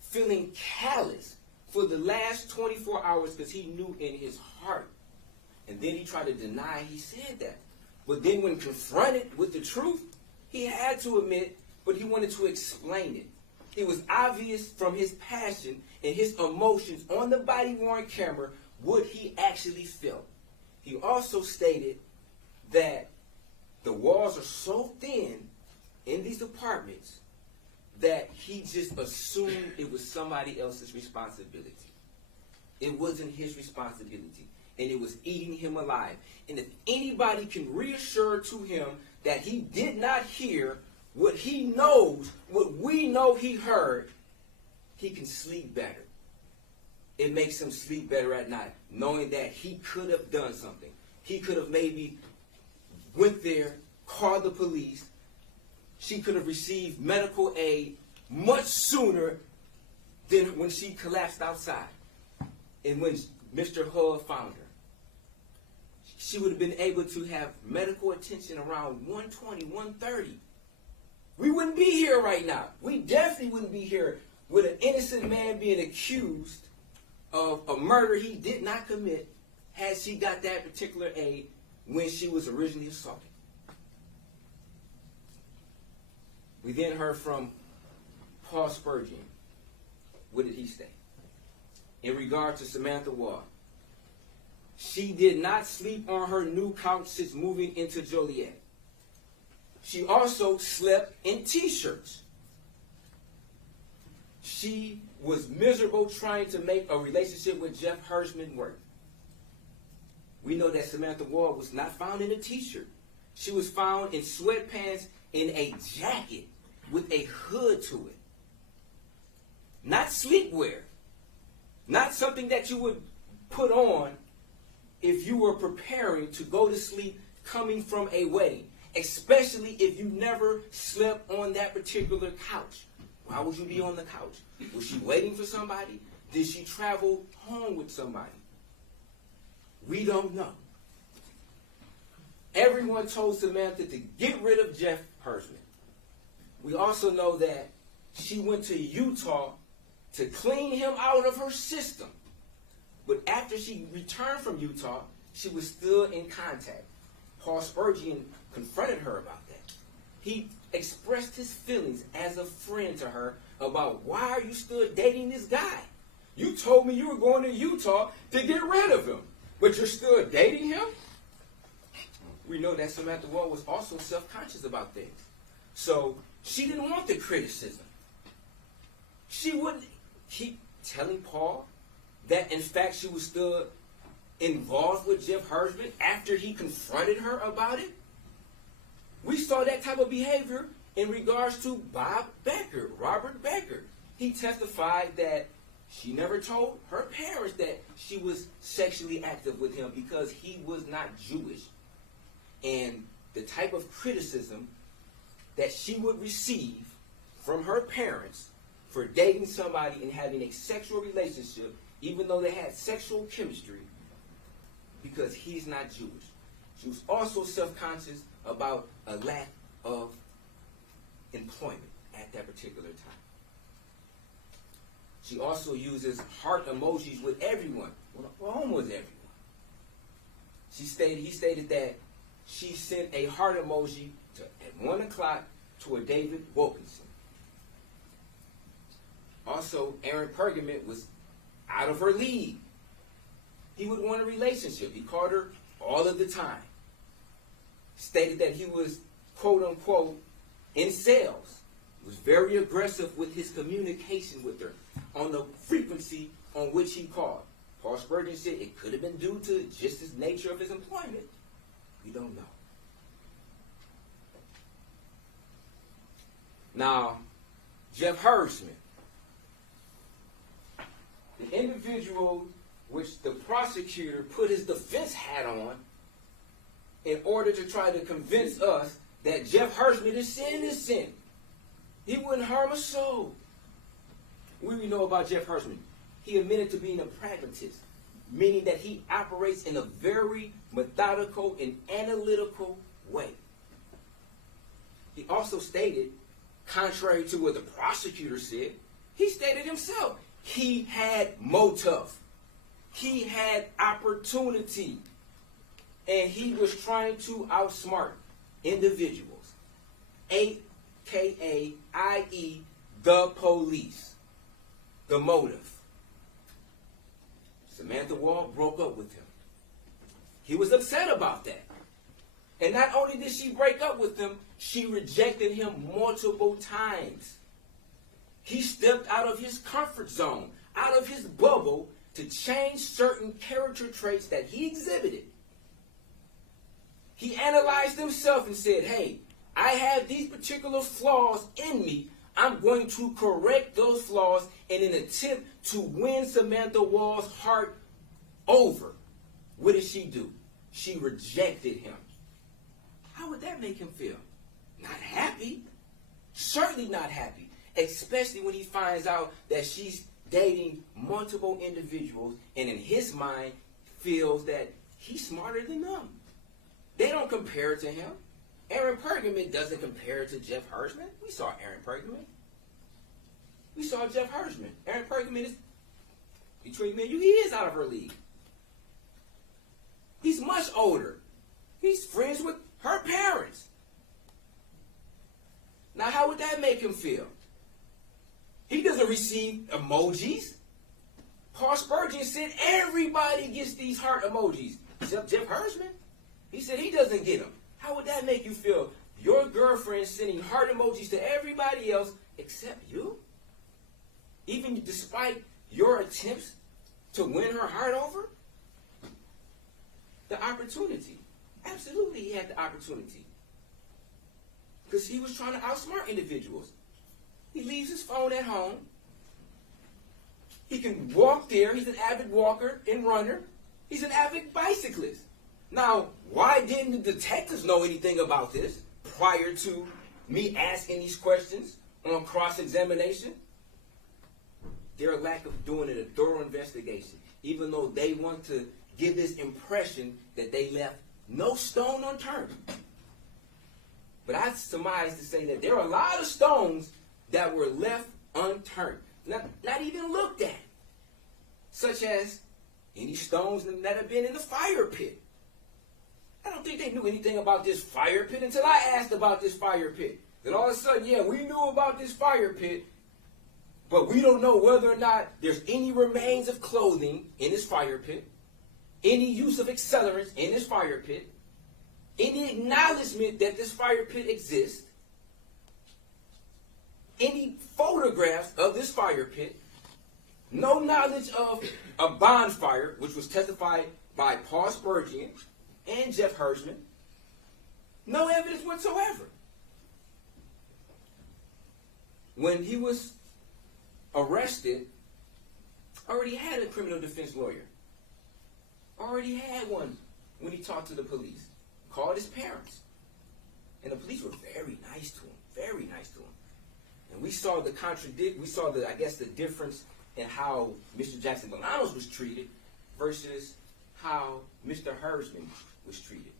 feeling callous for the last 24 hours because he knew in his heart. And then he tried to deny he said that. But then when confronted with the truth, he had to admit, but he wanted to explain it. It was obvious from his passion and his emotions on the body-worn camera what he actually felt. He also stated that the walls are so thin in these apartments that he just assumed it was somebody else's responsibility. It wasn't his responsibility, and it was eating him alive. And if anybody can reassure to him that he did not hear what he knows, what we know he heard, he can sleep better. It makes him sleep better at night, knowing that he could have done something. He could have maybe went there, called the police. She could have received medical aid much sooner than when she collapsed outside and when Mr. Hull found her. She would have been able to have medical attention around 1:20, 1:30. We wouldn't be here right now. We definitely wouldn't be here with an innocent man being accused of a murder he did not commit had she got that particular aid when she was originally assaulted. We then heard from Paul Spurgeon. What did he say? In regard to Samantha Woll, she did not sleep on her new couch since moving into Joliet. She also slept in T-shirts. She was miserable trying to make a relationship with Jeff Hersman work. We know that Samantha Woll was not found in a T-shirt. She was found in sweatpants in a jacket with a hood to it. Not sleepwear. Not something that you would put on if you were preparing to go to sleep coming from a wedding, especially if you never slept on that particular couch. Why would you be on the couch? Was she waiting for somebody? Did she travel home with somebody? We don't know. Everyone told Samantha to get rid of Jeff Hersman. We also know that she went to Utah to clean him out of her system. But after she returned from Utah, she was still in contact. Paul Spurgeon confronted her about that. He expressed his feelings as a friend to her about, why are you still dating this guy? You told me you were going to Utah to get rid of him, but you're still dating him? We know that Samantha Woll was also self-conscious about things. So she didn't want the criticism. She wouldn't keep telling Paul that, in fact, she was still involved with Jeff Hersman after he confronted her about it. We saw that type of behavior in regards to Robert Becker. He testified that she never told her parents that she was sexually active with him because he was not Jewish. And the type of criticism that she would receive from her parents for dating somebody and having a sexual relationship, even though they had sexual chemistry, because he's not Jewish. She was also self-conscious about a lack of employment at that particular time. She also uses heart emojis with everyone, well, almost everyone. He stated that she sent a heart emoji at 1 o'clock to a David Wilkinson. Also, Aaron Pergament was out of her league. He would want a relationship. He called her all of the time. Stated that he was, quote unquote, in sales. He was very aggressive with his communication with her on the frequency on which he called. Paul Spurgeon said it could have been due to just the nature of his employment. We don't know. Now, Jeff Hersman, the individual which the prosecutor put his defense hat on in order to try to convince us that Jeff Hersman is innocent. He wouldn't harm a soul. What do we know about Jeff Hersman? He admitted to being a pragmatist, meaning that he operates in a very methodical and analytical way. He also stated, contrary to what the prosecutor said, he stated himself, he had motive. He had opportunity. And he was trying to outsmart individuals, a.k.a. i.e. the police. The motive. Samantha Woll broke up with him. He was upset about that. And not only did she break up with him, she rejected him multiple times. He stepped out of his comfort zone, out of his bubble, to change certain character traits that he exhibited. He analyzed himself and said, hey, I have these particular flaws in me. I'm going to correct those flaws in an attempt to win Samantha Woll's heart over. What did she do? She rejected him. How would that make him feel? Not happy. Certainly not happy. Especially when he finds out that she's dating multiple individuals and in his mind feels that he's smarter than them. They don't compare to him. Aaron Pergamon doesn't compare to Jeff Hirschman. We saw Aaron Pergamon. We saw Jeff Hirschman. Aaron Pergamon is, between me and you, he is out of her league. He's much older. He's friends with her parents. Now, how would that make him feel? He doesn't receive emojis. Paul Spurgeon said everybody gets these heart emojis, except Jeff Hirschman. He said he doesn't get them. How would that make you feel? Your girlfriend sending heart emojis to everybody else except you? Even despite your attempts to win her heart over? The opportunity. Absolutely, he had the opportunity. Because he was trying to outsmart individuals. He leaves his phone at home. He can walk there. He's an avid walker and runner. He's an avid bicyclist. Now, why didn't the detectives know anything about this prior to me asking these questions on cross-examination? Their lack of doing a thorough investigation, even though they want to give this impression that they left no stone unturned. But I surmise to say that there are a lot of stones that were left unturned, not even looked at, such as any stones that have been in the fire pit. I don't think they knew anything about this fire pit until I asked about this fire pit. Then all of a sudden, yeah, we knew about this fire pit, but we don't know whether or not there's any remains of clothing in this fire pit, any use of accelerants in this fire pit, any acknowledgement that this fire pit exists, any photographs of this fire pit, no knowledge of a bonfire, which was testified by Paul Spurgeon and Jeff Hirschman, no evidence whatsoever. When he was arrested, already had a criminal defense lawyer. Already had one when he talked to the police. Called his parents. And the police were very nice to him. Very nice to him. And we saw the the difference in how Mr. Jackson-Bolanos was treated versus how Mr. Hirschman was treated.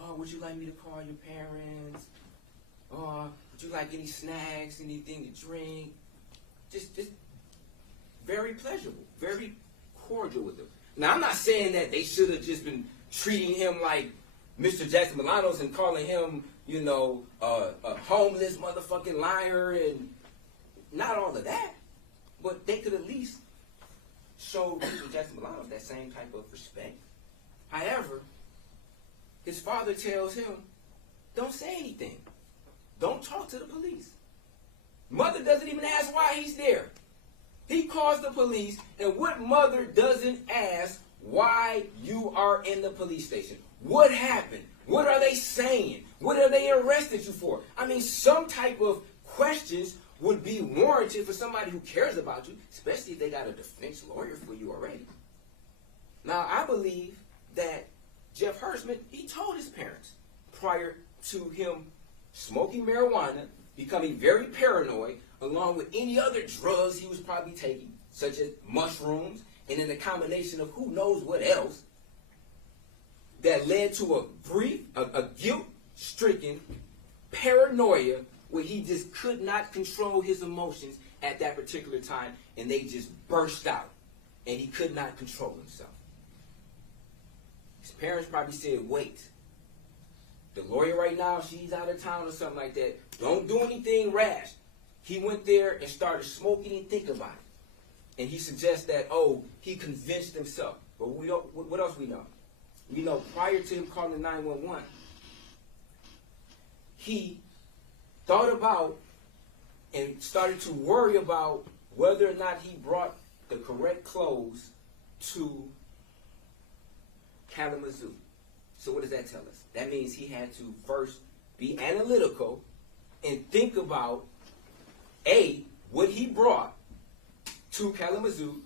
Oh, would you like me to call your parents? Oh, would you like any snacks, anything to drink? Just very pleasurable, very cordial with them. Now, I'm not saying that they should have just been treating him like Mr. Jackson-Bolanos and calling him, a homeless motherfucking liar and not all of that. But they could at least show Mr. Jackson-Bolanos that same type of respect. However, his father tells him, don't say anything. Don't talk to the police. Mother doesn't even ask why he's there. He calls the police, and what mother doesn't ask why you are in the police station? What happened? What are they saying? What are they arrested you for? I mean, some type of questions would be warranted for somebody who cares about you, especially if they got a defense lawyer for you already. Now, I believe that Jeff Hirschman, he told his parents prior to him smoking marijuana, becoming very paranoid, along with any other drugs he was probably taking, such as mushrooms, and then a combination of who knows what else, that led to a guilt-stricken paranoia where he just could not control his emotions at that particular time, and they just burst out, and he could not control himself. His parents probably said, wait, the lawyer right now, she's out of town or something like that. Don't do anything rash. He went there and started smoking and think about it. And he suggests that, he convinced himself. But what else we know? We know prior to him calling 911, he thought about and started to worry about whether or not he brought the correct clothes to Kalamazoo. So what does that tell us? That means he had to first be analytical and think about, A, what he brought to Kalamazoo,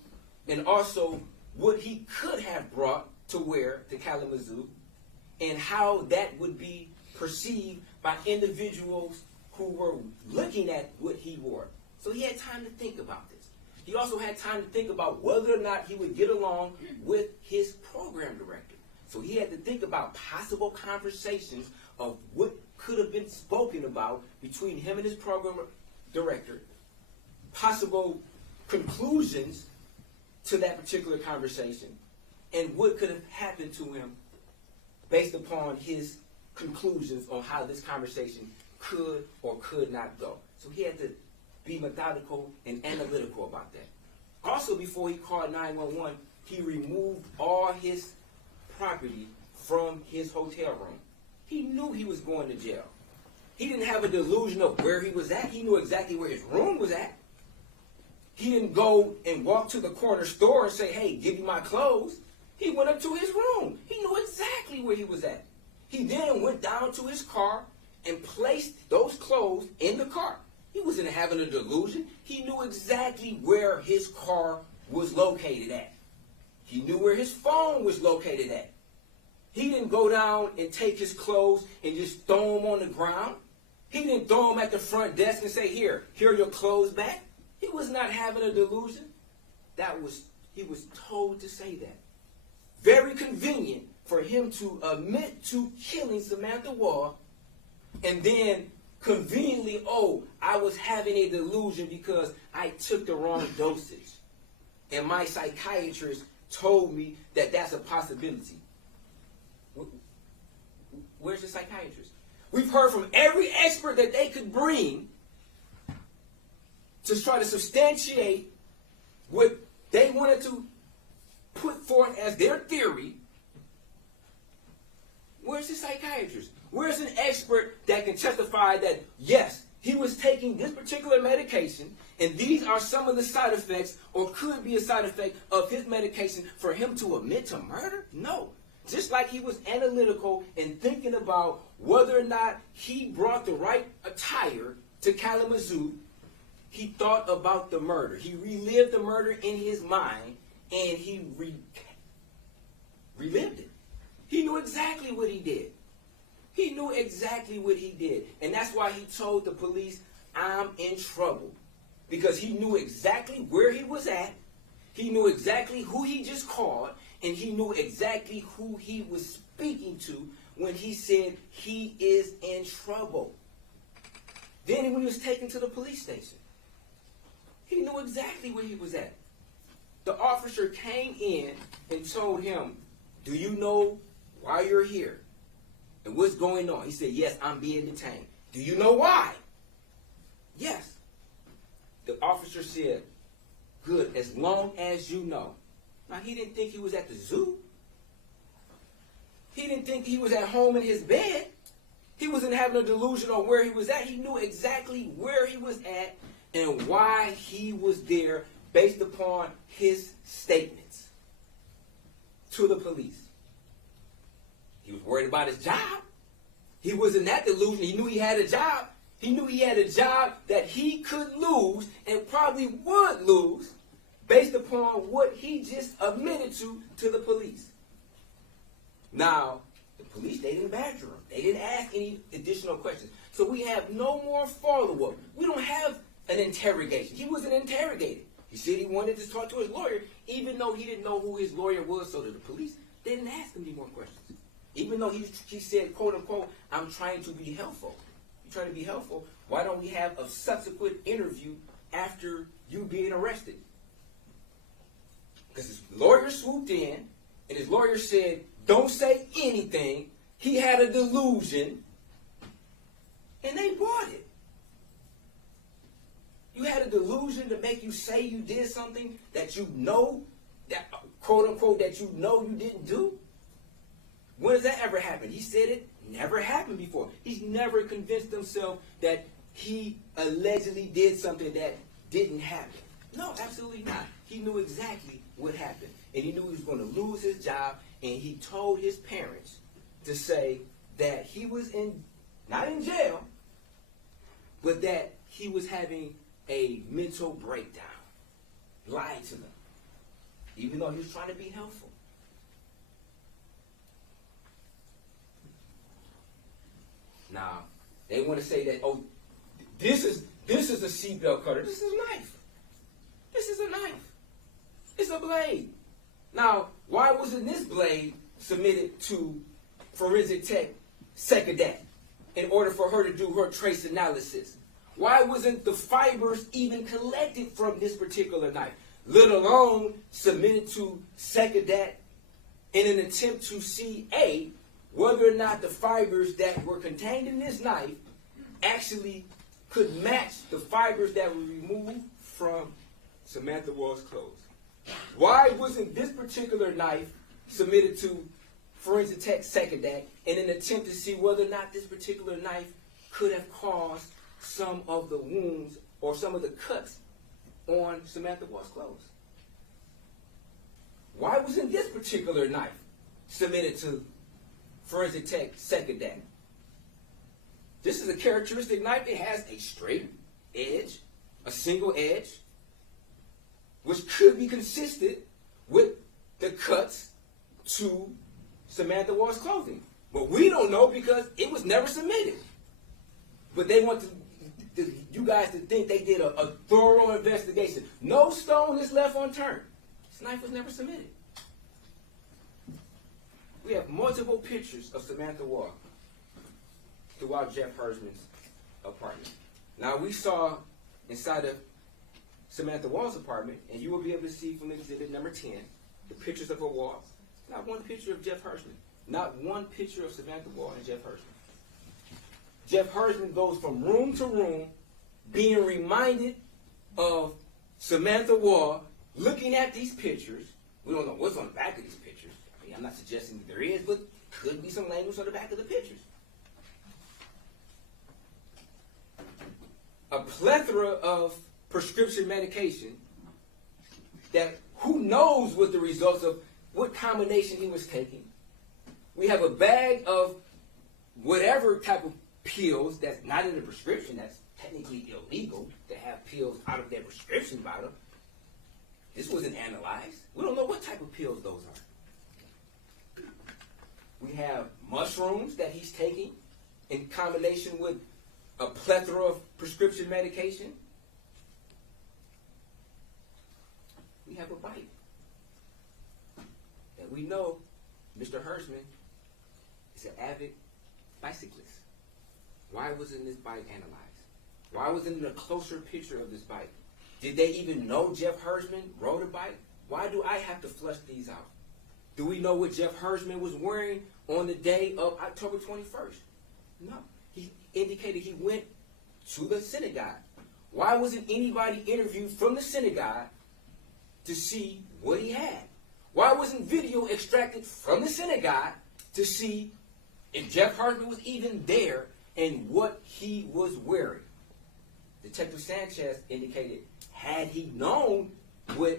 and also what he could have brought to wear to Kalamazoo, and how that would be perceived by individuals who were looking at what he wore. So he had time to think about this. He also had time to think about whether or not he would get along with his program director. So he had to think about possible conversations of what could have been spoken about between him and his program director, possible conclusions to that particular conversation, and what could have happened to him based upon his conclusions on how this conversation could or could not go. So he had to be methodical and analytical about that. Also, before he called 911, he removed all his property from his hotel room. He knew he was going to jail. He didn't have a delusion of where he was at. He knew exactly where his room was at. He didn't go and walk to the corner store and say, hey, give me my clothes. He went up to his room. He knew exactly where he was at. He then went down to his car and placed those clothes in the car. He wasn't having a delusion. He knew exactly where his car was located at. He knew where his phone was located at. He didn't go down and take his clothes and just throw them on the ground. He didn't throw them at the front desk and say, here are your clothes back. He was not having a delusion. He was told to say that. Very convenient for him to admit to killing Samantha Woll, and then conveniently, I was having a delusion because I took the wrong dosage. And my psychiatrist told me that that's a possibility. Where's the psychiatrist? We've heard from every expert that they could bring to try to substantiate what they wanted to put forth as their theory. Where's the psychiatrist? Where's an expert that can testify that, yes, he was taking this particular medication, and these are some of the side effects, or could be a side effect of his medication for him to admit to murder? No. Just like he was analytical and thinking about whether or not he brought the right attire to Kalamazoo, he thought about the murder. He relived the murder in his mind, and he relived it. He knew exactly what he did. He knew exactly what he did. And that's why he told the police, I'm in trouble. Because he knew exactly where he was at. He knew exactly who he just called. And he knew exactly who he was speaking to when he said he is in trouble. Then when he was taken to the police station, he knew exactly where he was at. The officer came in and told him, do you know why you're here? And what's going on? He said, yes, I'm being detained. Do you know why? Yes. The officer said, good, as long as you know. Now, he didn't think he was at the zoo. He didn't think he was at home in his bed. He wasn't having a delusion on where he was at. He knew exactly where he was at and why he was there based upon his statements to the police. He was worried about his job. He was in that delusion. He knew he had a job. He knew he had a job that he could lose and probably would lose based upon what he just admitted to the police. Now, the police, they didn't badger him. They didn't ask any additional questions. So we have no more follow-up. We don't have an interrogation. He wasn't interrogated. He said he wanted to talk to his lawyer, even though he didn't know who his lawyer was, so that the police didn't ask him any more questions. Even though he said, quote unquote, I'm trying to be helpful. You're trying to be helpful. Why don't we have a subsequent interview after you being arrested? Because his lawyer swooped in, and his lawyer said, don't say anything. He had a delusion, and they bought it. You had a delusion to make you say you did something that you know, that quote unquote, that you know you didn't do? When has that ever happened? He said it never happened before. He's never convinced himself that he allegedly did something that didn't happen. No, absolutely not. He knew exactly what happened. And he knew he was going to lose his job. And he told his parents to say that he was not in jail, but that he was having a mental breakdown. Lied to them, even though he was trying to be helpful. Now, they want to say that, oh, this is a seatbelt cutter. This is a knife. This is a knife. It's a blade. Now, why wasn't this blade submitted to forensic tech Secadat in order for her to do her trace analysis? Why wasn't the fibers even collected from this particular knife, let alone submitted to Secadat in an attempt to see, A, whether or not the fibers that were contained in this knife actually could match the fibers that were removed from Samantha Woll's clothes? Why wasn't this particular knife submitted to forensic tech Secadat in an attempt to see whether or not this particular knife could have caused some of the wounds or some of the cuts on Samantha Woll's clothes? Why wasn't this particular knife submitted to forensic tech Secadat? This is a characteristic knife. It has a straight edge, a single edge, which could be consistent with the cuts to Samantha Woll's clothing. But we don't know because it was never submitted. But they want you guys to think they did a thorough investigation. No stone is left unturned. This knife was never submitted. We have multiple pictures of Samantha Woll throughout Jeff Hersman's apartment. Now, we saw inside of Samantha Woll's apartment, and you will be able to see from exhibit number 10, the pictures of her walls. Not one picture of Jeff Hersman. Not one picture of Samantha Woll and Jeff Hersman. Jeff Hersman goes from room to room being reminded of Samantha Woll, looking at these pictures. We don't know what's on the back of these pictures. I mean, I'm not suggesting that there is, but could be some language on the back of the pictures. A plethora of prescription medication that who knows what the results of what combination he was taking. We have a bag of whatever type of pills that's not in the prescription, that's technically illegal to have pills out of their prescription bottle. This wasn't analyzed. We don't know what type of pills those are. We have mushrooms that he's taking in combination with a plethora of prescription medication. We have a bike that we know Mr. Hersman is an avid bicyclist. Why wasn't this bike analyzed? Why wasn't it a closer picture of this bike? Did they even know Jeff Hersman rode a bike? Why do I have to flush these out? Do we know what Jeff Hersman was wearing on the day of October 21st? No. He indicated he went to the synagogue. Why wasn't anybody interviewed from the synagogue to see what he had? Why wasn't video extracted from the synagogue to see if Jeff Hersman was even there and what he was wearing? Detective Sanchez indicated, had he known what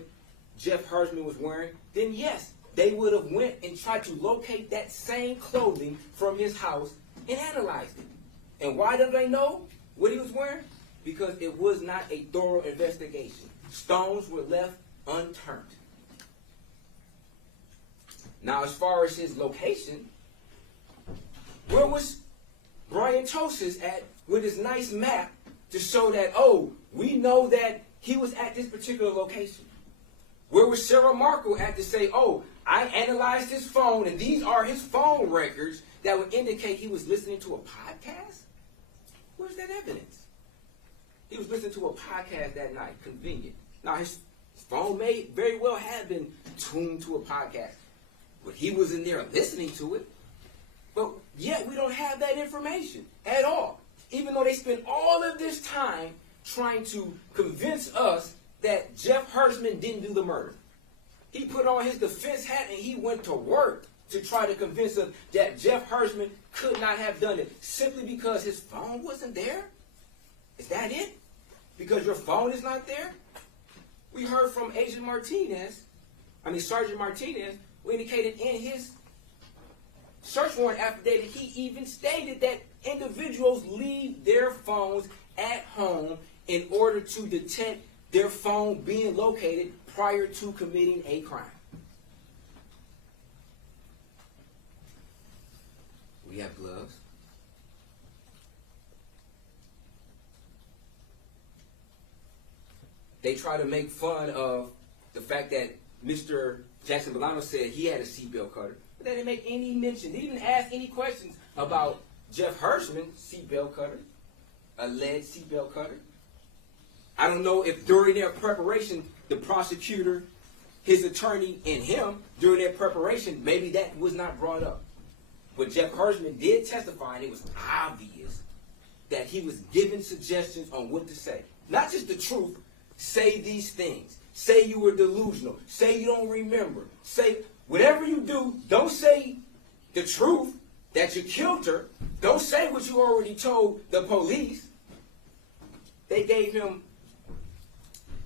Jeff Hersman was wearing, then yes, they would have went and tried to locate that same clothing from his house and analyzed it. And why did they know what he was wearing? Because it was not a thorough investigation. Stones were left unturned. Now, as far as his location, where was Brian Tosis at with his nice map to show that, oh, we know that he was at this particular location? Where was Sarah Markle at to say, oh, I analyzed his phone and these are his phone records that would indicate he was listening to a podcast? Where's that evidence? He was listening to a podcast that night. Convenient. Now, his phone may very well have been tuned to a podcast, but he was in there listening to it. But yet we don't have that information at all. Even though they spent all of this time trying to convince us that Jeff Hersman didn't do the murder. He put on his defense hat and he went to work to try to convince us that Jeff Hirschman could not have done it simply because his phone wasn't there? Is that it? Because your phone is not there? We heard from Sergeant Martinez, who indicated in his search warrant affidavit, he even stated that individuals leave their phones at home in order to detect their phone being located prior to committing a crime. We have gloves. They try to make fun of the fact that Mr. Jackson-Bolanos said he had a seatbelt cutter, but they didn't make any mention. They didn't ask any questions about Jeff Hirschman's seatbelt cutter, alleged seatbelt cutter. I don't know if during their preparation, the prosecutor, his attorney, and him, during their preparation, maybe that was not brought up. But Jeff Hirschman did testify, and it was obvious that he was giving suggestions on what to say. Not just the truth. Say these things. Say you were delusional. Say you don't remember. Say whatever you do, don't say the truth that you killed her. Don't say what you already told the police. They gave him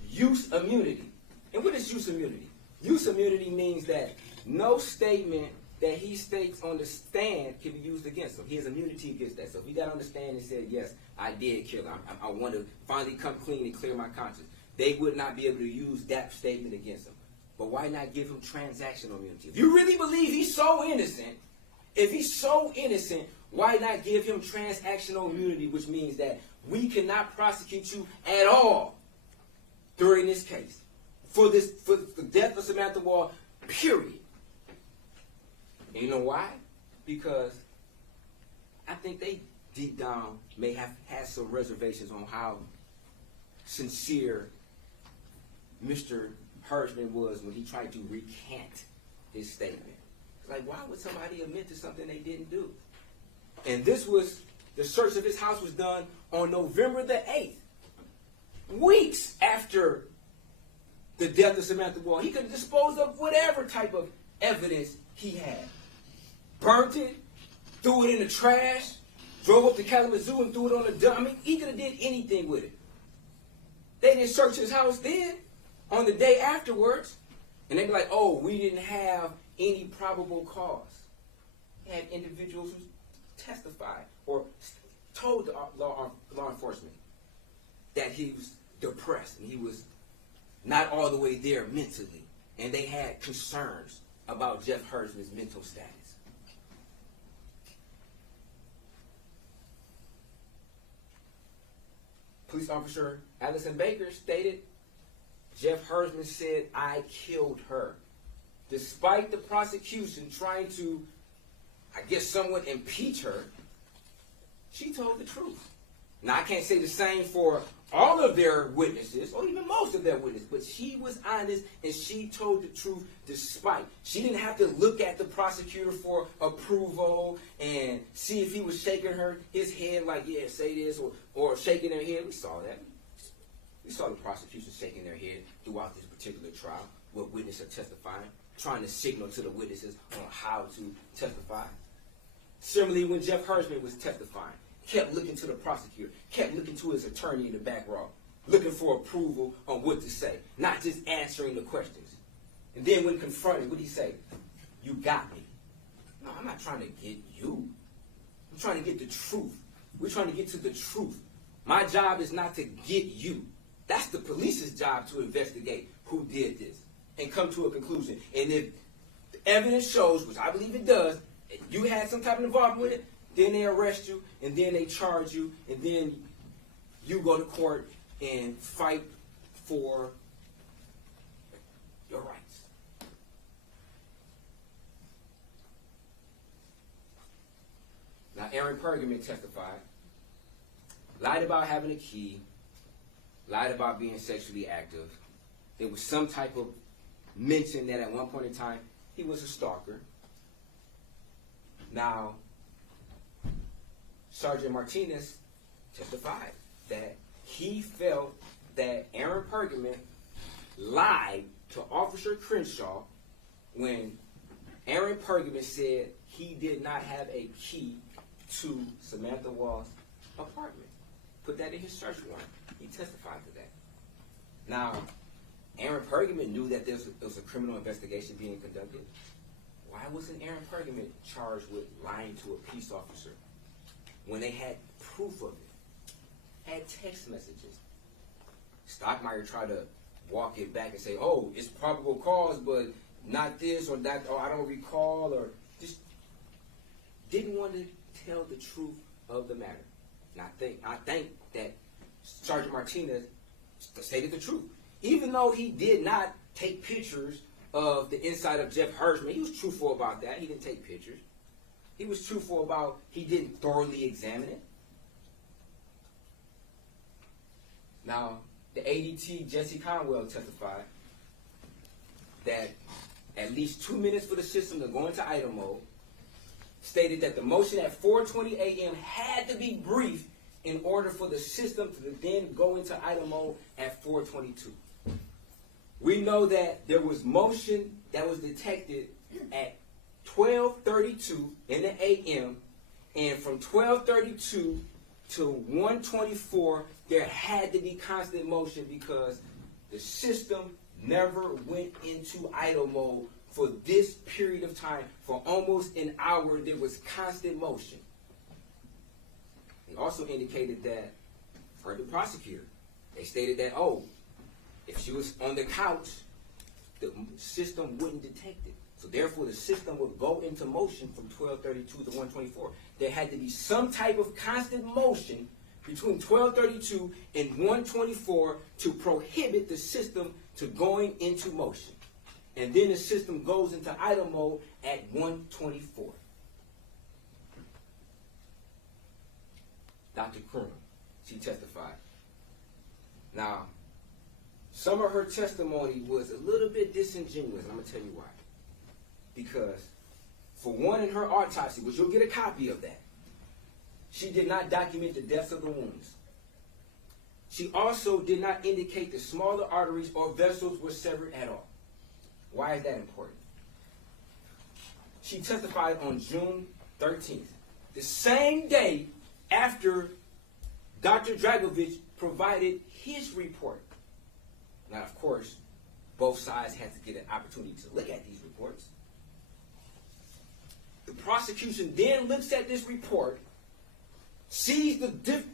use immunity. And what is use immunity? Use immunity means that no statement that he states on the stand can be used against him. He has immunity against that. So if he got on the stand and said, yes, I did kill him, I want to finally come clean and clear my conscience, they would not be able to use that statement against him. But why not give him transactional immunity? If you really believe he's so innocent, why not give him transactional immunity, which means that we cannot prosecute you at all during this case for the death of Samantha Woll, period. And you know why? Because I think they deep down may have had some reservations on how sincere Mr. Hirschman was when he tried to recant his statement. It's like, why would somebody admit to something they didn't do? And this was, the search of his house was done on November the 8th. Weeks after the death of Samantha Woll. He could dispose of whatever type of evidence he had. Burnt it, threw it in the trash, drove up to Kalamazoo and threw it on the dump. I mean, he could have did anything with it. They didn't search his house then, on the day afterwards, and they'd be like, oh, we didn't have any probable cause. He had individuals who testified or told the law enforcement that he was depressed and he was not all the way there mentally, and they had concerns about Jeff Hirschman's mental status. Police officer Allison Baker stated, Jeff Hirschman said, I killed her. Despite the prosecution trying to, I guess, somewhat impeach her, she told the truth. Now, I can't say the same for all of their witnesses, or even most of their witnesses, but she was honest and she told the truth despite. She didn't have to look at the prosecutor for approval and see if he was shaking his head like, yeah, say this, or shaking her head. We saw that. We saw the prosecution shaking their head throughout this particular trial, where witnesses are testifying, trying to signal to the witnesses on how to testify. Similarly, when Jeff Hirschman was testifying, kept looking to the prosecutor, kept looking to his attorney in the back row, looking for approval on what to say, not just answering the questions. And then when confronted, what did he say? You got me. No, I'm not trying to get you. I'm trying to get the truth. We're trying to get to the truth. My job is not to get you. That's the police's job, to investigate who did this and come to a conclusion. And if the evidence shows, which I believe it does, if you had some type of involvement with it, then they arrest you, and then they charge you, and then you go to court and fight for your rights. Now, Aaron Pergament testified, lied about having a key, lied about being sexually active. There was some type of mention that at one point in time he was a stalker. Now, Sergeant Martinez testified that he felt that Aaron Pergament lied to Officer Crenshaw when Aaron Pergament said he did not have a key to Samantha Woll's apartment. Put that in his search warrant. He testified to that. Now, Aaron Pergament knew that there was a criminal investigation being conducted. Why wasn't Aaron Pergament charged with lying to a peace officer when they had proof of it? Had text messages. Stockmeyer tried to walk it back and say, oh, it's probable cause, but not this or that, or I don't recall, or just didn't want to tell the truth of the matter. And I think that Sergeant Martinez stated the truth. Even though he did not take pictures of the inside of Jeff Hirschman, he was truthful about that. He didn't take pictures. He was truthful about he didn't thoroughly examine it. Now, the ADT Jesse Conwell testified that at least 2 minutes for the system to go into idle mode, stated that the motion at 4:20 a.m. had to be brief in order for the system to then go into idle mode at 4:22. We know that there was motion that was detected at 12:32 in the a.m., and from 12:32 to 1:24, there had to be constant motion because the system never went into idle mode for this period of time. For almost an hour, there was constant motion. They also indicated that, for the prosecutor, they stated that, oh, if she was on the couch, the system wouldn't detect it. So therefore, the system would go into motion from 12:32 to 1:24. There had to be some type of constant motion between 12:32 and 1:24 to prohibit the system to going into motion. And then the system goes into idle mode at 1:24. Dr. Krum, she testified. Now, some of her testimony was a little bit disingenuous, and I'm going to tell you why. Because, for one, in her autopsy, which you'll get a copy of that, she did not document the depths of the wounds. She also did not indicate the smaller arteries or vessels were severed at all. Why is that important? She testified on June 13th, the same day after Dr. Dragovich provided his report. Now, of course, both sides had to get an opportunity to look at these reports. The prosecution then looks at this report, sees the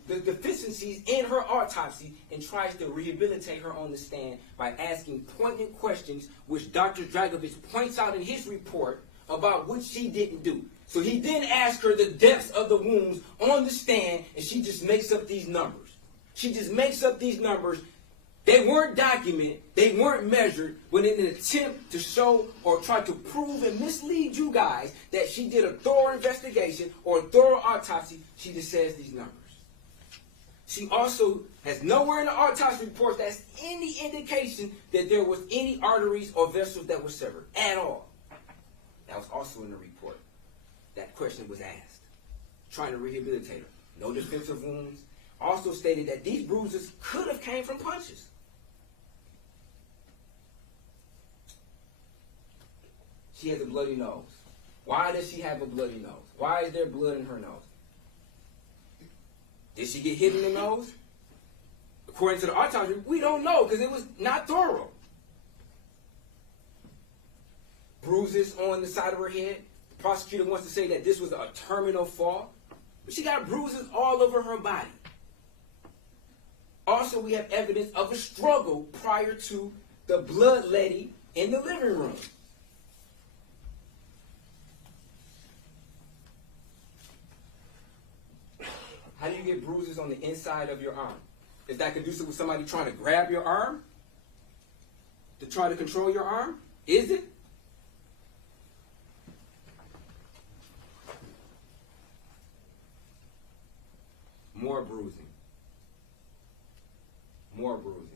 deficiencies in her autopsy, and tries to rehabilitate her on the stand by asking poignant questions, which Dr. Dragovich points out in his report about what she didn't do. So he then asks her the depths of the wounds on the stand, and she just makes up these numbers. She just makes up these numbers. They weren't documented, they weren't measured, but in an attempt to show or try to prove and mislead you guys that she did a thorough investigation or a thorough autopsy, she just says these numbers. She also has nowhere in the autopsy report that's any indication that there was any arteries or vessels that were severed at all. That was also in the report. That question was asked, trying to rehabilitate her. No defensive wounds. Also stated that these bruises could have came from punches. She has a bloody nose. Why does she have a bloody nose? Why is there blood in her nose? Did she get hit in the nose? According to the autopsy, we don't know because it was not thorough. Bruises on the side of her head. The prosecutor wants to say that this was a terminal fall, but she got bruises all over her body. Also, we have evidence of a struggle prior to the bloodletting in the living room. How do you get bruises on the inside of your arm? Is that conducive with somebody trying to grab your arm? To try to control your arm? Is it? More bruising. More bruising.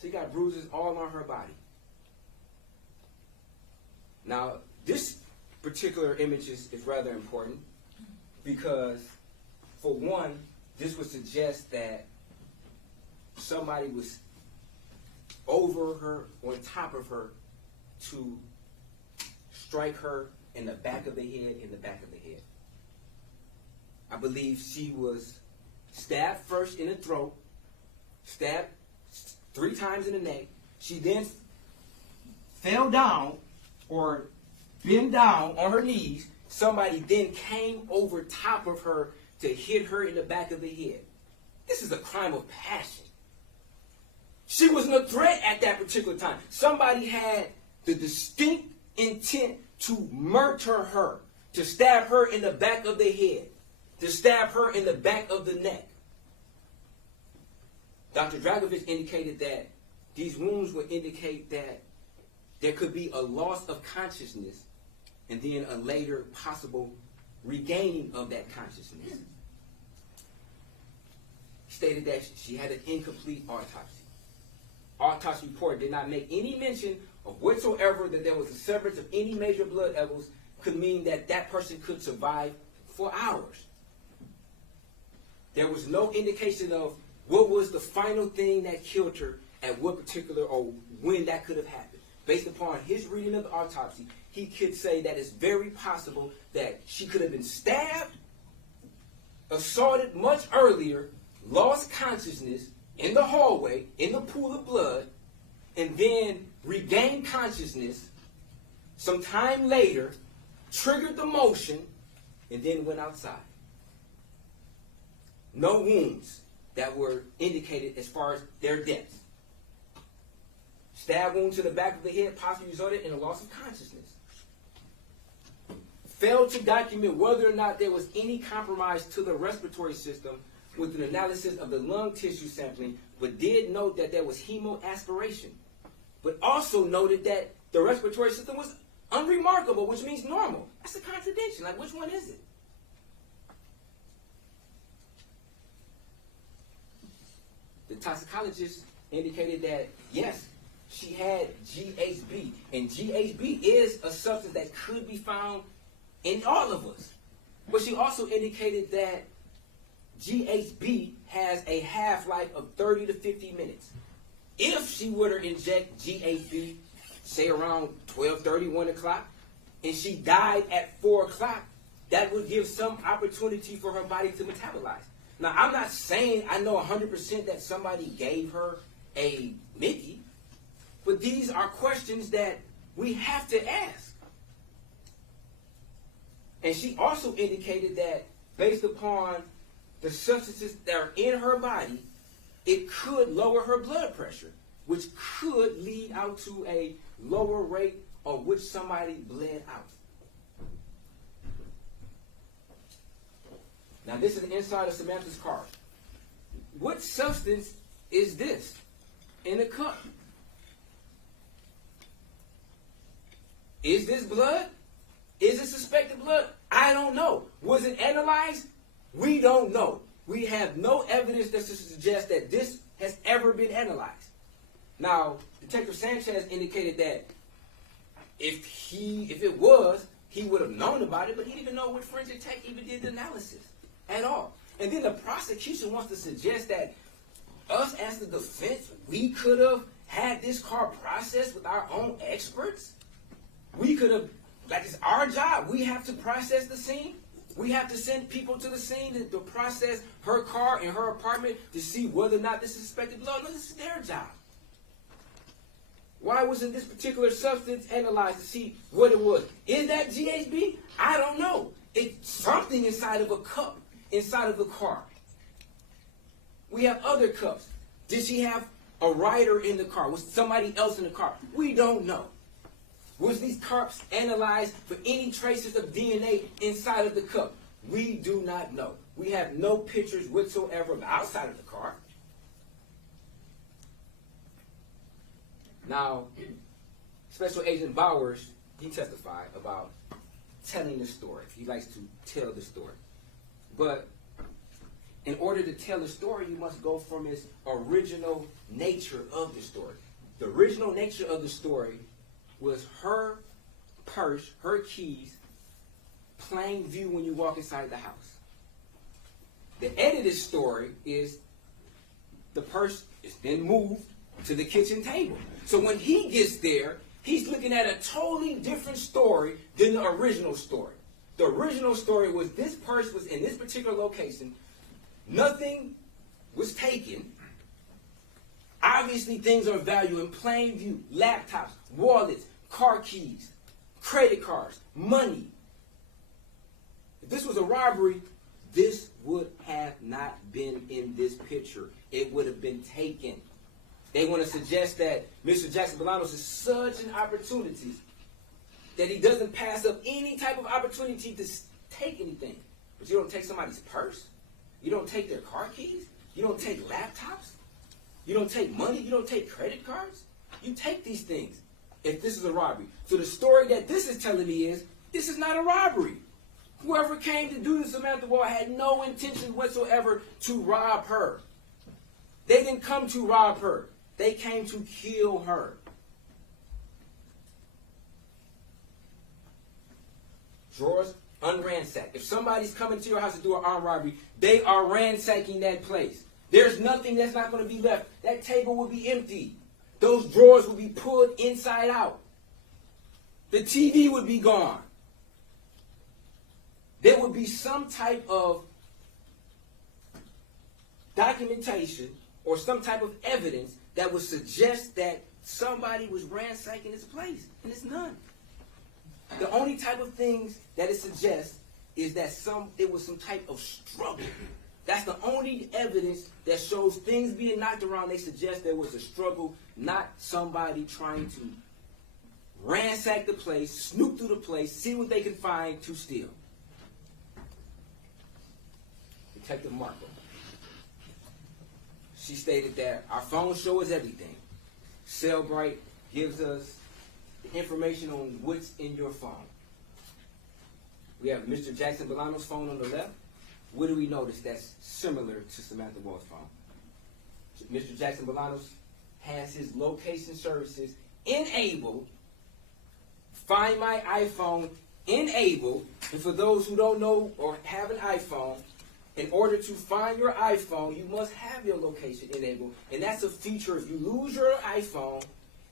She got bruises all on her body. Now, this particular image is rather important because, for one, this would suggest that somebody was over her, on top of her, to strike her in the back of the head, I believe she was stabbed first in the throat, stabbed 3 times in the neck. She then fell down or bent down on her knees. Somebody then came over top of her to hit her in the back of the head. This is a crime of passion. She wasn't a threat at that particular time. Somebody had the distinct intent to murder her, to stab her in the back of the head, to stab her in the back of the neck. Dr. Dragovich indicated that these wounds would indicate that there could be a loss of consciousness and then a later possible regaining of that consciousness. He stated that she had an incomplete autopsy. Autopsy report did not make any mention of whatsoever that there was a severance of any major blood levels, could mean that that person could survive for hours. There was no indication of what was the final thing that killed her at what particular or when that could have happened. Based upon his reading of the autopsy, he could say that it's very possible that she could have been stabbed, assaulted much earlier, lost consciousness in the hallway, in the pool of blood, and then regained consciousness some time later, triggered the motion, and then went outside. No wounds that were indicated as far as their deaths. Stab wound to the back of the head possibly resulted in a loss of consciousness. Failed to document whether or not there was any compromise to the respiratory system with an analysis of the lung tissue sampling, but did note that there was hemoaspiration. But also noted that the respiratory system was unremarkable, which means normal. That's a contradiction. Like, which one is it? The toxicologist indicated that, yes, she had GHB. And GHB is a substance that could be found in all of us. But she also indicated that GHB has a half-life of 30 to 50 minutes. If she were to inject GHB, say around 12:30, 1 o'clock, and she died at 4 o'clock, that would give some opportunity for her body to metabolize. Now, I'm not saying I know 100% that somebody gave her a Mickey, but these are questions that we have to ask. And she also indicated that based upon the substances that are in her body, it could lower her blood pressure, which could lead out to a lower rate of which somebody bled out. Now, this is the inside of Samantha's car. What substance is this in a cup? Is this blood? Is it suspected blood? I don't know. Was it analyzed? We don't know. We have no evidence that suggests that this has ever been analyzed. Now, Detective Sanchez indicated that if it was, he would have known about it, but he didn't even know what forensic tech even did the analysis at all. And then the prosecution wants to suggest that us as the defense, we could have had this car processed with our own experts. We could have, like, it's our job. We have to process the scene. We have to send people to the scene to process her car and her apartment to see whether or not this is suspected blood. No, this is their job. Why wasn't this particular substance analyzed to see what it was? Is that GHB? I don't know. It's something inside of a cup, inside of the car. We have other cups. Did she have a rider in the car? Was somebody else in the car? We don't know. Was these cups analyzed for any traces of DNA inside of the cup? We do not know. We have no pictures whatsoever of the outside of the car. Now, Special Agent Bowers, he testified about telling the story. He likes to tell the story. But in order to tell the story, you must go from its original nature of the story. The original nature of the story was her purse, her keys, plain view when you walk inside the house. The edited story is the purse is then moved to the kitchen table. So when he gets there, He's looking at a totally different story than the original story. The original story was this purse was in this particular location. Nothing was taken. Obviously, things are of value in plain view. Laptops, wallets, car keys, credit cards, money. If this was a robbery, this would have not been in this picture. It would have been taken. They want to suggest that Mr. Jackson-Bolanos is such an opportunity that he doesn't pass up any type of opportunity to take anything. But you don't take somebody's purse. You don't take their car keys. You don't take laptops. You don't take money. You don't take credit cards. You take these things if this is a robbery. So the story that this is telling me is this is not a robbery. Whoever came to do this, Samantha Woll, had no intention whatsoever to rob her. They didn't come to rob her. They came to kill her. Drawers unransacked. If somebody's coming to your house to do an armed robbery, they are ransacking that place. There's nothing that's not going to be left. That table will be empty. Those drawers will be pulled inside out. The TV would be gone. There would be some type of documentation or some type of evidence that would suggest that somebody was ransacking this place, and it's none. The only type of things that it suggests is that it was some type of struggle. That's the only evidence that shows things being knocked around. They suggest there was a struggle, not somebody trying to ransack the place, snoop through the place, see what they can find to steal. Detective Marco. She stated that our phones show us everything. Cellbrite gives us the information on what's in your phone. We have Mr. Jackson-Bolanos' phone on the left. What do we notice that's similar to Samantha Woll's phone? Mr. Jackson-Bolanos has his location services enabled. Find My iPhone enabled. And for those who don't know or have an iPhone, in order to find your iPhone, you must have your location enabled. And that's a feature. If you lose your iPhone,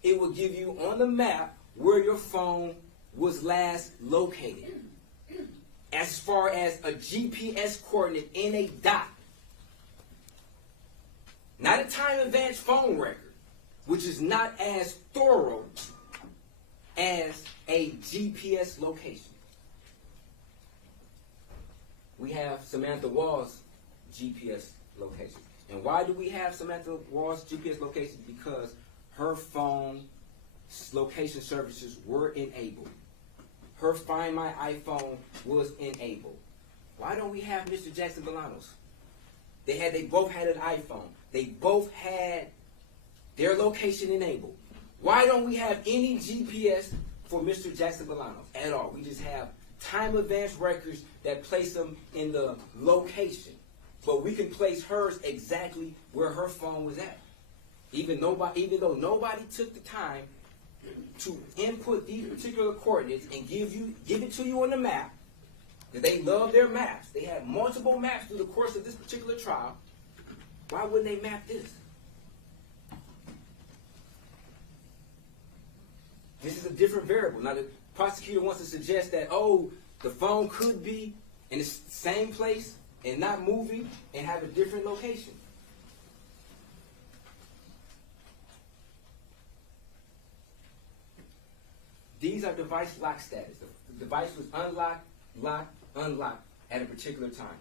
it will give you on the map where your phone was last located. As far as a GPS coordinate in a dot. Not a time-advanced phone record, which is not as thorough as a GPS location. We have Samantha Woll's GPS location. And why do we have Samantha Woll's GPS location? Because her phone location services were enabled. Her Find My iPhone was enabled. Why don't we have Mr. Jackson-Bolanos? They both had an iPhone. They both had their location enabled. Why don't we have any GPS for Mr. Jackson-Bolanos at all? We just have time-advanced records that place them in the location. But we can place hers exactly where her phone was at. Even though nobody took the time to input these particular coordinates and give it to you on the map, that they love their maps. They had multiple maps through the course of this particular trial. Why wouldn't they map this? This is a different variable. Now, the prosecutor wants to suggest that, the phone could be in the same place and not moving and have a different location. These are device lock status. The device was unlocked, locked, unlocked at a particular time.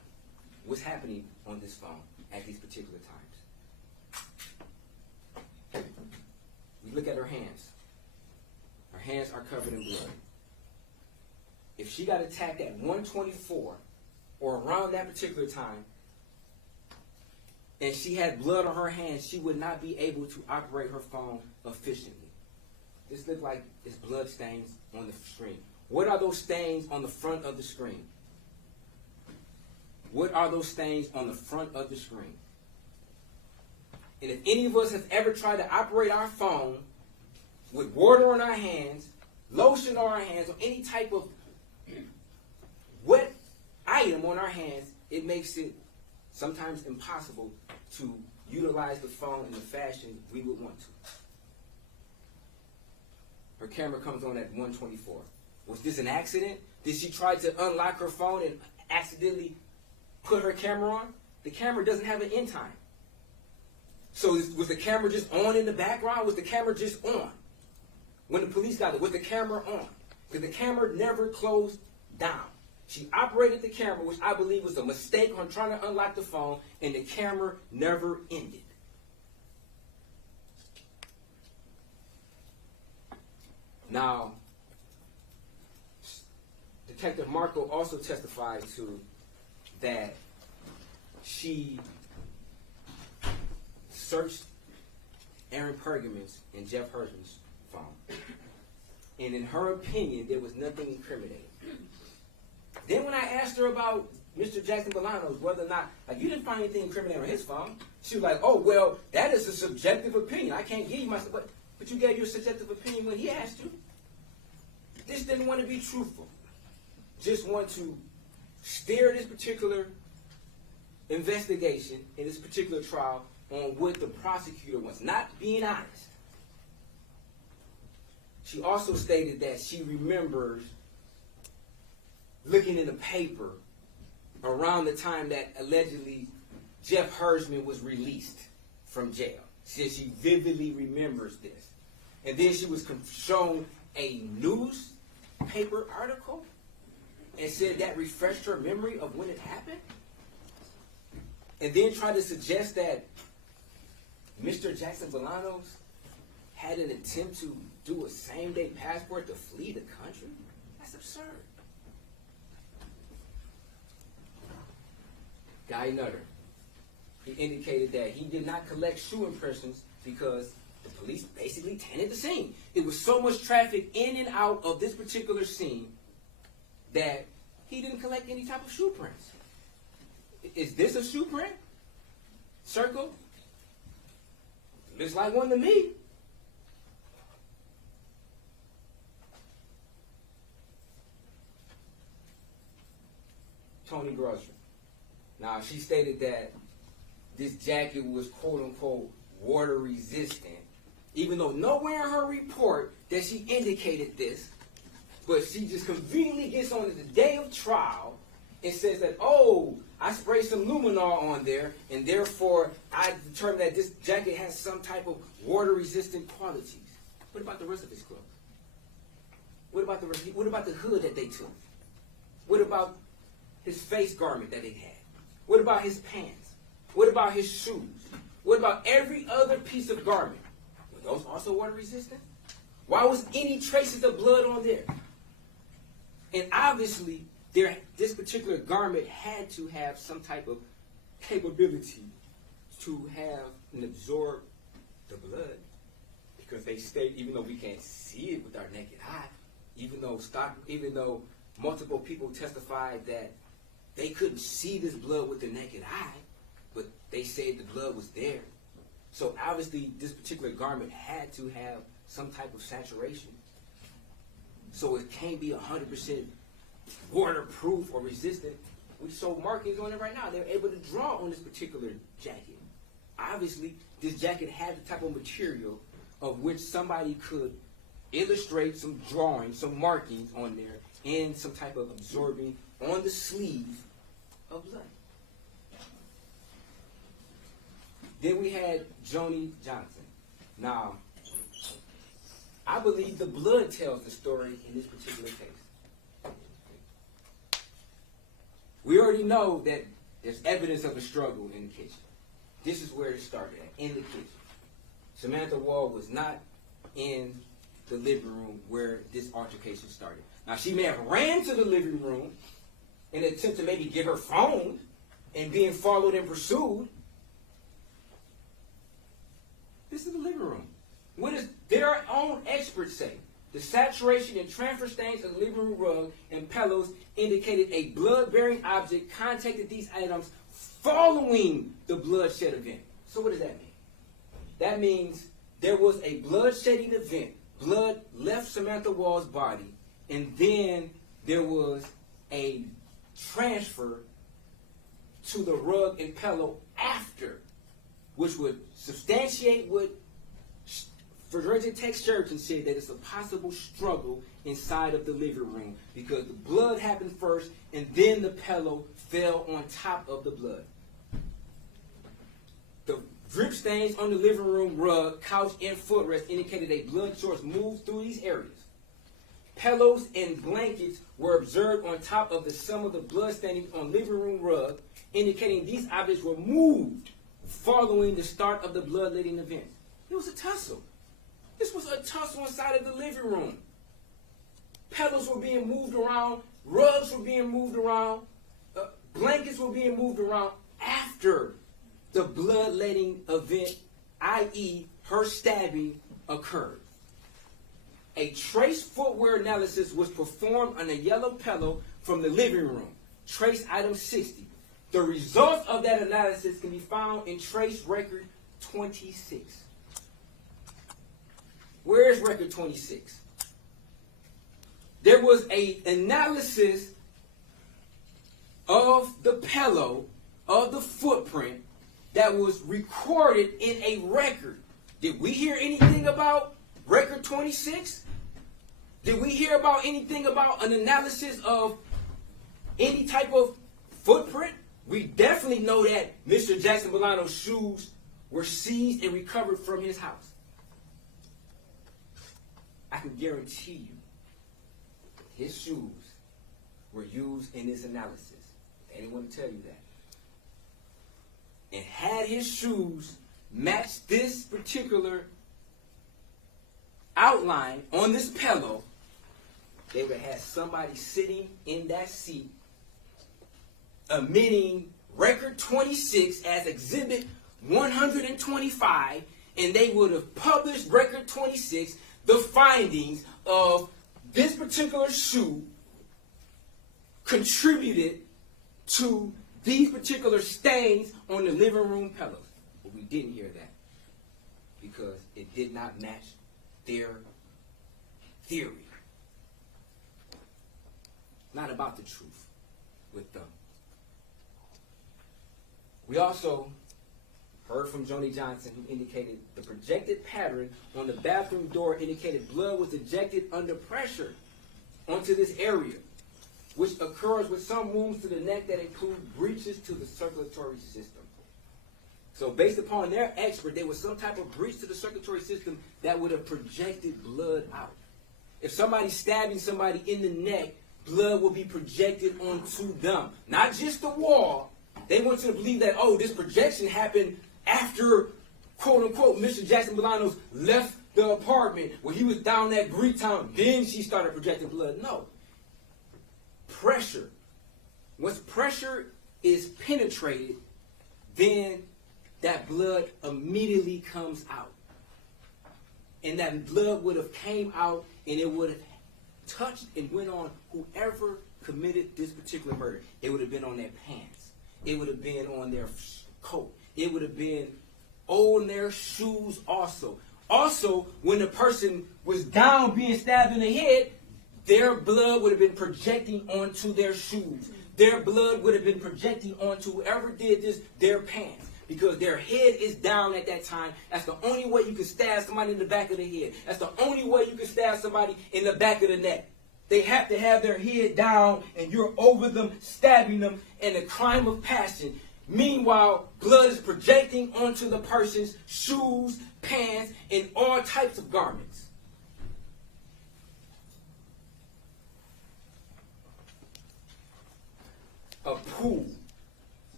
What's happening on this phone at these particular times? We look at her hands. Her hands are covered in blood. If she got attacked at 1:24 or around that particular time, and she had blood on her hands, she would not be able to operate her phone efficiently. This looks like it's blood stains on the screen. What are those stains on the front of the screen? What are those stains on the front of the screen? And if any of us have ever tried to operate our phone with water on our hands, lotion on our hands, or any type of wet item on our hands, it makes it sometimes impossible to utilize the phone in the fashion we would want to. her camera comes on at 1:24. Was this an accident? Did she try to unlock her phone and accidentally put her camera on? The camera doesn't have an end time. So was the camera just on in the background? Was the camera just on? When the police got it, was the camera on? Because the camera never closed down. She operated the camera, which I believe was a mistake on trying to unlock the phone, and the camera never ended. Now, Detective Marco also testified to that she searched Aaron Pergamon's and Jeff Hersman's phone. And in her opinion, there was nothing incriminating. Then when I asked her about Mr. Jackson-Bolanos, whether or not, like, you didn't find anything incriminating on his phone, she was like, oh, well, that is a subjective opinion. I can't give you my, but you gave your subjective opinion when he asked you. Just didn't want to be truthful. Just want to steer this particular investigation in this particular trial on what the prosecutor wants, not being honest. She also stated that she remembers looking in the paper around the time that allegedly Jeff Hersman was released from jail. She vividly remembers this. And then she was shown a newspaper article and said that refreshed her memory of when it happened. And then tried to suggest that Mr. Jackson-Bolanos had an attempt to do a same-day passport to flee the country? That's absurd. Guy Nutter, he indicated that he did not collect shoe impressions because the police basically tainted the scene. It was so much traffic in and out of this particular scene that he didn't collect any type of shoe prints. Is this a shoe print? Circle? Looks like one to me. Tony Grocery. Now, she stated that this jacket was quote-unquote water resistant, even though nowhere in her report that she indicated this, but she just conveniently gets on the day of trial and says that, oh, I sprayed some luminol on there, and therefore I determined that this jacket has some type of water-resistant qualities. What about the rest of his clothes? What about the hood that they took? What about his face garment that they had? What about his pants? What about his shoes? What about every other piece of garment? Were those also water-resistant? Why was any traces of blood on there? And obviously, this particular garment had to have some type of capability to have and absorb the blood, because they state, even though we can't see it with our naked eye, even though multiple people testified that they couldn't see this blood with the naked eye, but they said the blood was there. So obviously, this particular garment had to have some type of saturation. So it can't be 100% waterproof or resistant. We saw markings on it right now. They're able to draw on this particular jacket. Obviously, this jacket had the type of material of which somebody could illustrate some drawings, some markings on there, and some type of absorbing on the sleeve of blood. Then we had Joni Johnson. Now, I believe the blood tells the story in this particular case. We already know that there's evidence of a struggle in the kitchen. This is where it started, in the kitchen. Samantha Woll was not in the living room where this altercation started. Now, she may have ran to the living room in an attempt to maybe get her phone and being followed and pursued. This is the living room. What does their own experts say? The saturation and transfer stains of the living room rug and pillows indicated a blood-bearing object contacted these items following the bloodshed event. So what does that mean? That means there was a blood-shedding event. Blood left Samantha Woll's body, and then there was a transfer to the rug and pillow after, which would substantiate what Virginia Tech surgeon said that it's a possible struggle inside of the living room because the blood happened first and then the pillow fell on top of the blood. The drip stains on the living room rug, couch, and footrest indicated a blood source moved through these areas. Pillows and blankets were observed on top of some of the blood stains on living room rug, indicating these objects were moved following the start of the bloodletting event. It was a tussle. This was a tussle inside of the living room. Pillows were being moved around, rugs were being moved around, blankets were being moved around after the bloodletting event, i.e. her stabbing, occurred. A trace footwear analysis was performed on a yellow pillow from the living room, trace item 60. The results of that analysis can be found in trace record 26. Where is record 26? There was an analysis of the pillow, of the footprint, that was recorded in a record. Did we hear anything about record 26? Did we hear about anything about an analysis of any type of footprint? We definitely know that Mr. Jackson-Bolanos' shoes were seized and recovered from his house. I can guarantee you his shoes were used in this analysis. Anyone tell you that? And had his shoes matched this particular outline on this pillow, they would have had somebody sitting in that seat emitting record 26 as exhibit 125, and they would have published record 26, the findings of this particular shoe contributed to these particular stains on the living room pillows. But we didn't hear that because it did not match their theory. Not about the truth with them. We also heard from Joni Johnson, who indicated the projected pattern on the bathroom door indicated blood was ejected under pressure onto this area, which occurs with some wounds to the neck that include breaches to the circulatory system. So based upon their expert, there was some type of breach to the circulatory system that would have projected blood out. If somebody's stabbing somebody in the neck, blood will be projected onto them. Not just the wall. They want you to believe that, oh, this projection happened after, quote unquote, Mr. Jackson-Bolanos left the apartment when he was down at Greektown. Then she started projecting blood. No. Pressure. Once pressure is penetrated, then that blood immediately comes out. And that blood would have came out and it would have touched and went on whoever committed this particular murder. It would have been on their pants. It would have been on their coat. It would have been on their shoes also. Also, when the person was down being stabbed in the head, their blood would have been projecting onto their shoes. Their blood would have been projecting onto whoever did this, their pants. Because their head is down at that time. That's the only way you can stab somebody in the back of the head. That's the only way you can stab somebody in the back of the neck. They have to have their head down and you're over them, stabbing them in a crime of passion. Meanwhile, blood is projecting onto the person's shoes, pants, and all types of garments. A pool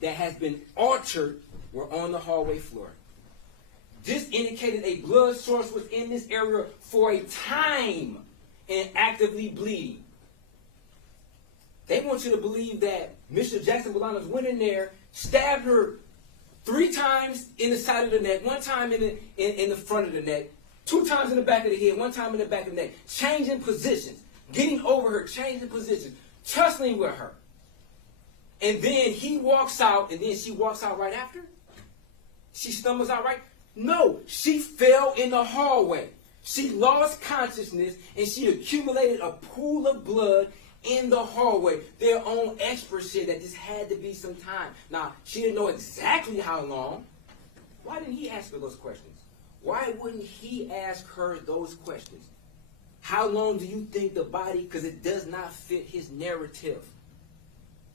that has been altered were on the hallway floor. This indicated a blood source was in this area for a time and actively bleeding. They want you to believe that Mr. Jackson-Bolanos went in there, stabbed her 3 times in the side of the neck, 1 time in the front of the neck, 2 times in the back of the head, 1 time in the back of the neck, changing positions, getting over her, changing positions, tussling with her. And then he walks out, and then she walks out right after? She stumbles out right? No, she fell in the hallway. She lost consciousness, and she accumulated a pool of blood in the hallway. Their own experts said that this had to be some time. Now, she didn't know exactly how long. Why didn't he ask her those questions? Why wouldn't he ask her those questions? How long do you think the body, because it does not fit his narrative.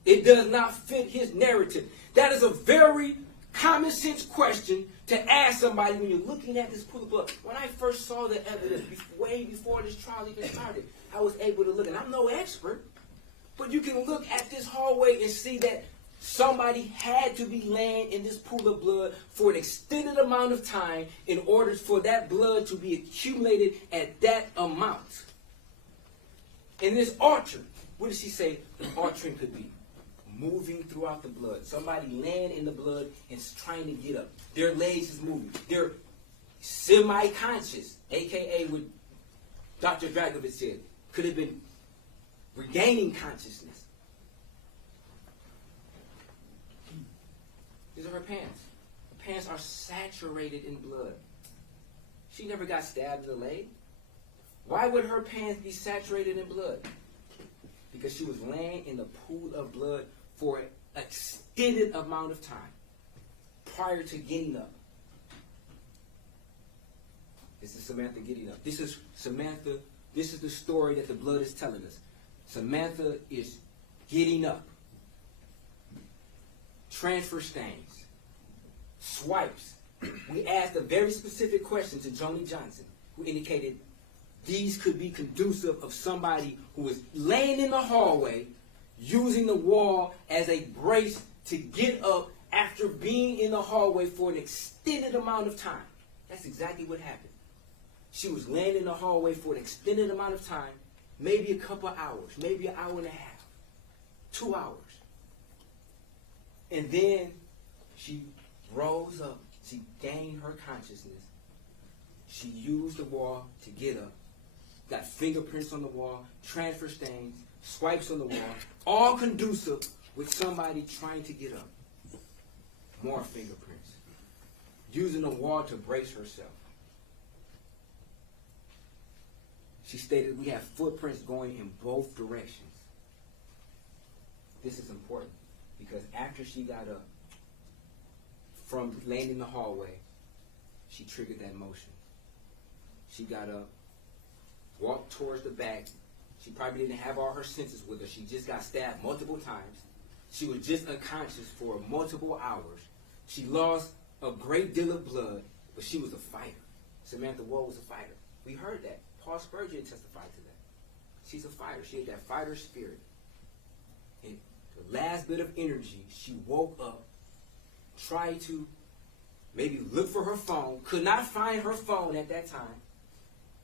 It does not fit his narrative. That is a very common sense question to ask somebody when you're looking at this pool of blood. When I first saw the evidence, way before this trial even started, I was able to look, and I'm no expert, but you can look at this hallway and see that somebody had to be laying in this pool of blood for an extended amount of time in order for that blood to be accumulated at that amount. In this altar, what did she say the altering could be? Moving throughout the blood. Somebody laying in the blood and trying to get up. Their legs is moving. They're semi-conscious, a.k.a. what Dr. Dragovich said, could have been regaining consciousness. These are her pants. Her pants are saturated in blood. She never got stabbed in the leg. Why would her pants be saturated in blood? Because she was laying in the pool of blood for an extended amount of time prior to getting up. This is Samantha getting up. This is Samantha. This is the story that the blood is telling us. Samantha is getting up. Transfer stains. Swipes. We asked a very specific question to Joni Johnson, who indicated these could be conducive of somebody who was laying in the hallway using the wall as a brace to get up after being in the hallway for an extended amount of time. That's exactly what happened. She was laying in the hallway for an extended amount of time, maybe a couple hours, maybe an hour and a half, 2 hours. And then she rose up. She gained her consciousness. She used the wall to get up. Got fingerprints on the wall, transfer stains, swipes on the wall, all conducive with somebody trying to get up. More fingerprints. Using the wall to brace herself. She stated we have footprints going in both directions. This is important because after she got up from laying in the hallway, she triggered that motion. She got up, walked towards the back. She probably didn't have all her senses with her. She just got stabbed multiple times. She was just unconscious for multiple hours. She lost a great deal of blood, but she was a fighter. Samantha Woll was a fighter. We heard that. Paul Spurgeon testified to that. She's a fighter. She had that fighter spirit. And the last bit of energy, she woke up, tried to maybe look for her phone, could not find her phone at that time,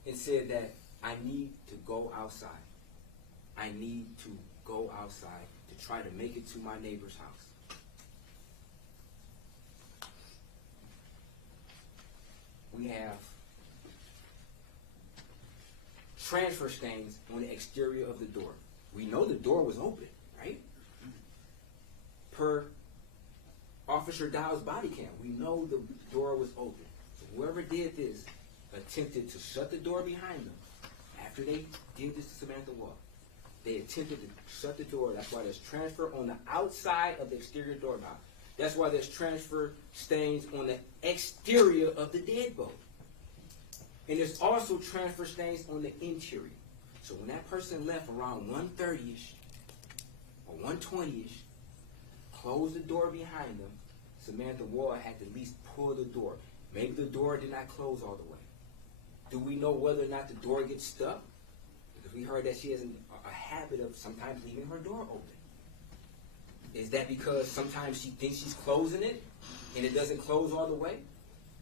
and said that I need to go outside. I need to go outside to try to make it to my neighbor's house. We have transfer stains on the exterior of the door. We know the door was open, right? Per Officer Dow's body cam, we know the door was open. So whoever did this attempted to shut the door behind them. After they did this to Samantha Woll, they attempted to shut the door. That's why there's transfer on the outside of the exterior doorknob. That's why there's transfer stains on the exterior of the deadbolt. And there's also transfer stains on the interior. So when that person left around 1:30-ish or 1:20-ish, closed the door behind them, Samantha Woll had to at least pull the door. Maybe the door did not close all the way. Do we know whether or not the door gets stuck? Because we heard that she has a habit of sometimes leaving her door open. Is that because sometimes she thinks she's closing it and it doesn't close all the way?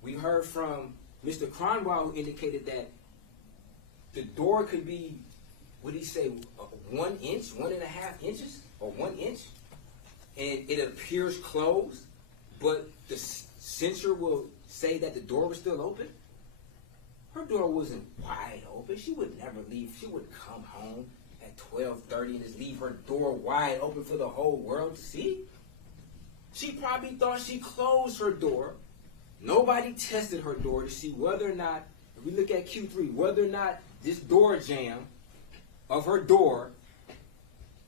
We heard from Mr. Cronwell who indicated that the door could be, what did he say, 1 inch, 1.5 inches, or 1 inch, and it appears closed, but the sensor will say that the door was still open. Her door wasn't wide open. She would never leave. She would come home at 12:30 and just leave her door wide open for the whole world to see. She probably thought she closed her door. Nobody tested her door to see whether or not, if we look at Q3, whether or not this door jamb of her door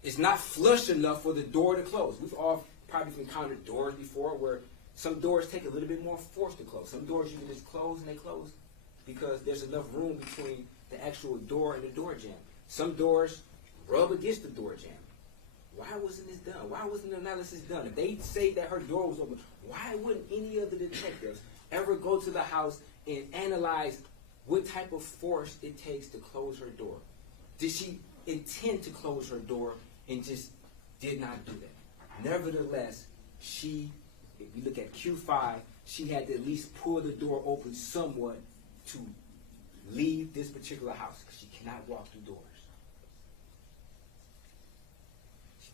is not flush enough for the door to close. We've all probably encountered doors before where Some doors take a little bit more force to close. Some doors you can just close and they close because there's enough room between the actual door and the door jamb. Some doors rub against the door jamb. Why wasn't this done? Why wasn't the analysis done? If they say that her door was open, why wouldn't any of the detectives ever go to the house and analyze what type of force it takes to close her door? Did she intend to close her door and just did not do that? Nevertheless, if you look at Q5, she had to at least pull the door open somewhat to leave this particular house because she cannot walk through doors.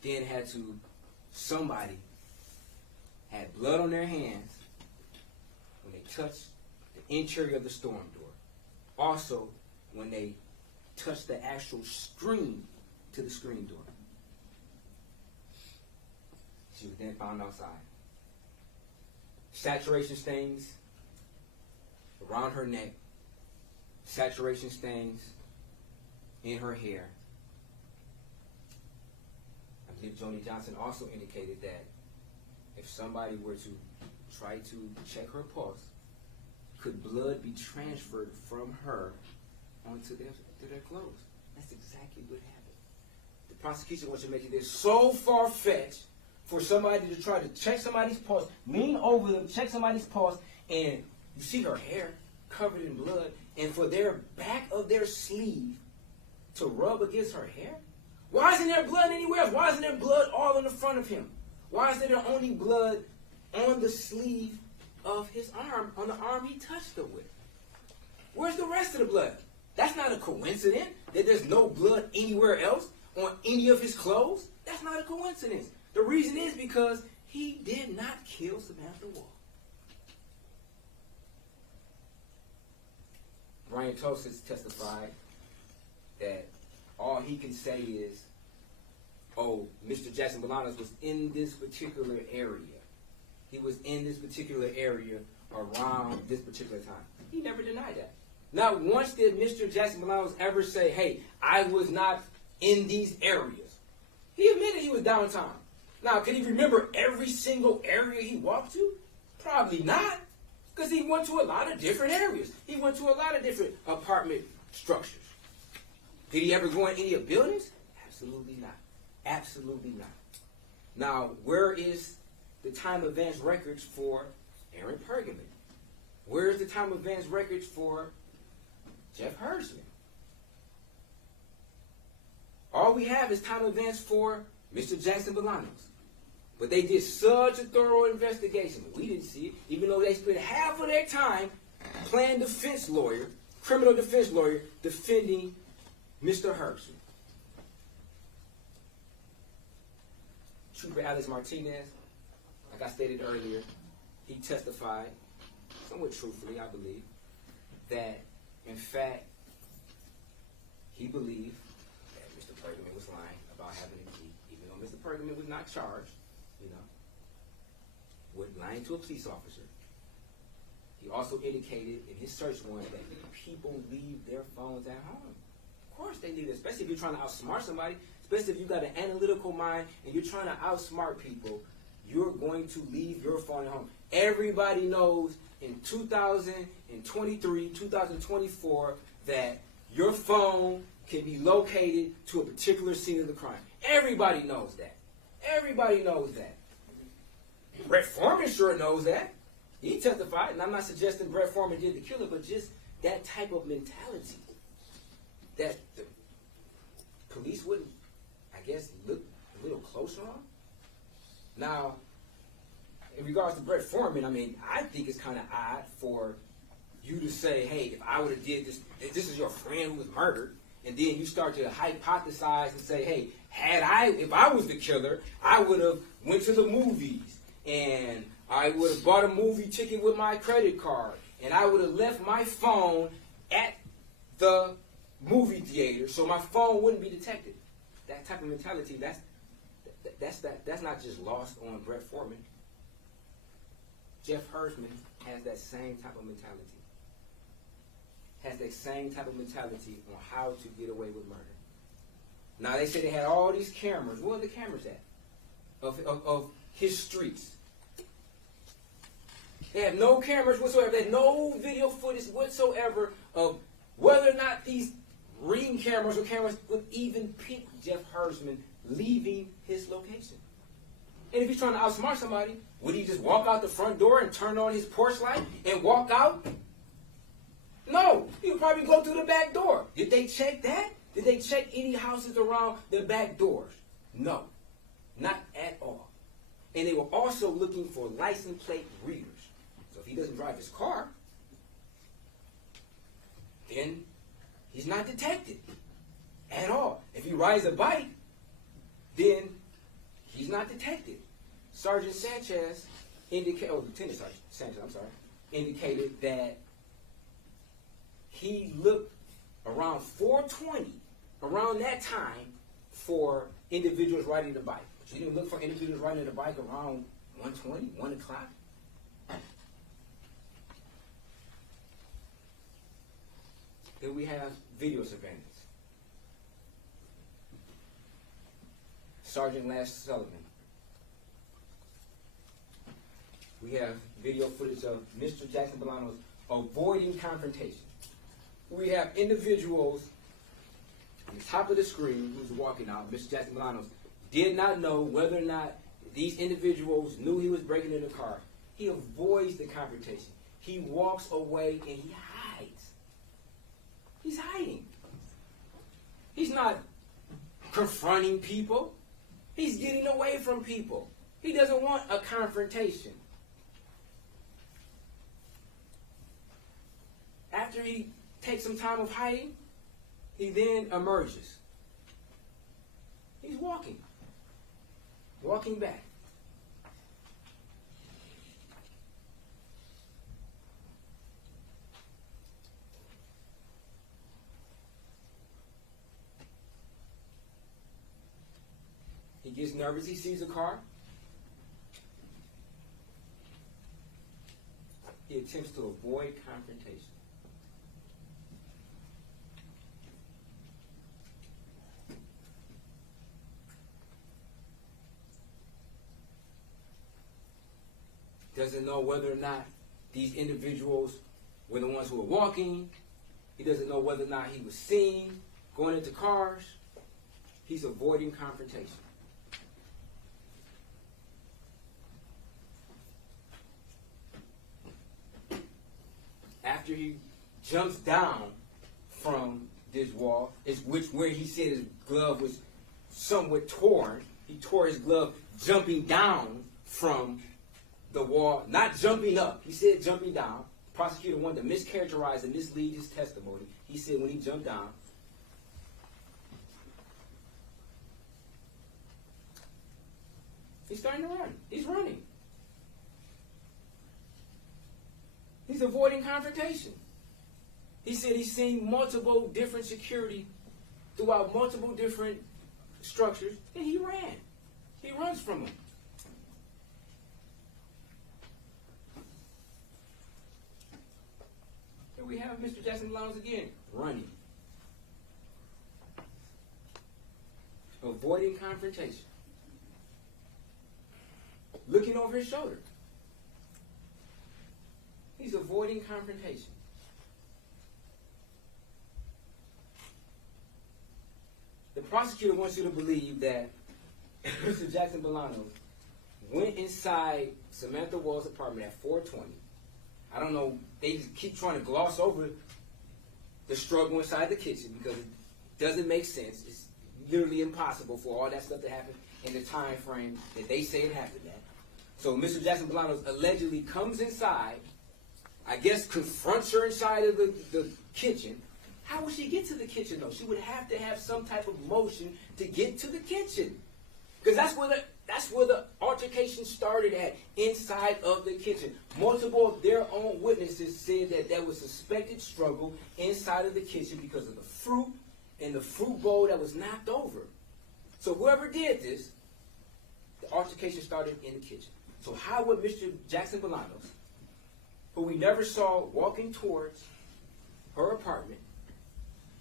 She then somebody had blood on their hands when they touched the interior of the storm door. Also, when they touched the actual screen to the screen door. She was then found outside. Saturation stains around her neck, saturation stains in her hair. I believe Joni Johnson also indicated that if somebody were to try to check her pulse, could blood be transferred from her onto their clothes? That's exactly what happened. The prosecution wants to make it so far-fetched for somebody to try to check somebody's pulse, lean over them, check somebody's pulse, and you see her hair covered in blood, and for their back of their sleeve to rub against her hair? Why isn't there blood anywhere else? Why isn't there blood all in the front of him? Why isn't there only blood on the sleeve of his arm, on the arm he touched her with? Where's the rest of the blood? That's not a coincidence that there's no blood anywhere else on any of his clothes. That's not a coincidence. The reason is because he did not kill Samantha Woll. Brian Tosis testified that all he can say is, oh, Mr. Jackson-Bolanos was in this particular area. He was in this particular area around this particular time. He never denied that. Not once did Mr. Jackson-Bolanos ever say, hey, I was not in these areas. He admitted he was downtown. Now, can he remember every single area he walked to? Probably not, because he went to a lot of different areas. He went to a lot of different apartment structures. Did he ever go in any of the buildings? Absolutely not. Absolutely not. Now, where is the time advance records for Aaron Pergamon? Where is the time advance records for Jeff Hersman? All we have is time advance for Mr. Jackson-Bolanos. But they did such a thorough investigation. We didn't see it, even though they spent half of their time playing defense lawyer, criminal defense lawyer, defending Mr. Hersman. Trooper Alex Martinez, like I stated earlier, he testified, somewhat truthfully, I believe, that, in fact, he believed that Mr. Pergamon was lying about having a key, even though Mr. Pergamon was not charged, with lying to a police officer. He also indicated in his search warrant that people leave their phones at home. Of course they leave it, especially if you're trying to outsmart somebody, especially if you've got an analytical mind and you're trying to outsmart people, you're going to leave your phone at home. Everybody knows in 2023, 2024, that your phone can be located to a particular scene of the crime. Everybody knows that. Everybody knows that. Brett Foreman sure knows that. He testified, and I'm not suggesting Brett Foreman did the killing, but just that type of mentality that the police wouldn't, I guess, look a little closer on. Now, in regards to Brett Foreman, I mean, I think it's kind of odd for you to say, hey, if I would have did this, if this is your friend who was murdered, and then you start to hypothesize and say, hey, if I was the killer, I would have went to the movies, and I would have bought a movie ticket with my credit card, and I would have left my phone at the movie theater so my phone wouldn't be detected. That type of mentality, that's not just lost on Brett Foreman. Jeff Hersman has that same type of mentality. Has that same type of mentality on how to get away with murder. Now they say they had all these cameras. Where are the cameras at? Of his streets. They have no cameras whatsoever. They have no video footage whatsoever of whether or not these Ring cameras or cameras would even pick Jeff Hersman leaving his location. And if he's trying to outsmart somebody, would he just walk out the front door and turn on his porch light and walk out? No, he would probably go through the back door. Did they check that? Did they check any houses around the back doors? No, not at all. And they were also looking for license plate readers. So if he doesn't drive his car, then he's not detected at all. If he rides a bike, then he's not detected. Sergeant Sanchez indicated, Lieutenant Sergeant Sanchez, I'm sorry, indicated that he looked around 4:20, around that time, for individuals riding the bike. But you didn't look for individuals riding the bike around 1:20, 1 o'clock? Then we have video surveillance. Sergeant Lash Sullivan. We have video footage of Mr. Jackson-Bolanos avoiding confrontation. We have individuals on the top of the screen who's walking out. Mr. Jackson-Bolanos did not know whether or not these individuals knew he was breaking in the car. He avoids the confrontation. He walks away and he hides. He's hiding. He's not confronting people. He's getting away from people. He doesn't want a confrontation. After he takes some time of hiding, he then emerges. He's walking back. He gets nervous. He sees a car. He attempts to avoid confrontation. Doesn't know whether or not these individuals were the ones who were walking. He doesn't know whether or not he was seen going into cars. He's avoiding confrontation. After he jumps down from this wall, where he said his glove was somewhat torn. He tore his glove jumping down from the wall, not jumping up. He said jumping down. The prosecutor wanted to mischaracterize and mislead his testimony. He said when he jumped down, he's starting to run. He's running. He's avoiding confrontation. He said he's seen multiple different security throughout multiple different structures, and he ran. He runs from them. Here we have Mr. Jackson-Bolanos again, running. Avoiding confrontation. Looking over his shoulder. He's avoiding confrontation. The prosecutor wants you to believe that Mr. Jackson-Bolanos went inside Samantha Woll's apartment at 4:20. I don't know, they just keep trying to gloss over the struggle inside the kitchen because it doesn't make sense. It's literally impossible for all that stuff to happen in the time frame that they say it happened at. So Mr. Jackson-Bolanos allegedly comes inside, I guess confronts her inside of the kitchen. How would she get to the kitchen, though? She would have to have some type of motion to get to the kitchen. Because that's where the altercation started at, inside of the kitchen. Multiple of their own witnesses said that there was suspected struggle inside of the kitchen because of the fruit and the fruit bowl that was knocked over. So whoever did this, the altercation started in the kitchen. So how would Mr. Jackson-Bolanos, who we never saw walking towards her apartment,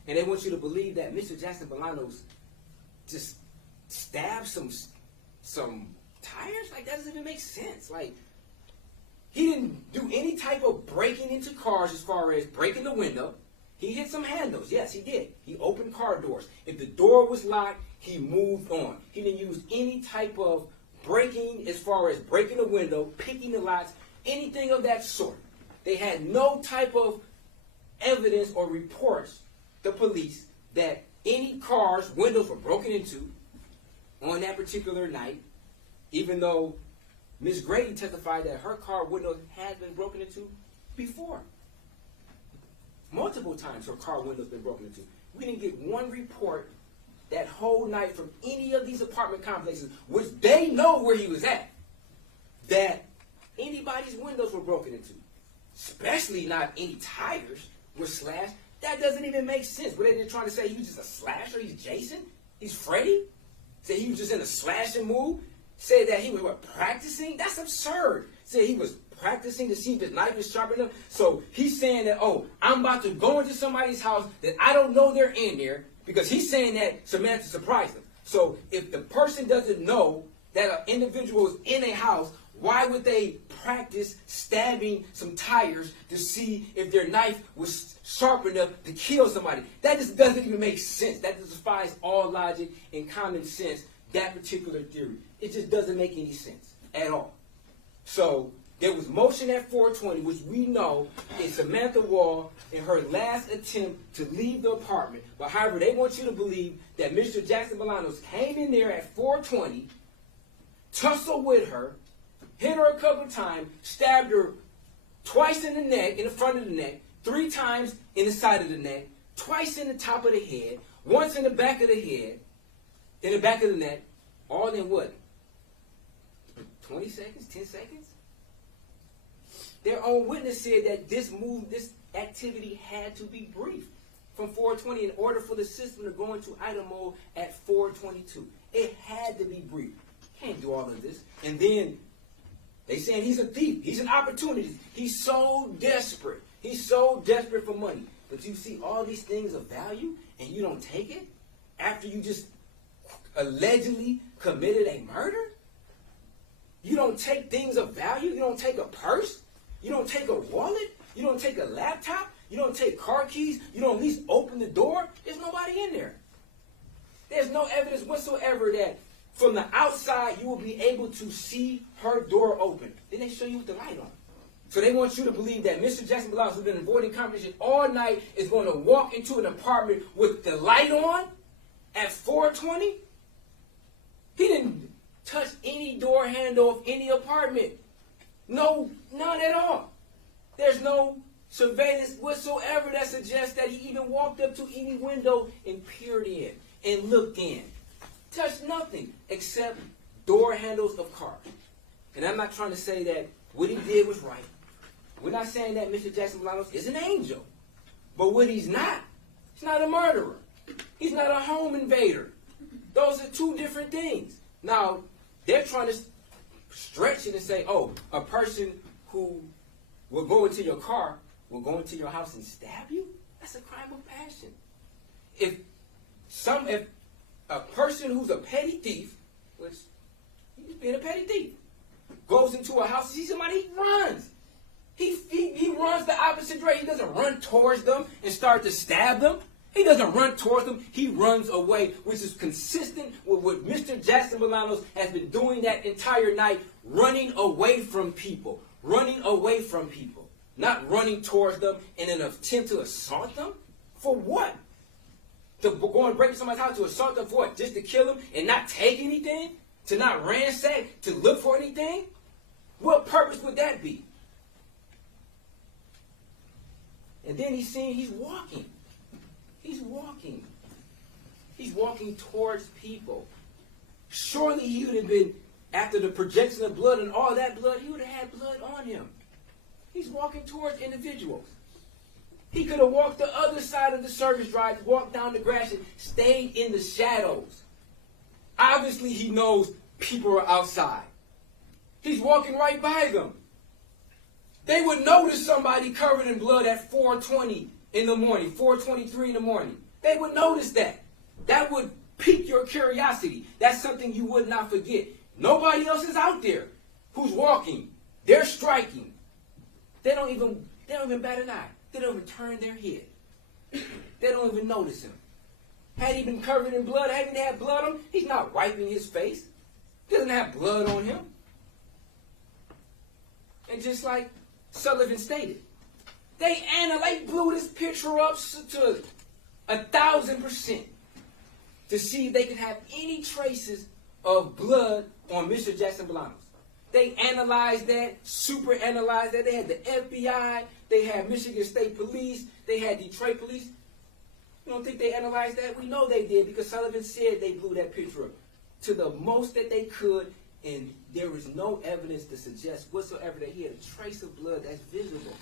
and they want you to believe that Mr. Jackson-Bolanos just stabbed some tires? Like, that doesn't even make sense. Like, He didn't do any type of breaking into cars as far as breaking the window. He hit some handles. Yes, he did. He opened car doors. If the door was locked, he moved on. He didn't use any type of breaking as far as breaking the window, picking the locks, anything of that sort. They had no type of evidence or reports to police that any cars' windows were broken into on that particular night, even though Ms. Grady testified that her car windows had been broken into before. Multiple times her car windows been broken into. We didn't get one report that whole night from any of these apartment complexes, which they know where he was at, that anybody's windows were broken into. Especially not any tires were slashed. That doesn't even make sense. Were they trying to say he was just a slasher? He's Jason? He's Freddy? Say he was just in a slashing mood? Say that he was practicing? That's absurd. Say he was practicing to see if the knife is sharp enough. So he's saying that, oh, I'm about to go into somebody's house that I don't know they're in there, because he's saying that Samantha surprised him. So if the person doesn't know that an individual is in a house, why would they practice stabbing some tires to see if their knife was sharp enough to kill somebody? That just doesn't even make sense. That just defies all logic and common sense, that particular theory. It just doesn't make any sense at all. So there was motion at 420, which we know is Samantha Woll in her last attempt to leave the apartment. But however, they want you to believe that Mr. Jackson-Bolanos came in there at 420, tussled with her, hit her a couple of times, stabbed her twice in the neck, in the front of the neck, 3 times in the side of the neck, twice in the top of the head, once in the back of the head, in the back of the neck, all in what? 20 seconds? 10 seconds? Their own witness said that this activity had to be brief from 420 in order for the system to go into idle mode at 422. It had to be brief. Can't do all of this. And then they saying he's a thief. He's an opportunity. He's so desperate. He's so desperate for money. But you see all these things of value and you don't take it after you just allegedly committed a murder? You don't take things of value? You don't take a purse? You don't take a wallet? You don't take a laptop? You don't take car keys? You don't at least open the door? There's nobody in there. There's no evidence whatsoever that from the outside you will be able to see her door open. Then they show you with the light on. So they want you to believe that Mr. Jackson-Bolanos, who's been avoiding confrontation all night, is going to walk into an apartment with the light on at 420? He didn't touch any door handle of any apartment. No, none at all. There's no surveillance whatsoever that suggests that he even walked up to any window and peered in and looked in. Touched nothing except door handles of cars. And I'm not trying to say that what he did was right. We're not saying that Mr. Jackson-Bolanos is an angel. But what he's not a murderer. He's not a home invader. Those are two different things. Now, they're trying to stretch it and say, oh, a person who will go into your car, will go into your house and stab you? That's a crime of passion. If a person who's a petty thief, which he's being a petty thief, goes into a house, sees somebody, he runs. He runs the opposite direction. He doesn't run towards them and start to stab them. He doesn't run towards them. He runs away, which is consistent with what Mr. Jackson-Bolanos has been doing that entire night, running away from people. Running away from people. Not running towards them in an attempt to assault them. For what? To go and break into somebody's house to assault them for what? Just to kill them and not take anything? To not ransack? To look for anything? What purpose would that be? And then he's walking. He's walking. He's walking towards people. Surely he would have been, after the projection of blood and all that blood, he would have had blood on him. He's walking towards individuals. He could have walked the other side of the service drive, walked down the grass and stayed in the shadows. Obviously, he knows people are outside. He's walking right by them. They would notice somebody covered in blood at 4:20 in the morning, 4:23 in the morning. They would notice that. That would pique your curiosity. That's something you would not forget. Nobody else is out there who's walking. They're striking. They don't even bat an eye. They don't even turn their head. They don't even notice him. Had he been covered in blood, had he had blood on him, he's not wiping his face. He doesn't have blood on him. And just like Sullivan stated, they blew this picture up to 1,000% to see if they could have any traces of blood on Mr. Jackson-Bolanos. They analyzed that, super analyzed that. They had the FBI, they had Michigan State Police, they had Detroit Police. You don't think they analyzed that? We know they did because Sullivan said they blew that picture up to the most that they could, and there is no evidence to suggest whatsoever that he had a trace of blood that's visible.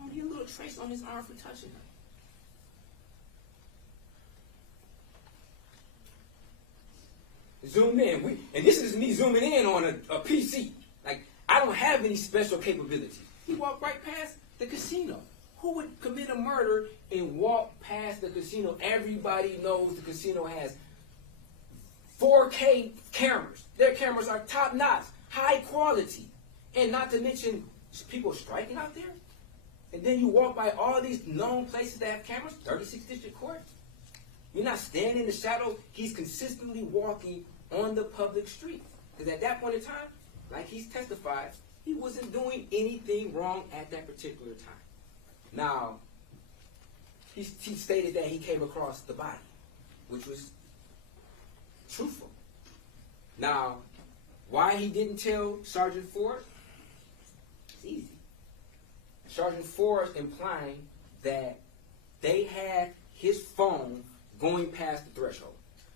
Only a little trace on his arm for touching her. Zoom in. And this is me zooming in on a PC. Like, I don't have any special capabilities. He walked right past the casino. Who would commit a murder and walk past the casino? Everybody knows the casino has 4K cameras. Their cameras are top notch, high quality. And not to mention people striking out there. And then you walk by all these known places that have cameras, 36th District Court. You're not standing in the shadow. He's consistently walking on the public street. Because at that point in time, like he's testified, he wasn't doing anything wrong at that particular time. Now, he stated that he came across the body, which was truthful. Now, why he didn't tell Sergeant Ford? It's easy. Sergeant Ford implying that they had his phone going past the threshold.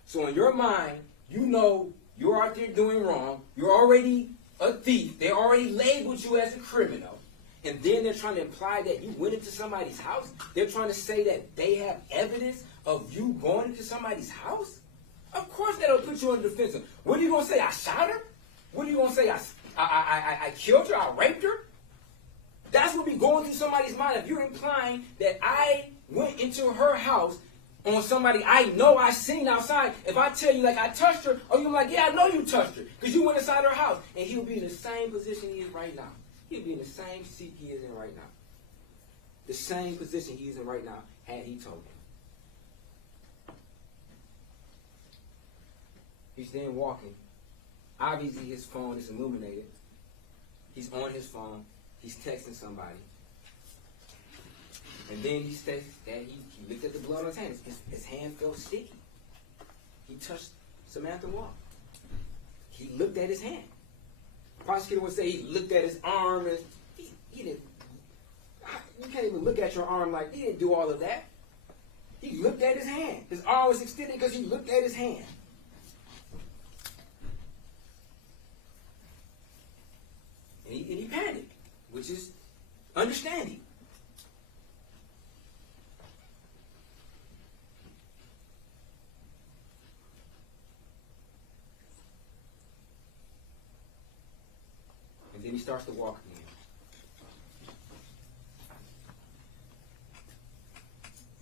So in your mind, you know you're out there doing wrong. You're already a thief. They already labeled you as a criminal. And then they're trying to imply that you went into somebody's house. They're trying to say that they have evidence of you going into somebody's house. Of course that'll put you on the defensive. What are you going to say? I shot her? What are you going to say? I killed her? I raped her? That's what be going through somebody's mind. If you're implying that I went into her house on somebody I know I seen outside, if I tell you like I touched her, or you're like, yeah, I know you touched her because you went inside her house. And he'll be in the same position he is right now. He'll be in the same seat he is in right now. The same position he is in right now had he told him. He's then walking. Obviously his phone is illuminated. He's on his phone. He's texting somebody. And then he states that he looked at the blood on his hand. His hand felt sticky. He touched Samantha Woll. He looked at his hand. The prosecutor would say he looked at his arm. And he didn't. You can't even look at your arm like he didn't do all of that. He looked at his hand. His arm was extended because he looked at his hand. And he panicked, which is understanding. And then he starts to walk again.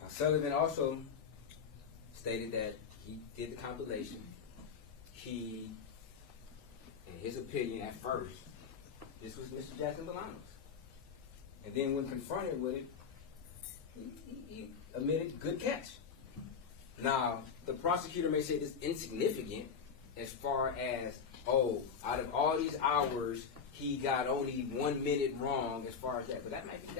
Now, Sullivan also stated that he did the compilation. He, in his opinion at first, this was Mr. Jackson-Bolanos. And then when confronted with it, he admitted, good catch. Now, the prosecutor may say this insignificant as far as, oh, out of all these hours, he got only 1 minute wrong as far as that. But I think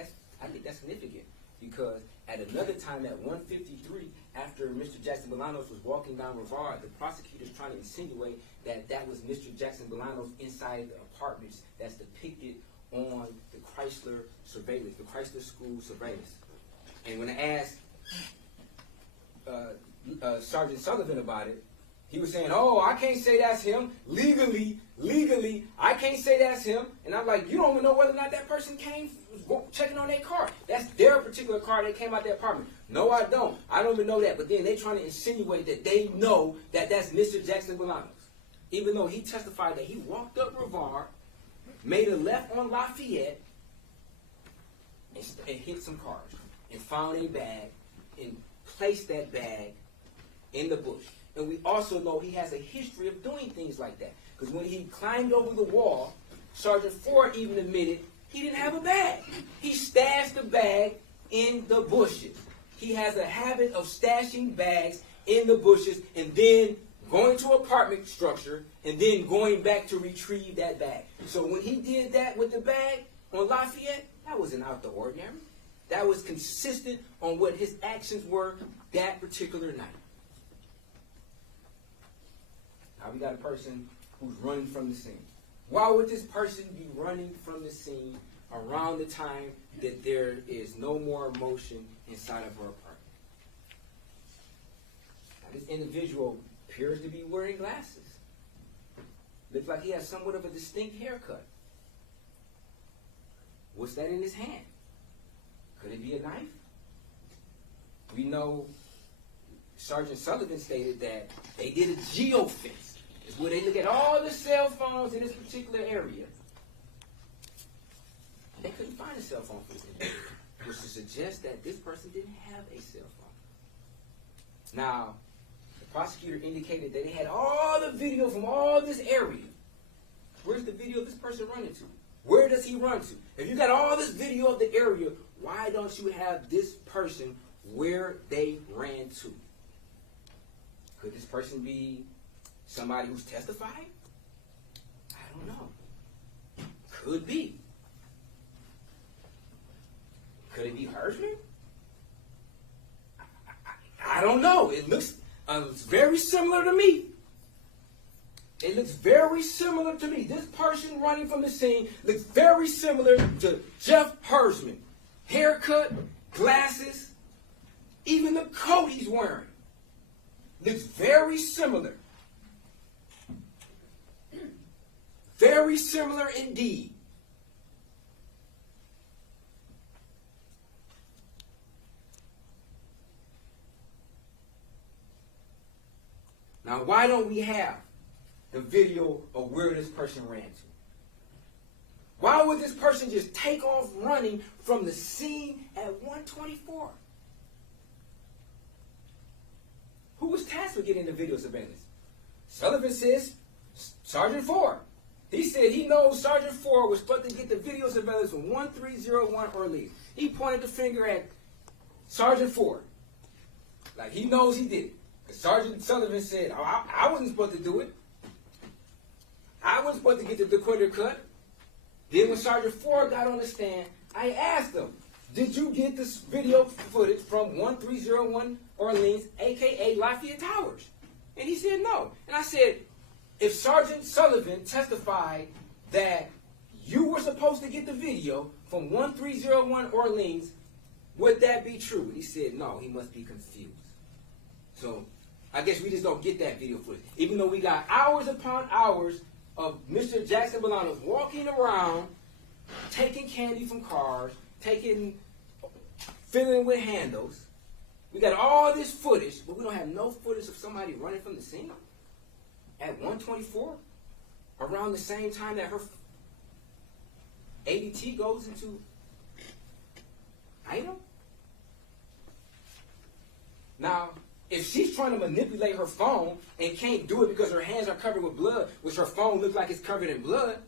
that's significant because at another time at 1:53, after Mr. Jackson-Bolanos was walking down Brevard, the prosecutor's trying to insinuate that that was Mr. Jackson-Bolanos inside the apartments that's depicted on the Chrysler surveillance, the Chrysler school surveillance. And when I asked Sergeant Sullivan about it, he was saying, oh, I can't say that's him. Legally, I can't say that's him. And I'm like, you don't even know whether or not that person was checking on their car. That's their particular car that came out their apartment. No, I don't. I don't even know that. But then they trying to insinuate that they know that that's Mr. Jackson-Bolanos. Even though he testified that he walked up Brevard, made a left on Lafayette, and hit some cars, and found a bag, and placed that bag in the bush. And we also know he has a history of doing things like that. Because when he climbed over the wall, Sergeant Ford even admitted He didn't have a bag. He stashed the bag in the bushes. He has a habit of stashing bags in the bushes and then going to an apartment structure and then going back to retrieve that bag. So when he did that with the bag on Lafayette, that wasn't out the ordinary. That was consistent on what his actions were that particular night. Now we got a person who's running from the scene. Why would this person be running from the scene around the time that there is no more motion inside of her apartment? Now, this individual appears to be wearing glasses. Looks like he has somewhat of a distinct haircut. What's that in his hand? Could it be a knife? We know Sergeant Sullivan stated that they did a geofence. It's where they look at all the cell phones in this particular area. They couldn't find a cell phone for this individual, which to suggest that this person didn't have a cell phone. Now, the prosecutor indicated that they had all the video from all this area. Where's the video of this person running to? Where does he run to? If you got all this video of the area, why don't you have this person where they ran to? Could this person be somebody who's testified? I don't know. Could be. Could it be Hersman? I don't know. It looks very similar to me. It looks very similar to me. This person running from the scene looks very similar to Jeff Hersman. Haircut, glasses, even the coat he's wearing looks very similar. Very similar indeed. Now, why don't we have the video of where this person ran to? Why would this person just take off running from the scene at 124? Who was tasked with getting the video surveillance? Sullivan says Sergeant Ford. He said he knows Sergeant Ford was supposed to get the video surveillance from 1301 Orleans. He pointed the finger at Sergeant Ford. Like he knows he did it. Sergeant Sullivan said, oh, I wasn't supposed to do it. I wasn't supposed to get the Dequator cut. Then when Sergeant Ford got on the stand, I asked him, did you get this video footage from 1301 Orleans, a.k.a. Lafayette Towers? And he said no. And I said, if Sergeant Sullivan testified that you were supposed to get the video from 1301 Orleans, would that be true? And he said no, he must be confused. So I guess we just don't get that video footage. Even though we got hours upon hours of Mr. Jackson-Bolanos walking around, taking candy from cars, filling with handles. We got all this footage, but we don't have no footage of somebody running from the scene at 124 around the same time that her ADT goes into item. Now, if she's trying to manipulate her phone and can't do it because her hands are covered with blood, which her phone looks like it's covered in blood,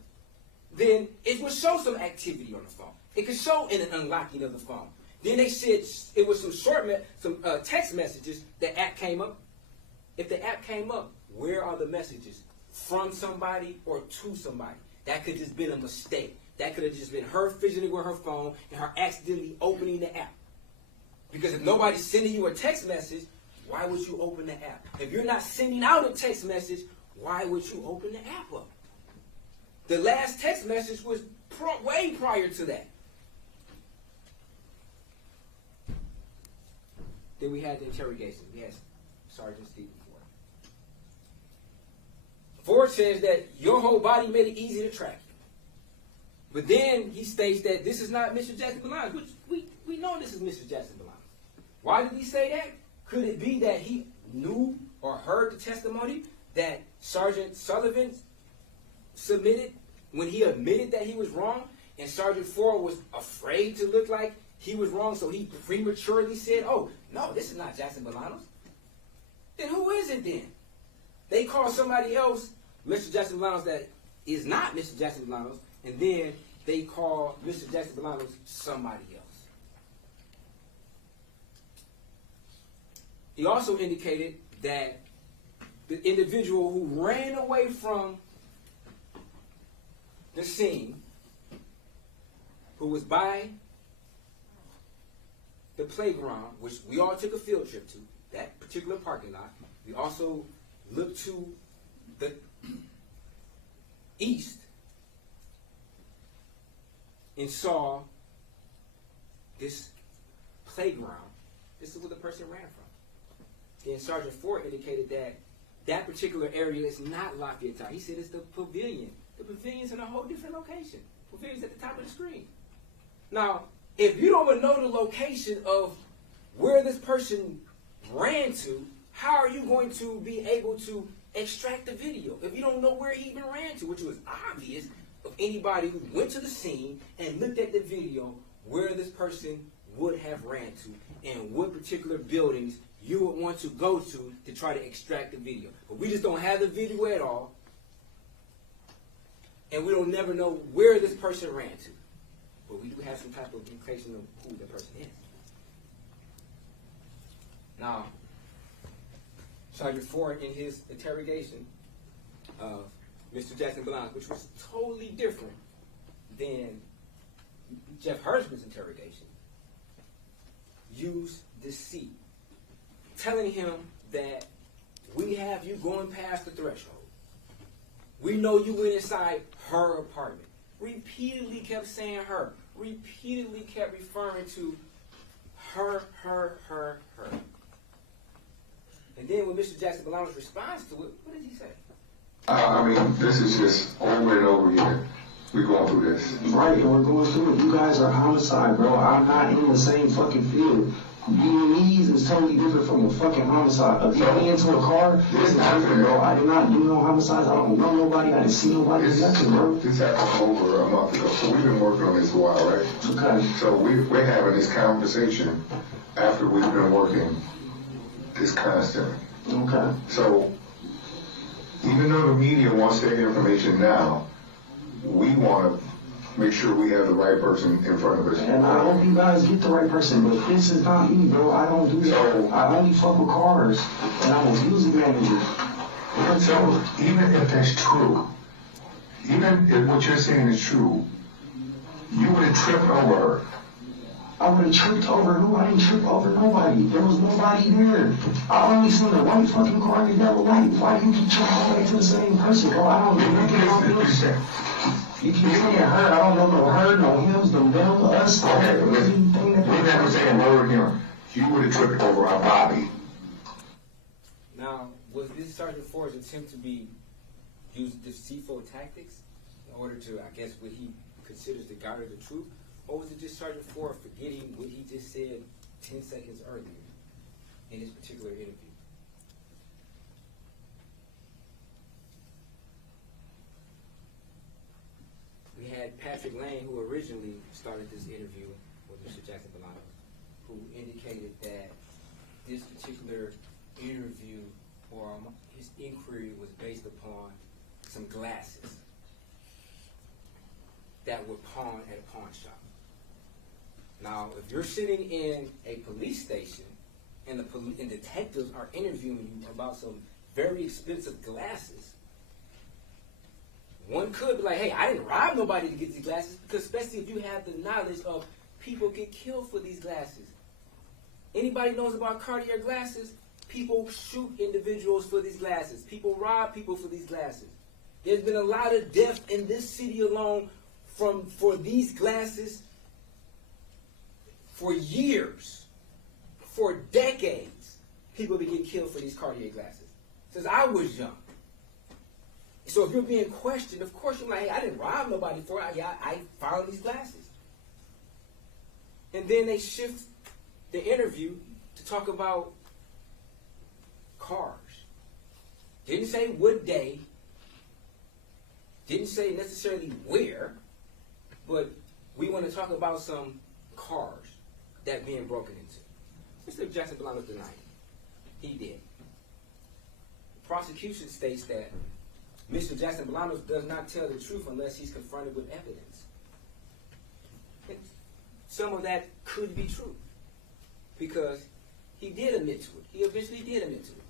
then it would show some activity on the phone. It could show in an unlocking of the phone. Then they said it was some text messages. The app came up. If the app came up, where are the messages? From somebody or to somebody? That could just been a mistake. That could have just been her fidgeting with her phone and her accidentally opening the app. Because if nobody's sending you a text message, why would you open the app? If you're not sending out a text message, why would you open the app up? The last text message was way prior to that. Then we had the interrogation. We had Sergeant Stephen Ford. Ford says that your whole body made it easy to track you. But then he states that this is not Mr. Jackson-Bolanos, which we know this is Mr. Jackson-Bolanos. Why did he say that? Could it be that he knew or heard the testimony that Sergeant Sullivan submitted when he admitted that he was wrong, and Sergeant Ford was afraid to look like he was wrong, so he prematurely said, oh, no, this is not Jackson-Bolanos. Then who is it then? They call somebody else Mr. Jackson-Bolanos that is not Mr. Jackson-Bolanos, and then they call Mr. Jackson-Bolanos somebody else. He also indicated that the individual who ran away from the scene, who was by the playground, which we all took a field trip to, that particular parking lot. We also looked to the east and saw this playground. This is where the person ran from. Then Sergeant Ford indicated that that particular area is not Lafayette Tower. He said it's the pavilion. The pavilion's in a whole different location. The pavilion's at the top of the screen. Now, if you don't even know the location of where this person ran to, how are you going to be able to extract the video if you don't know where he even ran to, which was obvious of anybody who went to the scene and looked at the video where this person would have ran to and what particular buildings you would want to go to try to extract the video. But we just don't have the video at all, and we don't never know where this person ran to. But we do have some type of indication of who the person is. Now, Sergeant Ford, in his interrogation of Mr. Jackson-Bolanos, which was totally different than Jeff Hirschman's interrogation, used deceit, telling him that we have you going past the threshold. We know you went inside her apartment. Repeatedly kept saying her. Repeatedly kept referring to her. And then when Mr. Jackson-Bolanos responds to it, what does he say? I mean, this is just over and over again. We're going through this. Right, and we're going through it. You guys are homicide, bro. I'm not in the same fucking field. Vietnamese is totally different from a fucking homicide. A getting into a car, this is different, bro. I did not do no homicides. I don't know nobody. I didn't see nobody. This happened over a month ago. So we've been working on this a while, right? Okay. So we're having this conversation after we've been working this constantly. Okay. So even though the media wants their information now, we want to make sure we have the right person in front of us. And I hope you guys get the right person, but this is not me, bro. I don't do that. I only fuck with cars, and I'm a music manager. So even if that's true, even if what you're saying is true, you would have tripped over her. I would have tripped over who? I didn't trip over nobody. There was nobody there. I only seen the one fucking car in the yellow light. Why do you keep trying to go back to the same person, bro? I don't know. You keep saying her. I don't know no her, no hims, no them, us. Okay, listen. We're never saying word here. You would have tripped over our Bobby. Now, was this Sergeant Ford's attempt to use deceitful tactics in order to, I guess, what he considers to garner the truth? Or was it just Sergeant Ford forgetting what he just said 10 seconds earlier in this particular interview? We had Patrick Lane, who originally started this interview with Mr. Jackson-Bolanos, who indicated that this particular interview or his inquiry was based upon some glasses that were pawned at a pawn shop. Now, if you're sitting in a police station and and detectives are interviewing you about some very expensive glasses, one could be like, hey, I didn't rob nobody to get these glasses, because especially if you have the knowledge of people get killed for these glasses. Anybody knows about Cartier glasses? People shoot individuals for these glasses. People rob people for these glasses. There's been a lot of death in this city alone for these glasses for years, for decades. People have been getting killed for these Cartier glasses since I was young. So if you're being questioned, of course you're like, hey, I didn't rob nobody for it. I found these glasses. And then they shift the interview to talk about cars. Didn't say what day. Didn't say necessarily where. But we want to talk about some cars that being broken into. Mr. Jackson-Bolanos denied it. He did. The prosecution states that Mr. Jackson-Bolanos does not tell the truth unless he's confronted with evidence. some of that could be true. Because he did admit to it. He eventually did admit to it.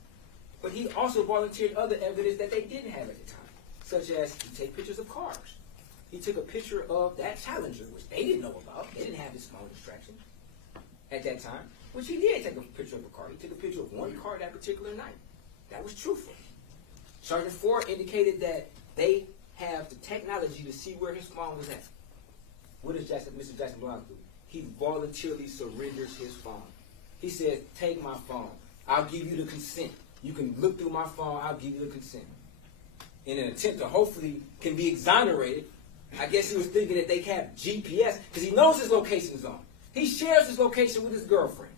But he also volunteered other evidence that they didn't have at the time, such as he take pictures of cars. He took a picture of that Challenger, which they didn't know about. They didn't have this small distraction at that time, which he did take a picture of a car. He took a picture of one car that particular night. That was truthful. Sergeant Ford indicated that they have the technology to see where his phone was at. What does Mr. Jackson-Bolanos do? He voluntarily surrenders his phone. He says, take my phone. I'll give you the consent. You can look through my phone. I'll give you the consent. In an attempt to hopefully can be exonerated, I guess he was thinking that they have GPS because he knows his location zone. He shares his location with his girlfriend.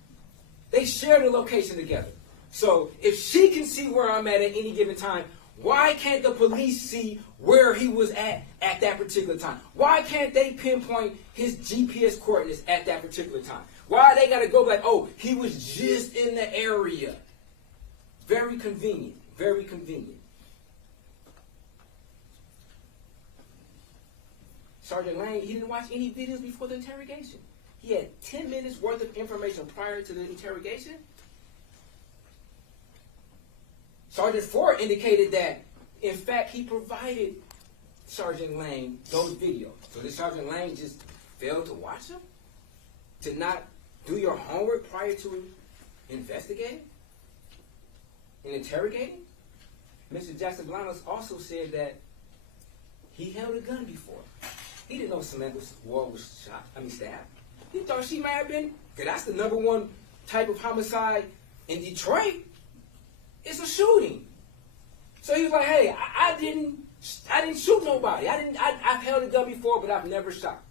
They share the location together. So if she can see where I'm at any given time, why can't the police see where he was at that particular time? Why can't they pinpoint his GPS coordinates at that particular time? Why they got to go like, oh, he was just in the area? Very convenient. Very convenient. Sergeant Lane, he didn't watch any videos before the interrogation. He had 10 minutes worth of information prior to the interrogation. Sergeant Ford indicated that, in fact, he provided Sergeant Lane those videos. So did Sergeant Lane just fail to watch them? To not do your homework prior to investigating and interrogating? Mr. Jackson-Bolanos also said that he held a gun before. He didn't know Samantha Woll was stabbed. He thought she may have been, because that's the #1 type of homicide in Detroit. It's a shooting. So he was like, hey, I didn't shoot nobody. I've held a gun before, but I've never shot.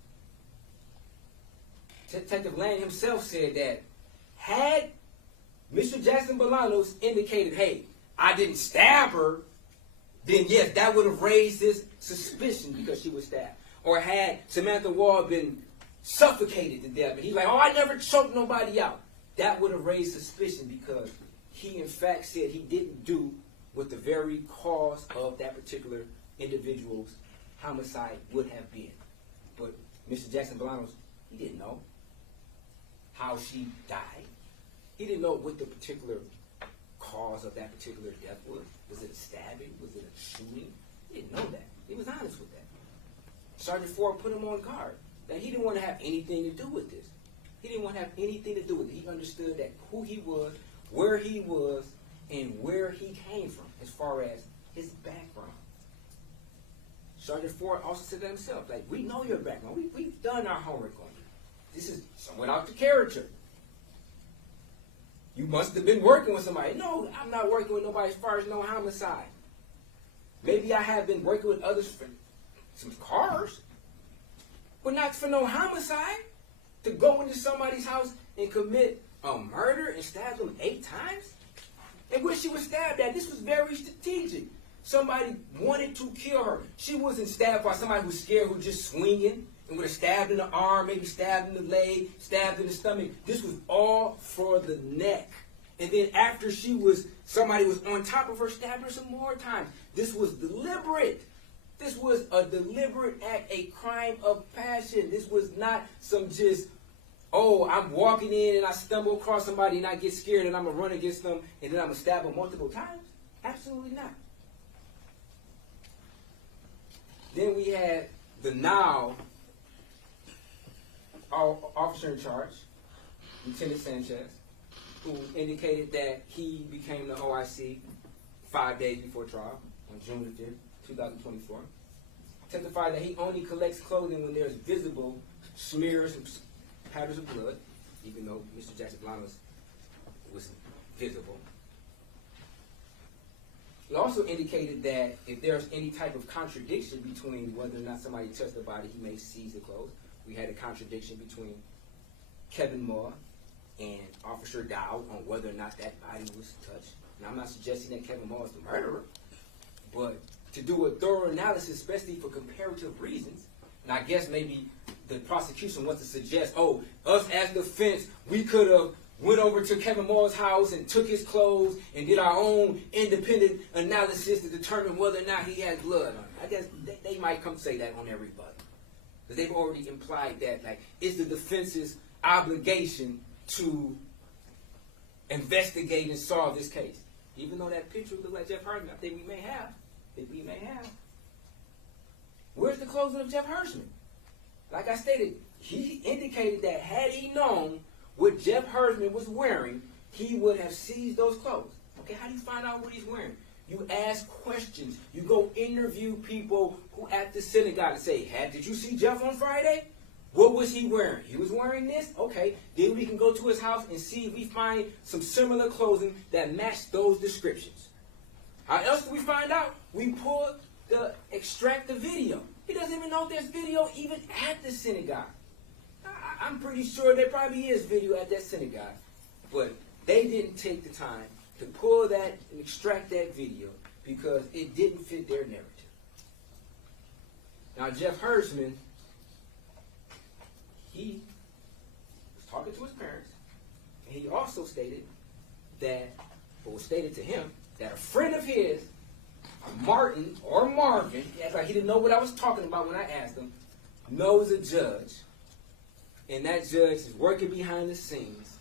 Detective Lane himself said that had Mr. Jackson-Bolanos indicated, hey, I didn't stab her, then yes, that would have raised his suspicion because she was stabbed. Or had Samantha Woll been suffocated to death, and he's like, oh, I never choked nobody out. That would have raised suspicion because he, in fact, said he didn't do what the very cause of that particular individual's homicide would have been. But Mr. Jackson-Bolanos, he didn't know how she died. He didn't know what the particular cause of that particular death was. Was it a stabbing? Was it a shooting? He didn't know that. He was honest with that. Sergeant Ford put him on guard. That he didn't want to have anything to do with this. He didn't want to have anything to do with it. He understood that who he was, where he was, and where he came from as far as his background. Sergeant Ford also said that himself. Like, we know your background. We've done our homework on you. This is somewhat out the character. You must have been working with somebody. No, I'm not working with nobody as far as no homicide. Maybe I have been working with others for some cars, but not for no homicide. To go into somebody's house and commit a murder and stab them 8 times? And where she was stabbed at, this was very strategic. Somebody wanted to kill her. She wasn't stabbed by somebody who was scared, who was just swinging and would have stabbed in the arm, maybe stabbed in the leg, stabbed in the stomach. This was all for the neck. And then after somebody was on top of her, stabbed her some more times. This was deliberate. This was a deliberate act, a crime of passion. This was not some just, oh, I'm walking in and I stumble across somebody and I get scared and I'm going to run against them and then I'm going to stab them multiple times. Absolutely not. Then we had the now officer in charge, Lieutenant Sanchez, who indicated that he became the OIC 5 days before trial on June the 5th, 2024. Testified that he only collects clothing when there's visible smears and patterns of blood, even though Mr. Jackson-Bolanos was visible. He also indicated that if there's any type of contradiction between whether or not somebody touched the body, he may seize the clothes. We had a contradiction between Kevin Moore and Officer Dowd on whether or not that body was touched. Now, I'm not suggesting that Kevin Moore is the murderer, but to do a thorough analysis, especially for comparative reasons, and I guess maybe the prosecution wants to suggest, oh, us as defense, we could have went over to Kevin Moore's house and took his clothes and did our own independent analysis to determine whether or not he had blood on him. I guess they might come say that on everybody. Because they've already implied that, like, it's the defense's obligation to investigate and solve this case. Even though that picture looks like Jeff Hersman, I think we may have. Where's the closing of Jeff Hersman? Like I stated, he indicated that had he known what Jeff Hersman was wearing, he would have seized those clothes. Okay, how do you find out what he's wearing? You ask questions. You go interview people who at the synagogue say, did you see Jeff on Friday? What was he wearing? He was wearing this? Okay, then we can go to his house and see if we find some similar clothing that match those descriptions. How else do we find out? We extract the video. He doesn't even know if there's video even at the synagogue. I'm pretty sure there probably is video at that synagogue, but they didn't take the time to pull that and extract that video because it didn't fit their narrative. Now, Jeff Hersman, he was talking to his parents, and he also stated that, or was stated to him, that a friend of his, Martin or Marvin, he acted like he didn't know what I was talking about when I asked him, knows a judge, and that judge is working behind the scenes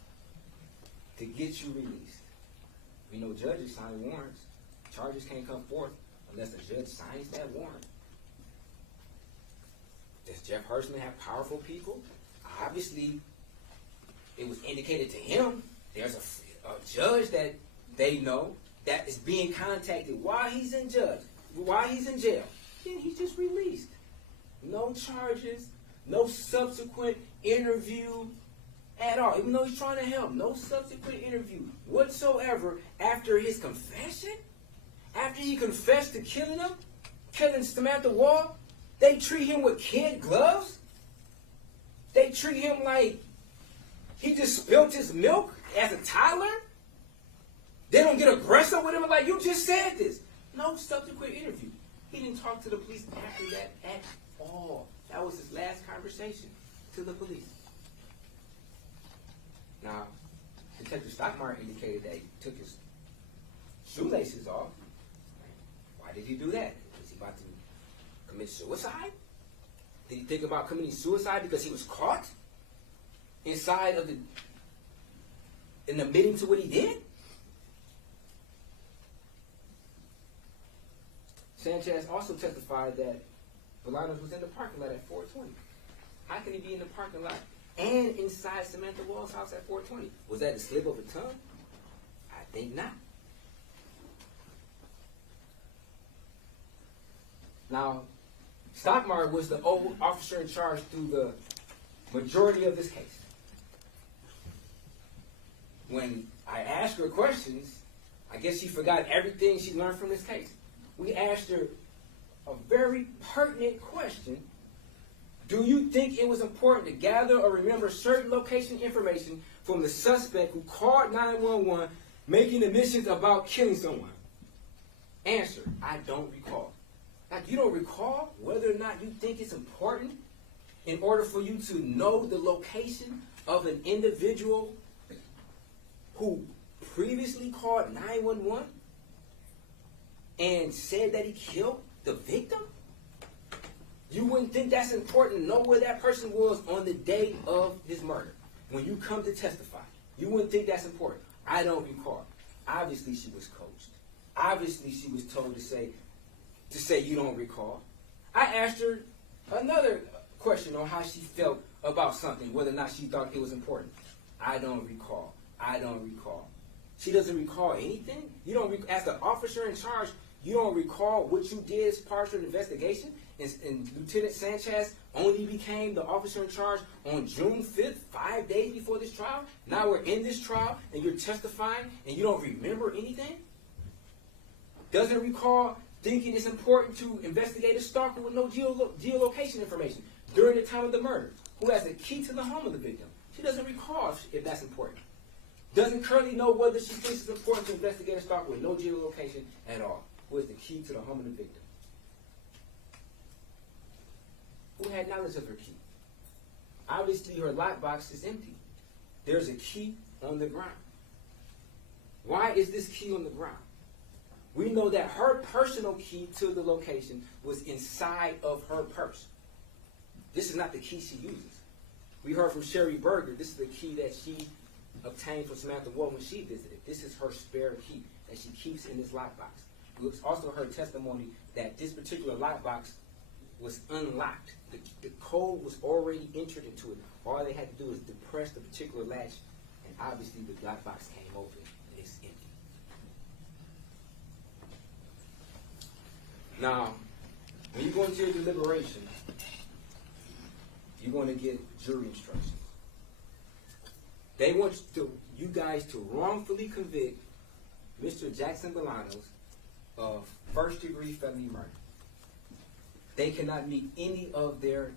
to get you released. We know judges sign warrants. Charges can't come forth unless the judge signs that warrant. Does Jeff Hersman have powerful people? Obviously, it was indicated to him there's a judge that they know that is being contacted while he's in jail. Then he's just released. No charges, no subsequent interview at all. Even though he's trying to help, no subsequent interview whatsoever after his confession. After he confessed to killing Samantha Woll, they treat him with kid gloves. They treat him like he just spilt his milk as a toddler. They don't get aggressive with him like, you just said this. No subsequent interview. He didn't talk to the police after that at all. That was his last conversation to the police. Now, Detective Stockmar indicated that he took his shoelaces off. Why did he do that? Was he about to commit suicide? Did he think about committing suicide because he was caught inside of in admitting to what he did? Sanchez also testified that Bolanos was in the parking lot at 420. How can he be in the parking lot and inside Samantha Woll's house at 420? Was that a slip of a tongue? I think not. Now, Stockmar was the old officer in charge through the majority of this case. When I asked her questions, I guess she forgot everything she learned from this case. We asked her a very pertinent question. Do you think it was important to gather or remember certain location information from the suspect who called 911 making admissions about killing someone? Answer, I don't recall. Like, you don't recall whether or not you think it's important in order for you to know the location of an individual who previously called 911 and said that he killed the victim? You wouldn't think that's important to know where that person was on the day of his murder. When you come to testify, you wouldn't think that's important. I don't recall. Obviously, she was coached. Obviously, she was told to say you don't recall. I asked her another question on how she felt about something, whether or not she thought it was important. I don't recall. I don't recall. She doesn't recall anything? You don't, as the officer in charge, you don't recall what you did as part of the investigation? And Lieutenant Sanchez only became the officer in charge on June 5th, 5 days before this trial? Now we're in this trial and you're testifying and you don't remember anything? Doesn't recall thinking it's important to investigate a stalker with no geolocation information during the time of the murder, who has the key to the home of the victim. She doesn't recall if that's important. Doesn't currently know whether she thinks it's important to investigate a stalker with no geolocation at all, who has the key to the home of the victim. Who had knowledge of her key? Obviously, her lockbox is empty. There's a key on the ground. Why is this key on the ground? We know that her personal key to the location was inside of her purse. This is not the key she uses. We heard from Sherry Berger, this is the key that she obtained from Samantha Woll when she visited. This is her spare key that she keeps in this lockbox. We also heard testimony that this particular lockbox was unlocked. The code was already entered into it. All they had to do is depress the particular latch, and obviously the lockbox came open, and it's empty. Now, when you go into your deliberation, you're going to get jury instructions. They want you guys to wrongfully convict Mr. Jackson-Bolanos of first-degree felony murder. They cannot meet any of their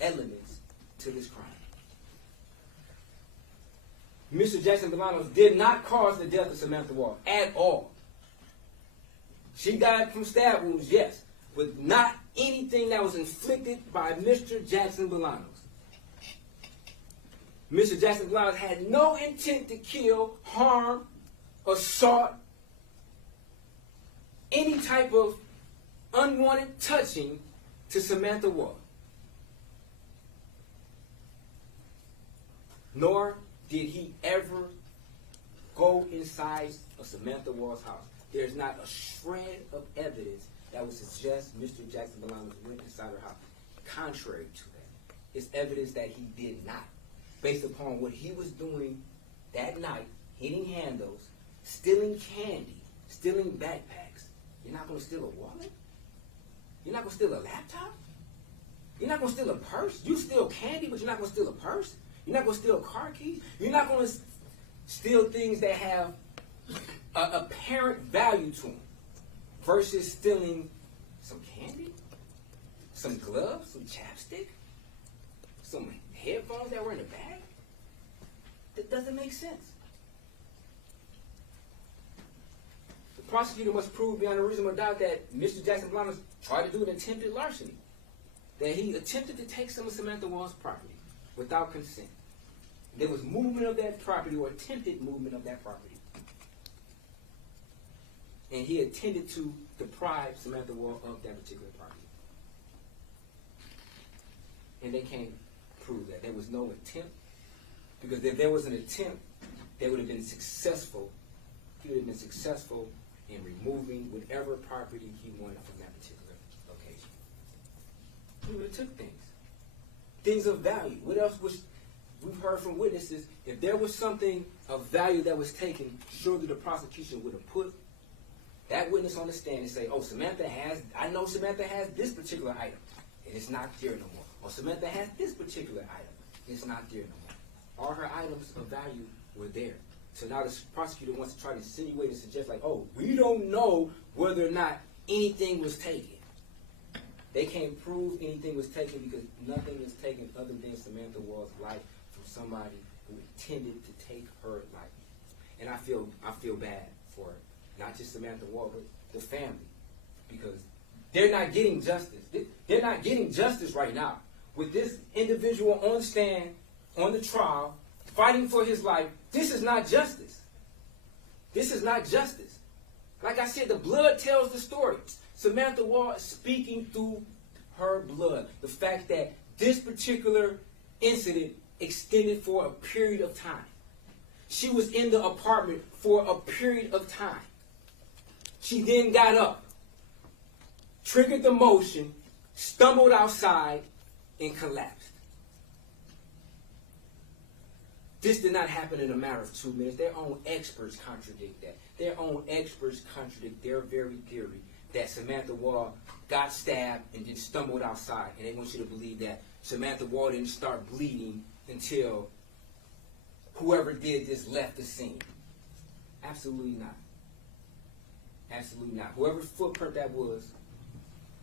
elements to this crime. Mr. Jackson-Bolanos did not cause the death of Samantha Woll at all. She died from stab wounds, yes, but not anything that was inflicted by Mr. Jackson-Bolanos. Mr. Jackson-Bolanos had no intent to kill, harm, assault, any type of unwanted touching to Samantha Woll. Nor did he ever go inside of Samantha Woll's house. There's not a shred of evidence that would suggest Mr. Jackson-Bolanos went inside her house. Contrary to that, it's evidence that he did not, based upon what he was doing that night, hitting handles, stealing candy, stealing backpacks. You're not going to steal a wallet? You're not going to steal a laptop? You're not going to steal a purse? You steal candy, but you're not going to steal a purse? You're not going to steal car keys? You're not going to steal things that have an apparent value to them versus stealing some candy, some gloves, some chapstick, some headphones that were in the bag? That doesn't make sense. The prosecutor must prove beyond a reasonable doubt that Mr. Jackson-Bolanos tried to do an attempted larceny, that he attempted to take some of Samantha Woll's property without consent. There was movement of that property or attempted movement of that property. And he intended to deprive Samantha Woll of that particular property. And they can't prove that. There was no attempt. Because if there was an attempt, they would have been successful. He would have been successful in removing whatever property he wanted from that particular location. He would have took things. Things of value. What else was, we've heard from witnesses, if there was something of value that was taken, surely the prosecution would have put that witness on the stand and say, oh, I know Samantha has this particular item, and it's not there no more. Or Samantha has this particular item, and it's not there no more. All her items of value were there. So now the prosecutor wants to try to insinuate and suggest like, oh, we don't know whether or not anything was taken. They can't prove anything was taken because nothing was taken other than Samantha Woll's life from somebody who intended to take her life. And I feel bad for not just Samantha Woll, but the family, because they're not getting justice. They're not getting justice right now. With this individual on the stand, on the trial, fighting for his life, this is not justice. This is not justice. Like I said, the blood tells the story. Samantha Woll is speaking through her blood. The fact that this particular incident extended for a period of time. She was in the apartment for a period of time. She then got up, triggered the motion, stumbled outside, and collapsed. This did not happen in a matter of 2 minutes. Their own experts contradict that. Their own experts contradict their very theory that Samantha Woll got stabbed and then stumbled outside. And they want you to believe that Samantha Woll didn't start bleeding until whoever did this left the scene. Absolutely not. Absolutely not. Whoever's footprint that was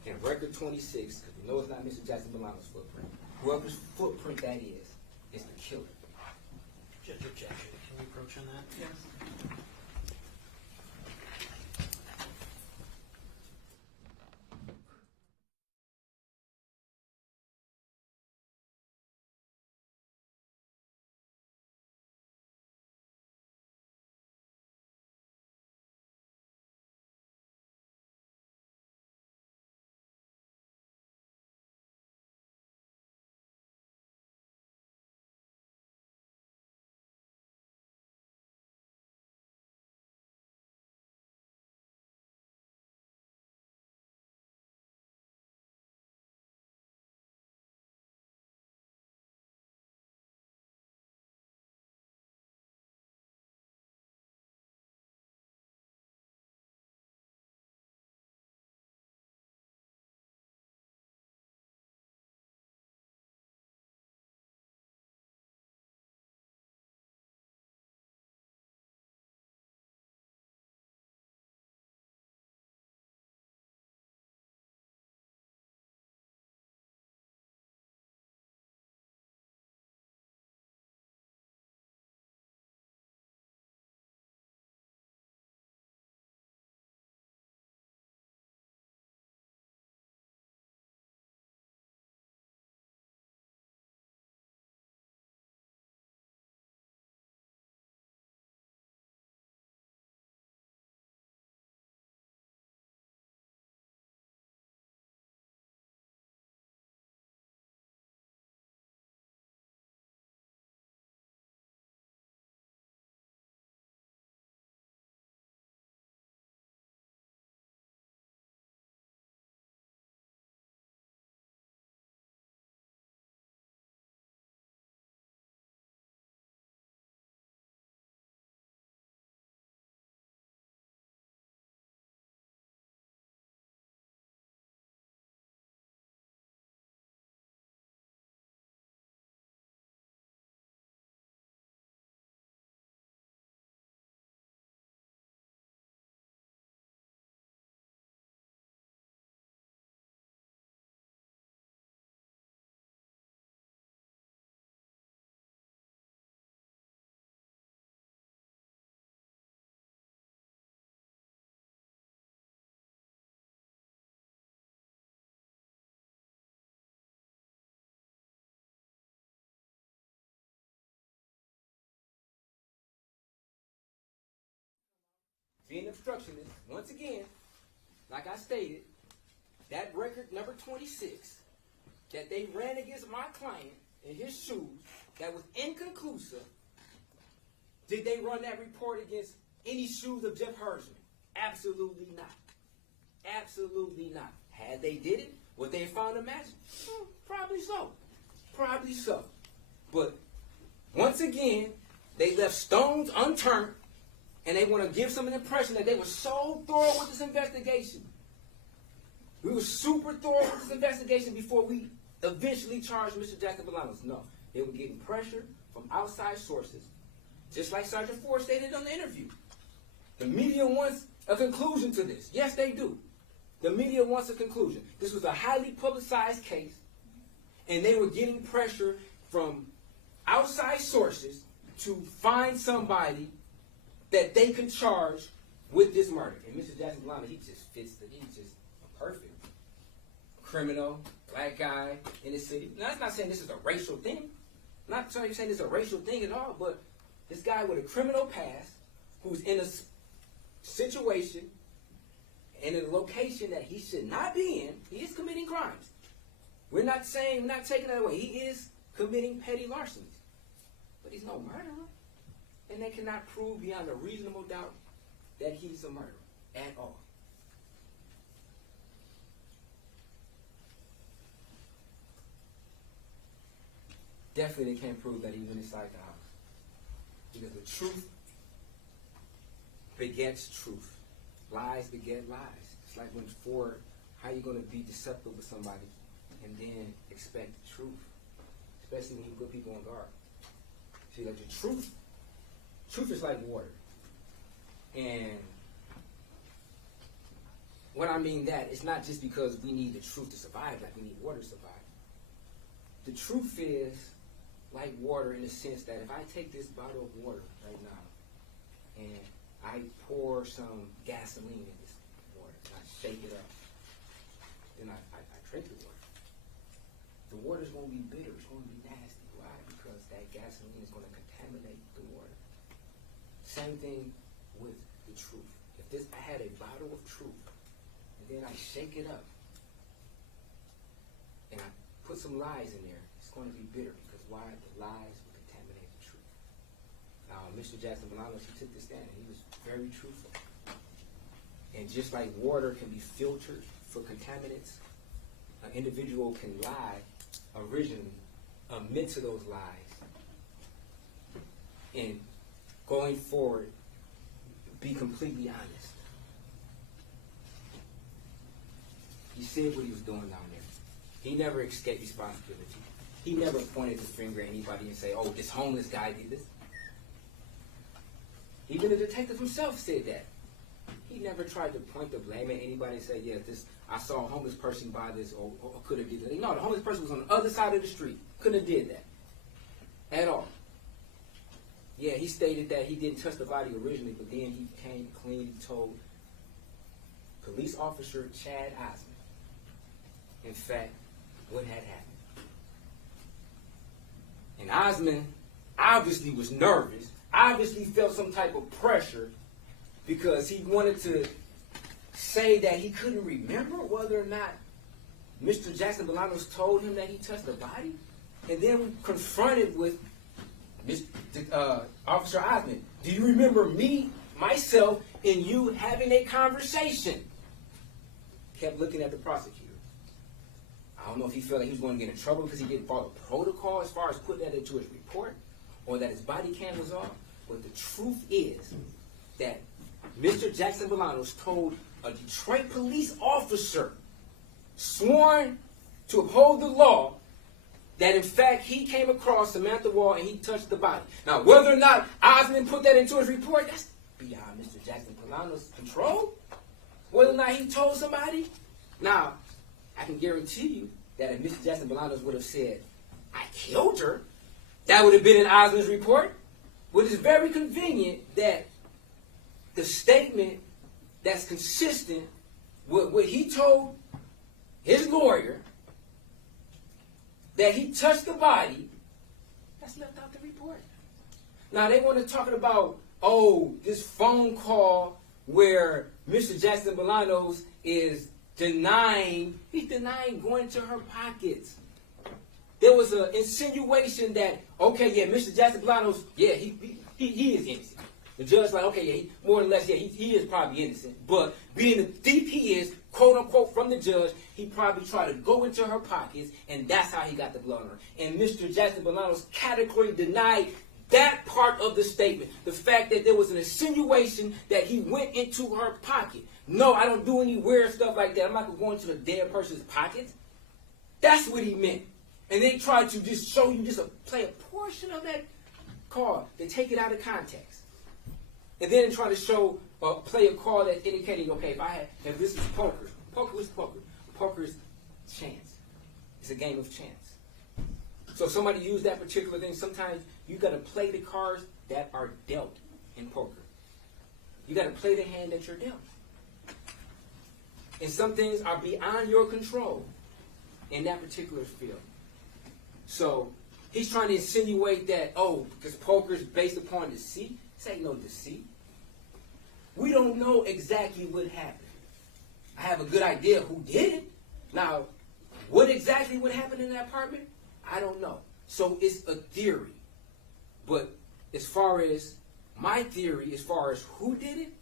in record 26, because we know it's not Mr. Jackson-Bolanos' footprint, whoever's footprint that is the killer. Judge objection. Can we approach on that? Yes. being obstructionist, once again, like I stated, that record number 26 that they ran against my client in his shoes that was inconclusive, did they run that report against any shoes of Jeff Hersman? Absolutely not. Absolutely not. Had they did it, would they have found a match? Probably so. Probably so. But once again, they left stones unturned, and they want to give some impression that they were so thorough with this investigation. We were super thorough with this investigation before we eventually charged Mr. Jackson-Bolanos. No, they were getting pressure from outside sources, just like Sergeant Ford stated on the interview. The media wants a conclusion to this. Yes, they do. The media wants a conclusion. This was a highly publicized case, and they were getting pressure from outside sources to find somebody that they could charge with this murder. And Mr. Jackson-Bolanos, he just fits he's just a perfect criminal, black guy in the city. Now, that's not saying this is a racial thing. I'm not saying this is a racial thing at all, but this guy with a criminal past who's in a situation and in a location that he should not be in, he is committing crimes. We're not taking that away. He is committing petty larcenies. But he's no murderer. And they cannot prove beyond a reasonable doubt that he's a murderer at all. Definitely they can't prove that he went inside the house. Because the truth begets truth. Lies beget lies. It's like when Ford, how you going to be deceptive with somebody and then expect the truth? Especially when you put people on guard. See, like the truth is like water. And what I mean that, it's not just because we need the truth to survive, like we need water to survive. The truth is like water in the sense that if I take this bottle of water right now and I pour some gasoline in this water and I shake it up, then I drink the water. The water's going to be bitter. It's going to be nasty. Why? Because that gasoline is going to contaminate the water. Same thing with the truth. If I had a bottle of truth and then I shake it up and I put some lies in there, it's going to be bitter because why? The lies will contaminate the truth. Now, Mr. Jackson-Bolanos, he took this stand and he was very truthful. And just like water can be filtered for contaminants, an individual can lie originally, admit to those lies, and going forward, be completely honest. He said what he was doing down there. He never escaped responsibility. He never pointed his finger at anybody and say, oh, this homeless guy did this. Even the detective himself said that. He never tried to point the blame at anybody and say, yeah, I saw a homeless person buy this or could have did that. No, the homeless person was on the other side of the street. Couldn't have did that. At all. Yeah, he stated that he didn't touch the body originally, but then he came clean. He told police officer Chad Osmond, in fact, what had happened. And Osmond obviously was nervous, obviously felt some type of pressure because he wanted to say that he couldn't remember whether or not Mr. Jackson-Bolanos told him that he touched the body. And then confronted with Officer Osmond, do you remember me, myself, and you having a conversation? Kept looking at the prosecutor. I don't know if he felt like he was going to get in trouble because he didn't follow protocol as far as putting that into his report or that his body cam was off. But the truth is that Mr. Jackson-Bolanos told a Detroit police officer sworn to uphold the law that in fact he came across Samantha Woll and he touched the body. Now, whether or not Osmond put that into his report, that's beyond Mr. Jackson-Bolanos' control. Whether or not he told somebody. Now, I can guarantee you that if Mr. Jackson-Bolanos would have said, I killed her, that would have been in Osmond's report. But it's very convenient that the statement that's consistent with what he told his lawyer, that he touched the body, that's left out the report. Now, they want to talk about, oh, this phone call where Mr. Jackson-Bolanos is denying going to her pockets. There was an insinuation that, okay, yeah, Mr. Jackson-Bolanos, yeah, he is innocent. The judge like, okay, yeah, more or less, yeah, he is probably innocent. But being the thief he is, quote unquote, from the judge, he probably tried to go into her pockets, and that's how he got the blood on her. And Mr. Jackson-Bolanos categorically denied that part of the statement. The fact that there was an insinuation that he went into her pocket. No, I don't do any weird stuff like that. I'm not going to go into the dead person's pocket. That's what he meant. And they tried to just show you, play a portion of that card. They take it out of context. And then try to show, play a card that's indicating, okay, if this is poker. Poker is poker. Poker is chance. It's a game of chance. So if somebody used that particular thing, sometimes you got to play the cards that are dealt in poker. You got to play the hand that you're dealt. And some things are beyond your control in that particular field. So he's trying to insinuate that, because poker is based upon deceit. This ain't no deceit. We don't know exactly what happened. I have a good idea who did it. Now, what exactly would happen in that apartment? I don't know. So it's a theory. But as far as my theory, as far as who did it,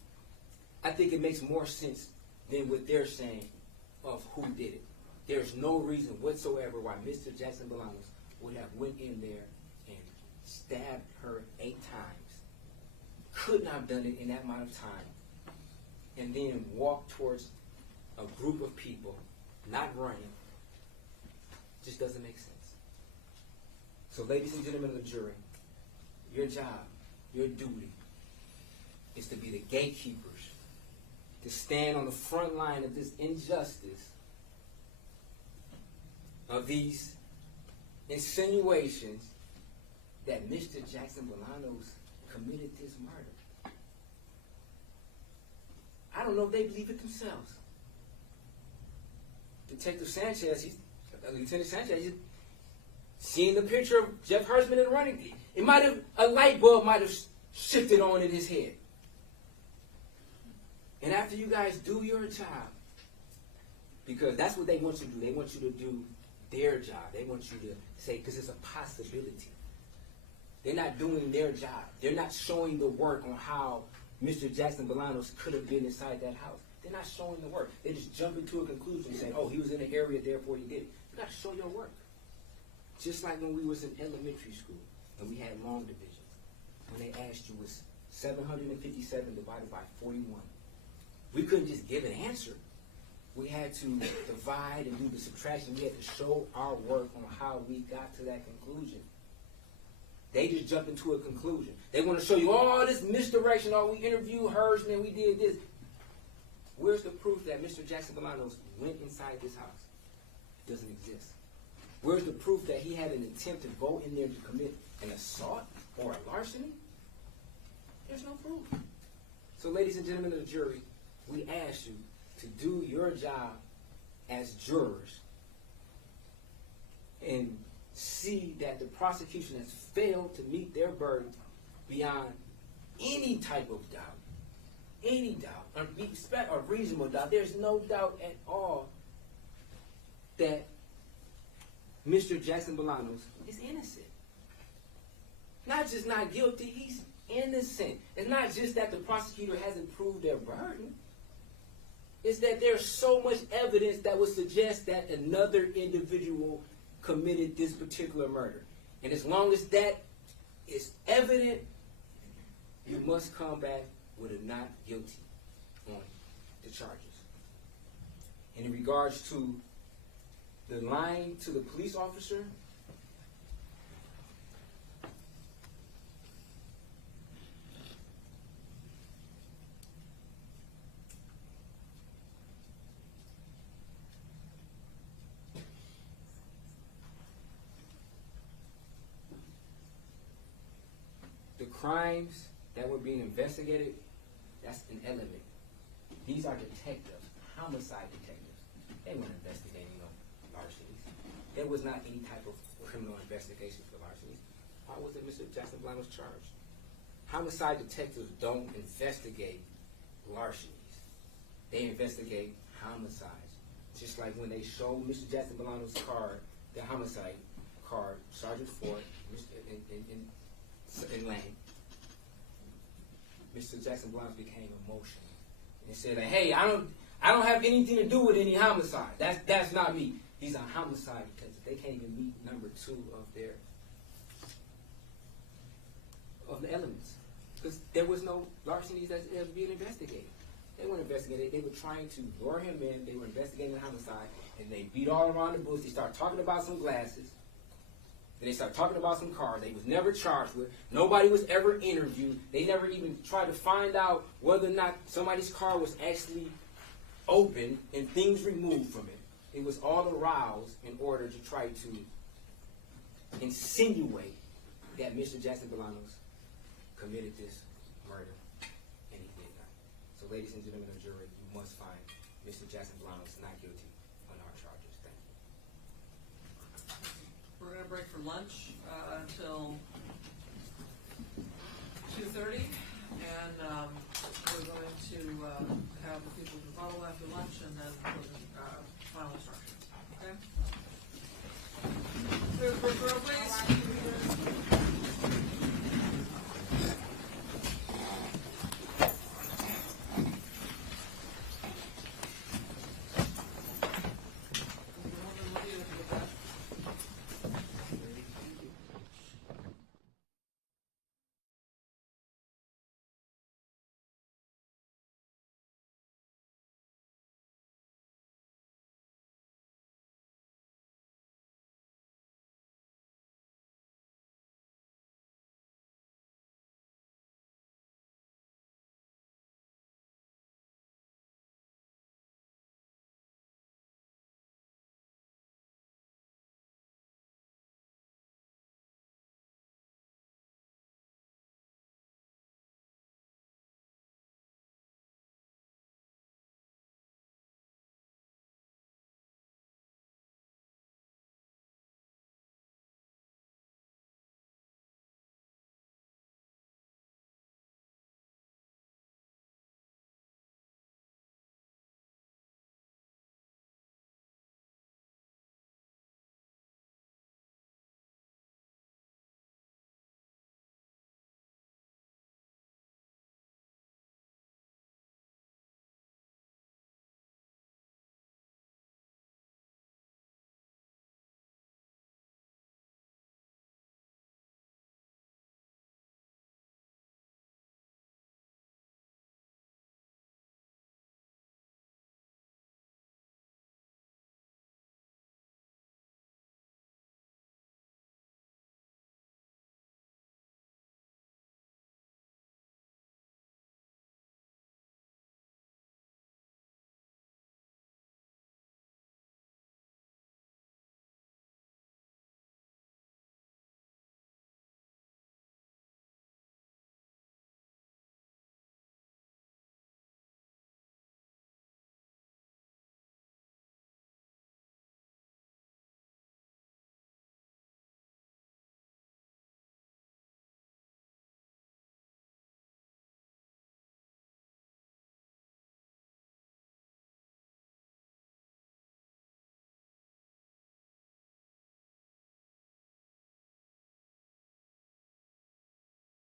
I think it makes more sense than what they're saying of who did it. There's no reason whatsoever why Mr. Jackson-Bolanos would have went in there and stabbed her 8 times. Could not have done it in that amount of time. And then walked towards a group of people, not running. Just doesn't make sense. So ladies and gentlemen of the jury, your job, your duty is to be the gatekeepers, to stand on the front line of this injustice, of these insinuations that Mr. Jackson-Bolanos committed this murder. I don't know if they believe it themselves. Detective Sanchez, Lieutenant Sanchez, he's seeing the picture of Jeff Hersman in running. It might have, a light bulb might have shifted on in his head. And after you guys do your job, because that's what they want you to do. They want you to do their job. They want you to say, because it's a possibility. They're not doing their job. They're not showing the work on how Mr. Jackson-Bolanos could have been inside that house. They're not showing the work. They just jump into a conclusion saying, he was in the area, therefore he did it. You got to show your work. Just like when we was in elementary school and we had long divisions. When they asked you, was 757 divided by 41? We couldn't just give an answer. We had to divide and do the subtraction. We had to show our work on how we got to that conclusion. They just jump into a conclusion. They want to show you all this misdirection. We interviewed Hersman, we did this. Where's the proof that Mr. Jackson-Bolanos went inside this house? It doesn't exist. Where's the proof that he had an attempt to go in there to commit an assault or a larceny? There's no proof. So, ladies and gentlemen of the jury, we ask you to do your job as jurors and see that the prosecution has failed to meet their burden beyond any type of doubt. Any doubt, or reasonable doubt. There's no doubt at all that Mr. Jackson-Bolanos is innocent. Not just not guilty, he's innocent. It's not just that the prosecutor hasn't proved their burden. It's that there's so much evidence that would suggest that another individual committed this particular murder. And as long as that is evident, you must come back with a not guilty on the charges. And in regards to the lying to the police officer, the crimes that were being investigated, that's an element. These are detectives, homicide detectives. They weren't investigating no larcenies. There was not any type of criminal investigation for larcenies. Why wasn't Mr. Jackson-Bolanos charged? Homicide detectives don't investigate larcenies. They investigate homicides. Just like when they showed Mr. Jackson-Bolanos' card, the homicide card, Sergeant Ford and Lane, Mr. Jackson-Bolanos became emotional and said, like, "Hey, I don't have anything to do with any homicide. That's not me." These are homicide because they can't even meet number 2 of the elements, because there was no larcenies that's ever being investigated. They weren't investigating. They were trying to lure him in. They were investigating the homicide, and they beat all around the bush. They started talking about some glasses. Then they started talking about some cars they was never charged with. Nobody was ever interviewed. They never even tried to find out whether or not somebody's car was actually open and things removed from it. It was all aroused in order to try to insinuate that Mr. Jackson-Bolanos committed this murder, and he did not. So, ladies and gentlemen of the jury, you must find Mr. Jackson-Bolanos not guilty on our charges. Thank you. We're going to break for lunch until 2:30, and we're going to have the people rebuttal after lunch, and then for the final instructions. Okay? We're break.